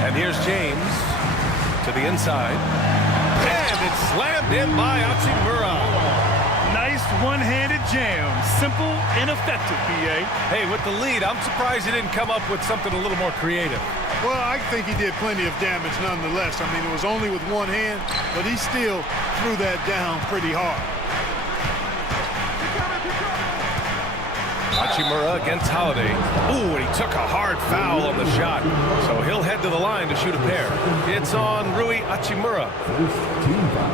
And here's James to the inside. And it's slammed in by Hachimura. Nice one-handed jam. Simple and effective, B.A. Hey, with the lead, I'm surprised he didn't come up with something a little more creative. Well, I think he did plenty of damage nonetheless. I mean, it was only with one hand, but he still threw that down pretty hard. Hachimura against Holiday. Ooh, and he took a hard foul on the shot. So he'll head to the line to shoot a pair. It's on Rui Hachimura. First team foul.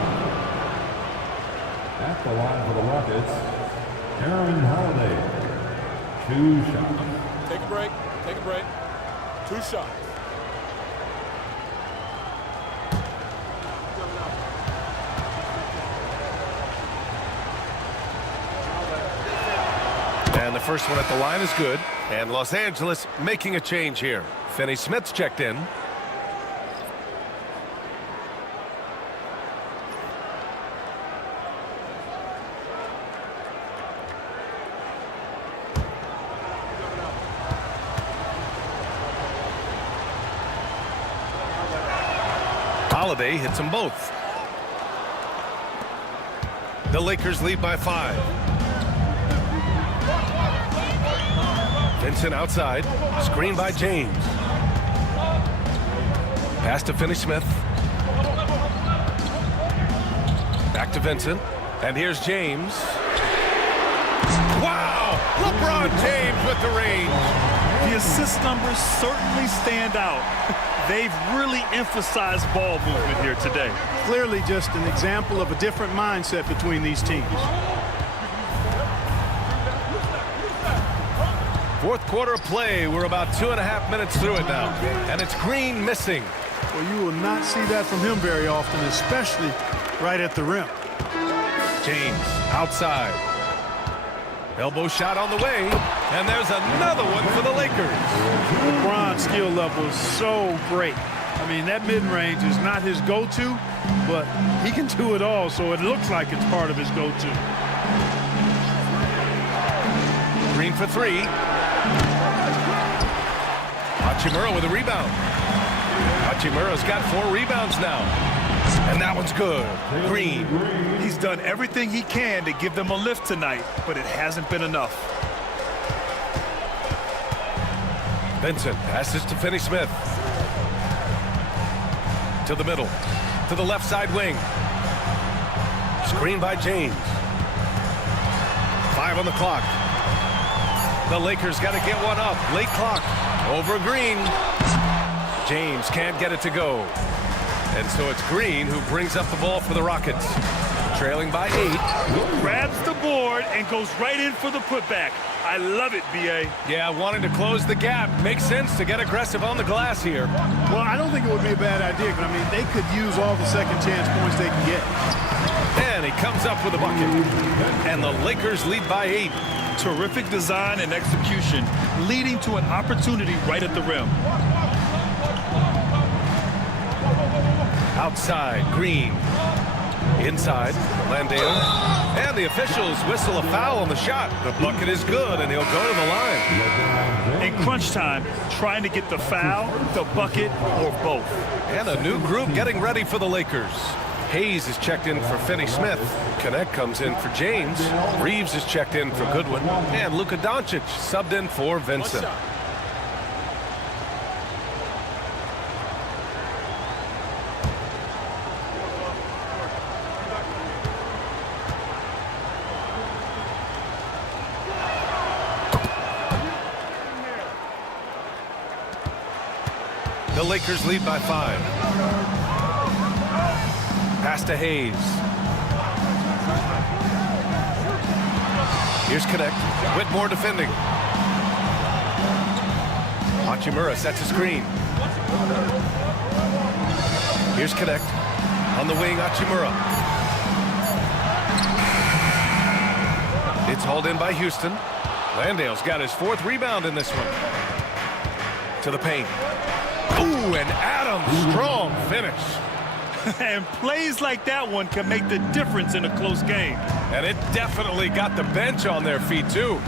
At the line for the Rockets, Aaron Holiday. 2 shots. Take a break. Take a break. 2 shots. And the first one at the line is good. And Los Angeles making a change here. Finney-Smith's checked in. Holiday hits them both. The Lakers lead by 5. Vincent outside. Screen by James. Pass to Finney-Smith. Back to Vincent. And here's James. Wow! LeBron James with the range. The assist numbers certainly stand out. They've really emphasized ball movement here today. Clearly just an example of a different mindset between these teams. Fourth quarter of play. We're about 2.5 minutes through it now. And it's Green missing. Well, you will not see that from him very often, especially right at the rim. James outside. Elbow shot on the way. And there's another one for the Lakers. LeBron's skill level is so great. I mean, that mid-range is not his go-to, but he can do it all, so it looks like it's part of his go-to. Green for 3. Hachimura with a rebound. Hachimura's got 4 rebounds now. And that one's good. Green. He's done everything he can to give them a lift tonight, but it hasn't been enough. Vincent passes to Finney-Smith. To the middle. To the left side wing. Screen by James. 5 on the clock. The Lakers got to get one up. Late clock. Over Green. James can't get it to go. And so it's Green who brings up the ball for the Rockets. Trailing by 8. Grabs the board and goes right in for the putback. I love it, B.A. Yeah, wanting to close the gap. Makes sense to get aggressive on the glass here. Well, I don't think it would be a bad idea, but I mean, they could use all the second chance points they can get. And he comes up with a bucket. And the Lakers lead by 8. Terrific design and execution, leading to an opportunity right at the rim. Outside, Green. Inside, Landale. And the officials whistle a foul on the shot. The bucket is good, and he'll go to the line. In crunch time, trying to get the foul, the bucket, or both. And a new group getting ready for the Lakers. Hayes is checked in for Finney-Smith. Connect comes in for James. Reeves is checked in for Goodwin. And Luka Doncic subbed in for Vincent. The Lakers lead by 5. Pass to Hayes. Here's Connect. Whitmore defending. Hachimura sets a screen. Here's Connect. On the wing, Hachimura. It's hauled in by Houston. Landale's got his 4th rebound in this one. To the paint. Ooh, and Adams, strong finish. And plays like that one can make the difference in a close game. And it definitely got the bench on their feet, too.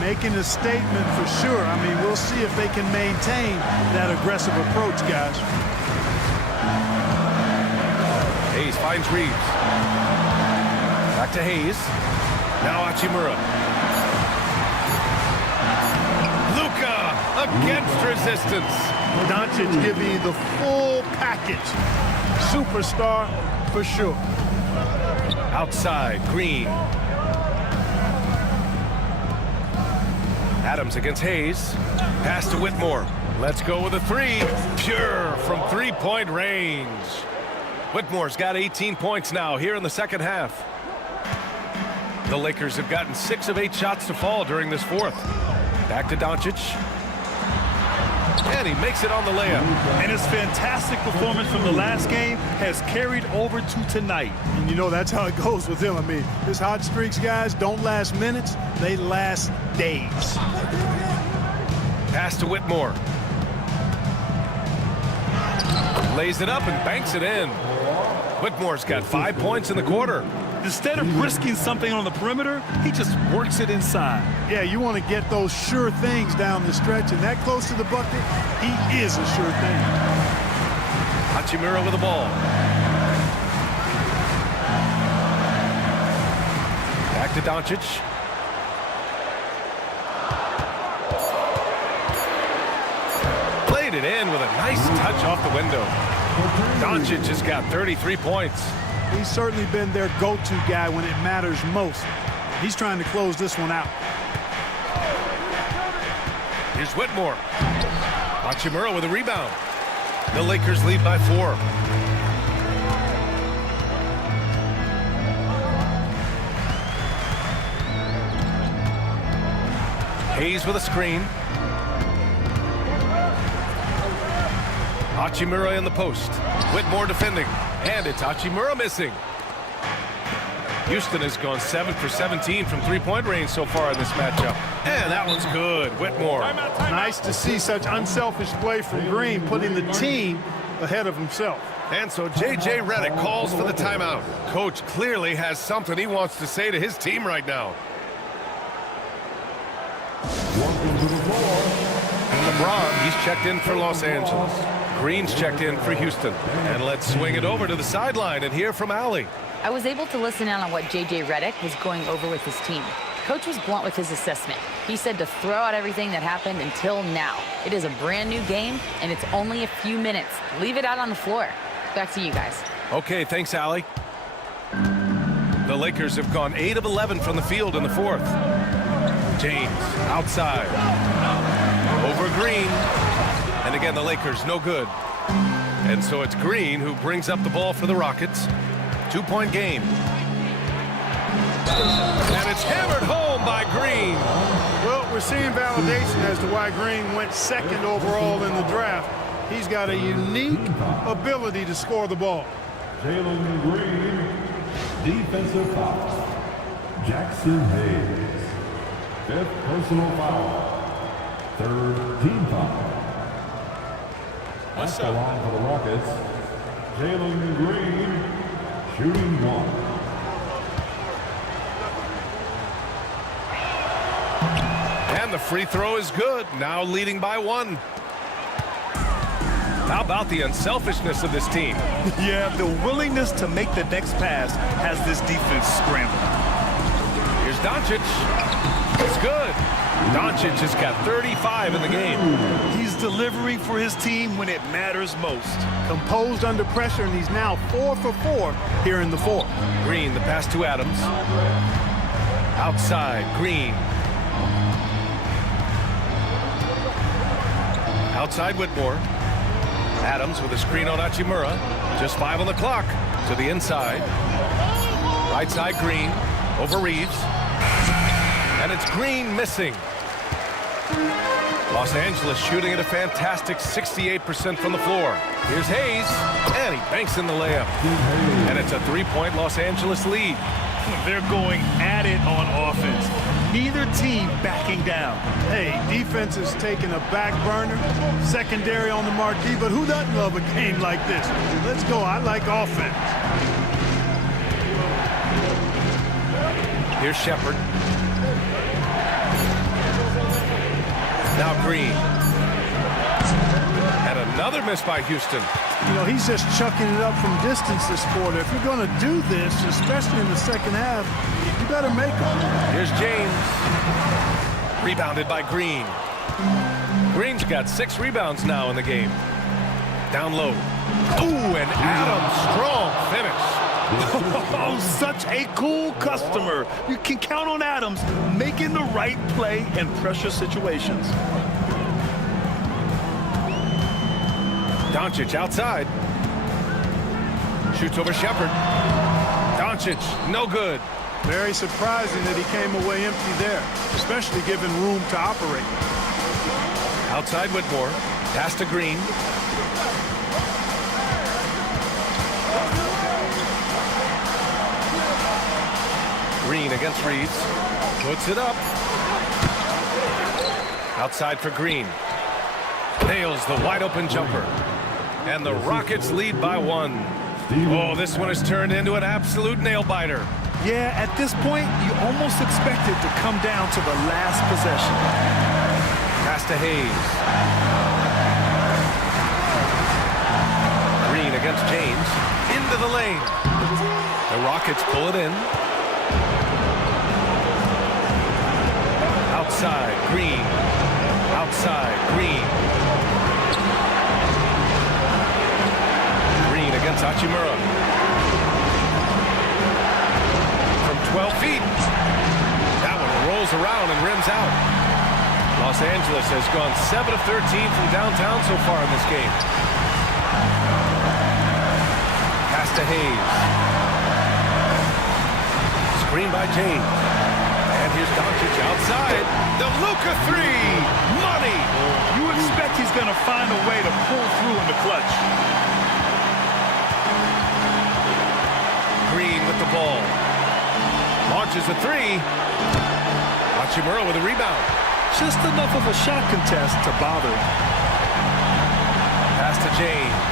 Making a statement for sure. I mean, we'll see if they can maintain that aggressive approach, guys. Hayes finds Reeves. Back to Hayes. Now Hachimura. Luka against resistance. Doncic giving you the full package. Superstar for sure. Outside, Green. Adams against Hayes. Pass to Whitmore. Let's go with a 3. Pure from 3-point range. Whitmore's got 18 points now here in the second half. The Lakers have gotten 6 of 8 shots to fall during this 4th. Back to Doncic. And he makes it on the layup. And his fantastic performance from the last game has carried over to tonight. And you know, that's how it goes with him. I mean, his hot streaks, guys, don't last minutes. They last days. Pass to Whitmore. Lays it up and banks it in. Whitmore's got 5 points in the quarter. Instead of risking something on the perimeter, he just works it inside. Yeah, you want to get those sure things down the stretch, and that close to the bucket, he is a sure thing. Hachimura with the ball. Back to Doncic. Played it in with a nice touch off the window. Doncic has got 33 points. He's certainly been their go-to guy when it matters most. He's trying to close this one out. Here's Whitmore. Hachimura with a rebound. The Lakers lead by 4. Hayes with a screen. Hachimura in the post. Whitmore defending. And it's Hachimura missing. Houston has gone 7 for 17 from three-point range so far in this matchup. And that one's good. Whitmore. Nice to see such unselfish play from Green, putting the team ahead of himself. And so J.J. Redick calls for the timeout. Coach clearly has something he wants to say to his team right now. And LeBron, he's checked in for Los Angeles. Green's checked in for Houston. And let's swing it over to the sideline and hear from Allie. I was able to listen in on what J.J. Redick was going over with his team. Coach was blunt with his assessment. He said to throw out everything that happened until now. It is a brand new game, and it's only a few minutes. Leave it out on the floor. Back to you guys. Okay, thanks, Allie. The Lakers have gone 8 of 11 from the field in the fourth. James outside. Over Green. And again, the Lakers no good. And so it's Green who brings up the ball for the Rockets. 2-point game. And it's hammered home by Green. Well, we're seeing validation as to why Green went second overall in the draft. He's got a unique ability to score the ball. Jalen Green, defensive foul. Jackson Hayes, 5th personal foul. 3rd team foul. At the line for the Rockets, Jalen Green, shooting 1. And the free throw is good, now leading by 1. How about the unselfishness of this team? Yeah, the willingness to make the next pass has this defense scrambling. Here's Doncic. It's good. Doncic has got 35 in the game. He's delivering for his team when it matters most. Composed under pressure, and he's now 4 for 4 here in the fourth. Green, the pass to Adams. Outside, Green. Outside Whitmore. Adams with a screen on Hachimura. Just 5 on the clock. To the inside. Right side, Green. Over Reeves. And it's Green missing. Los Angeles shooting at a fantastic 68% from the floor. Here's Hayes. And he banks in the layup. And it's a 3-point Los Angeles lead. They're going at it on offense. Neither team backing down. Hey, defense is taking a back burner, secondary on the marquee, but who doesn't love a game like this? Let's go. I like offense. Here's Shepard. Now Green. And another miss by Houston. You know, he's just chucking it up from distance this quarter. If you're going to do this, especially in the second half, you better make them. Here's James. Rebounded by Green. Green's got 6 rebounds now in the game. Down low. Ooh, and Adams, strong finish. Oh, such a cool customer. You can count on Adams making the right play in pressure situations. Doncic outside. Shoots over Shepard. Doncic, no good. Very surprising that he came away empty there, especially given room to operate. Outside Whitmore. Pass to Green. Green against Reeves. Puts it up. Outside for Green. Nails the wide open jumper. And the Rockets lead by 1. Oh, this one has turned into an absolute nail-biter. Yeah, at this point, you almost expect it to come down to the last possession. Pass to Hayes. Green against James. Into the lane. The Rockets pull it in. Inside, Green. Outside, Green. Green against Hachimura. From 12 feet. That one rolls around and rims out. Los Angeles has gone 7 of 13 from downtown so far in this game. Pass to Hayes. Screen by James. And here's Doncic outside. The Luka three. Money. You expect he's going to find a way to pull through in the clutch. Green with the ball. Launches a three. Hachimura with a rebound. Just enough of a shot contest to bother him. Pass to James.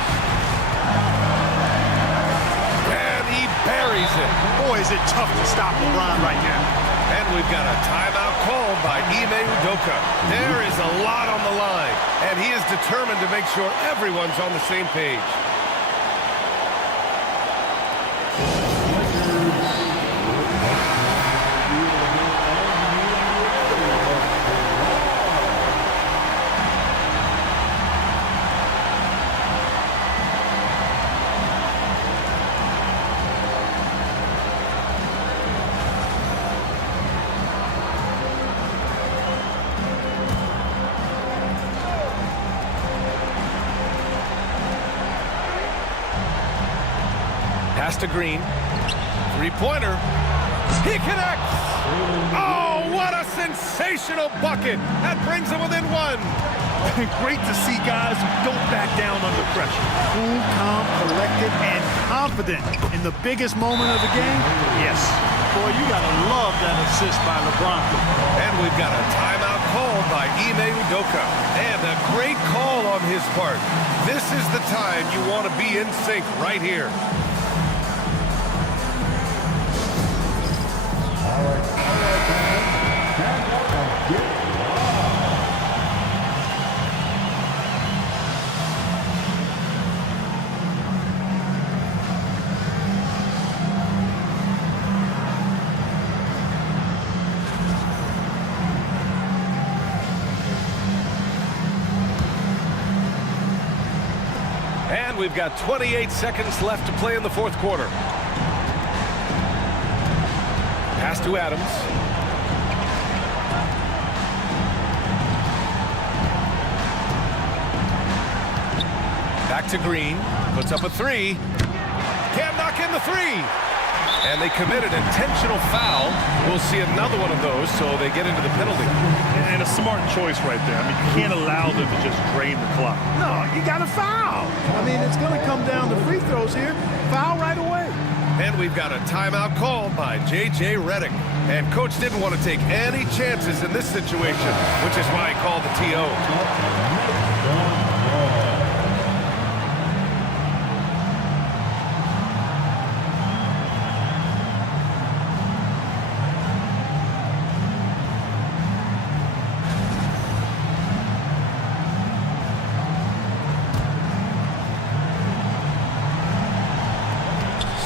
And he buries it. Boy, is it tough to stop LeBron right now. And we've got a timeout called by Ime Udoka. There is a lot on the line, and he is determined to make sure everyone's on the same page. Pass to Green. Three-pointer. He connects! Oh, what a sensational bucket! That brings him within one. Great to see guys who don't back down under pressure. Cool, calm, collected, and confident in the biggest moment of the game. Yes. Boy, you got to love that assist by LeBron. And we've got a timeout called by Ime Udoka. And a great call on his part. This is the time you want to be in sync right here. And we've got 28 seconds left to play in the fourth quarter. Pass to Adams. Back to Green. Puts up a three. Can't knock in the three. And they committed an intentional foul. We'll see another one of those, so they get into the penalty. And a smart choice right there. I mean, you can't allow them to just drain the clock. No, you got to foul. I mean, it's going to come down to free throws here. Foul right away. And we've got a timeout called by J.J. Redick. And Coach didn't want to take any chances in this situation, which is why he called the TO.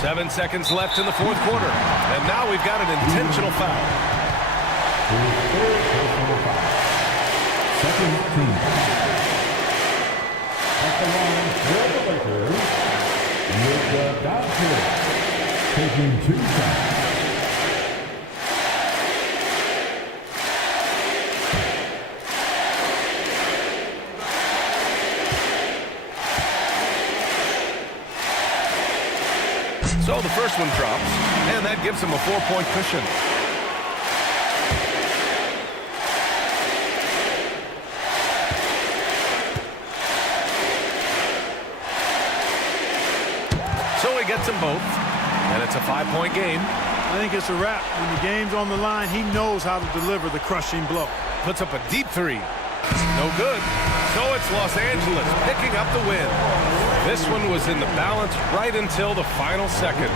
7 seconds left in the fourth quarter. And now we've got an intentional foul. Second team. At the line for the Lakers, with Doncic taking 2 shots. So the first one drops, and that gives him a 4-point cushion. So he gets them both, and it's a 5-point game. I think it's a wrap. When the game's on the line, he knows how to deliver the crushing blow. Puts up a deep three. No good. So it's Los Angeles picking up the win. This one was in the balance right until the final seconds.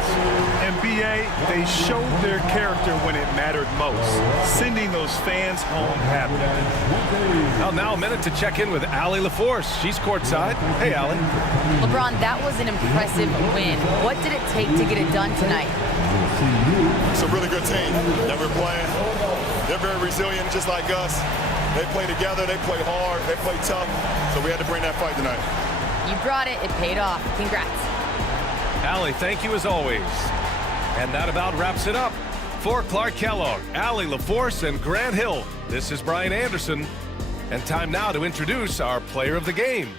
And B.A., they showed their character when it mattered most, sending those fans home happy. Well, now a minute to check in with Allie LaForce. She's courtside. Hey, Allie. LeBron, that was an impressive win. What did it take to get it done tonight? It's a really good team that we're playing. They're very resilient, just like us. They play together, they play hard, they play tough. So we had to bring that fight tonight. You brought it. It paid off. Congrats. Allie, thank you as always. And that about wraps it up. For Clark Kellogg, Allie LaForce, and Grant Hill, this is Brian Anderson. And time now to introduce our player of the game,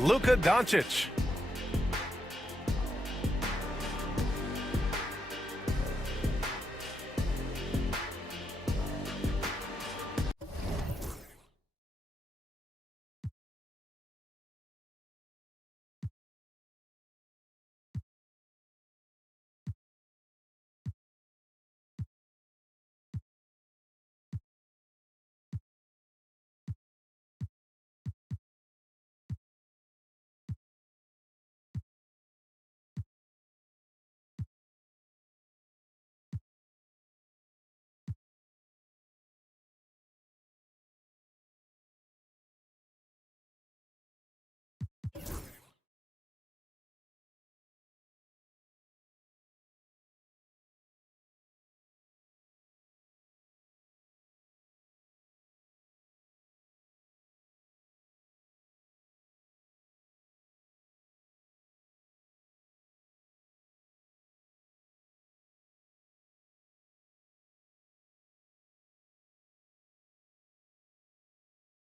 Luka Doncic.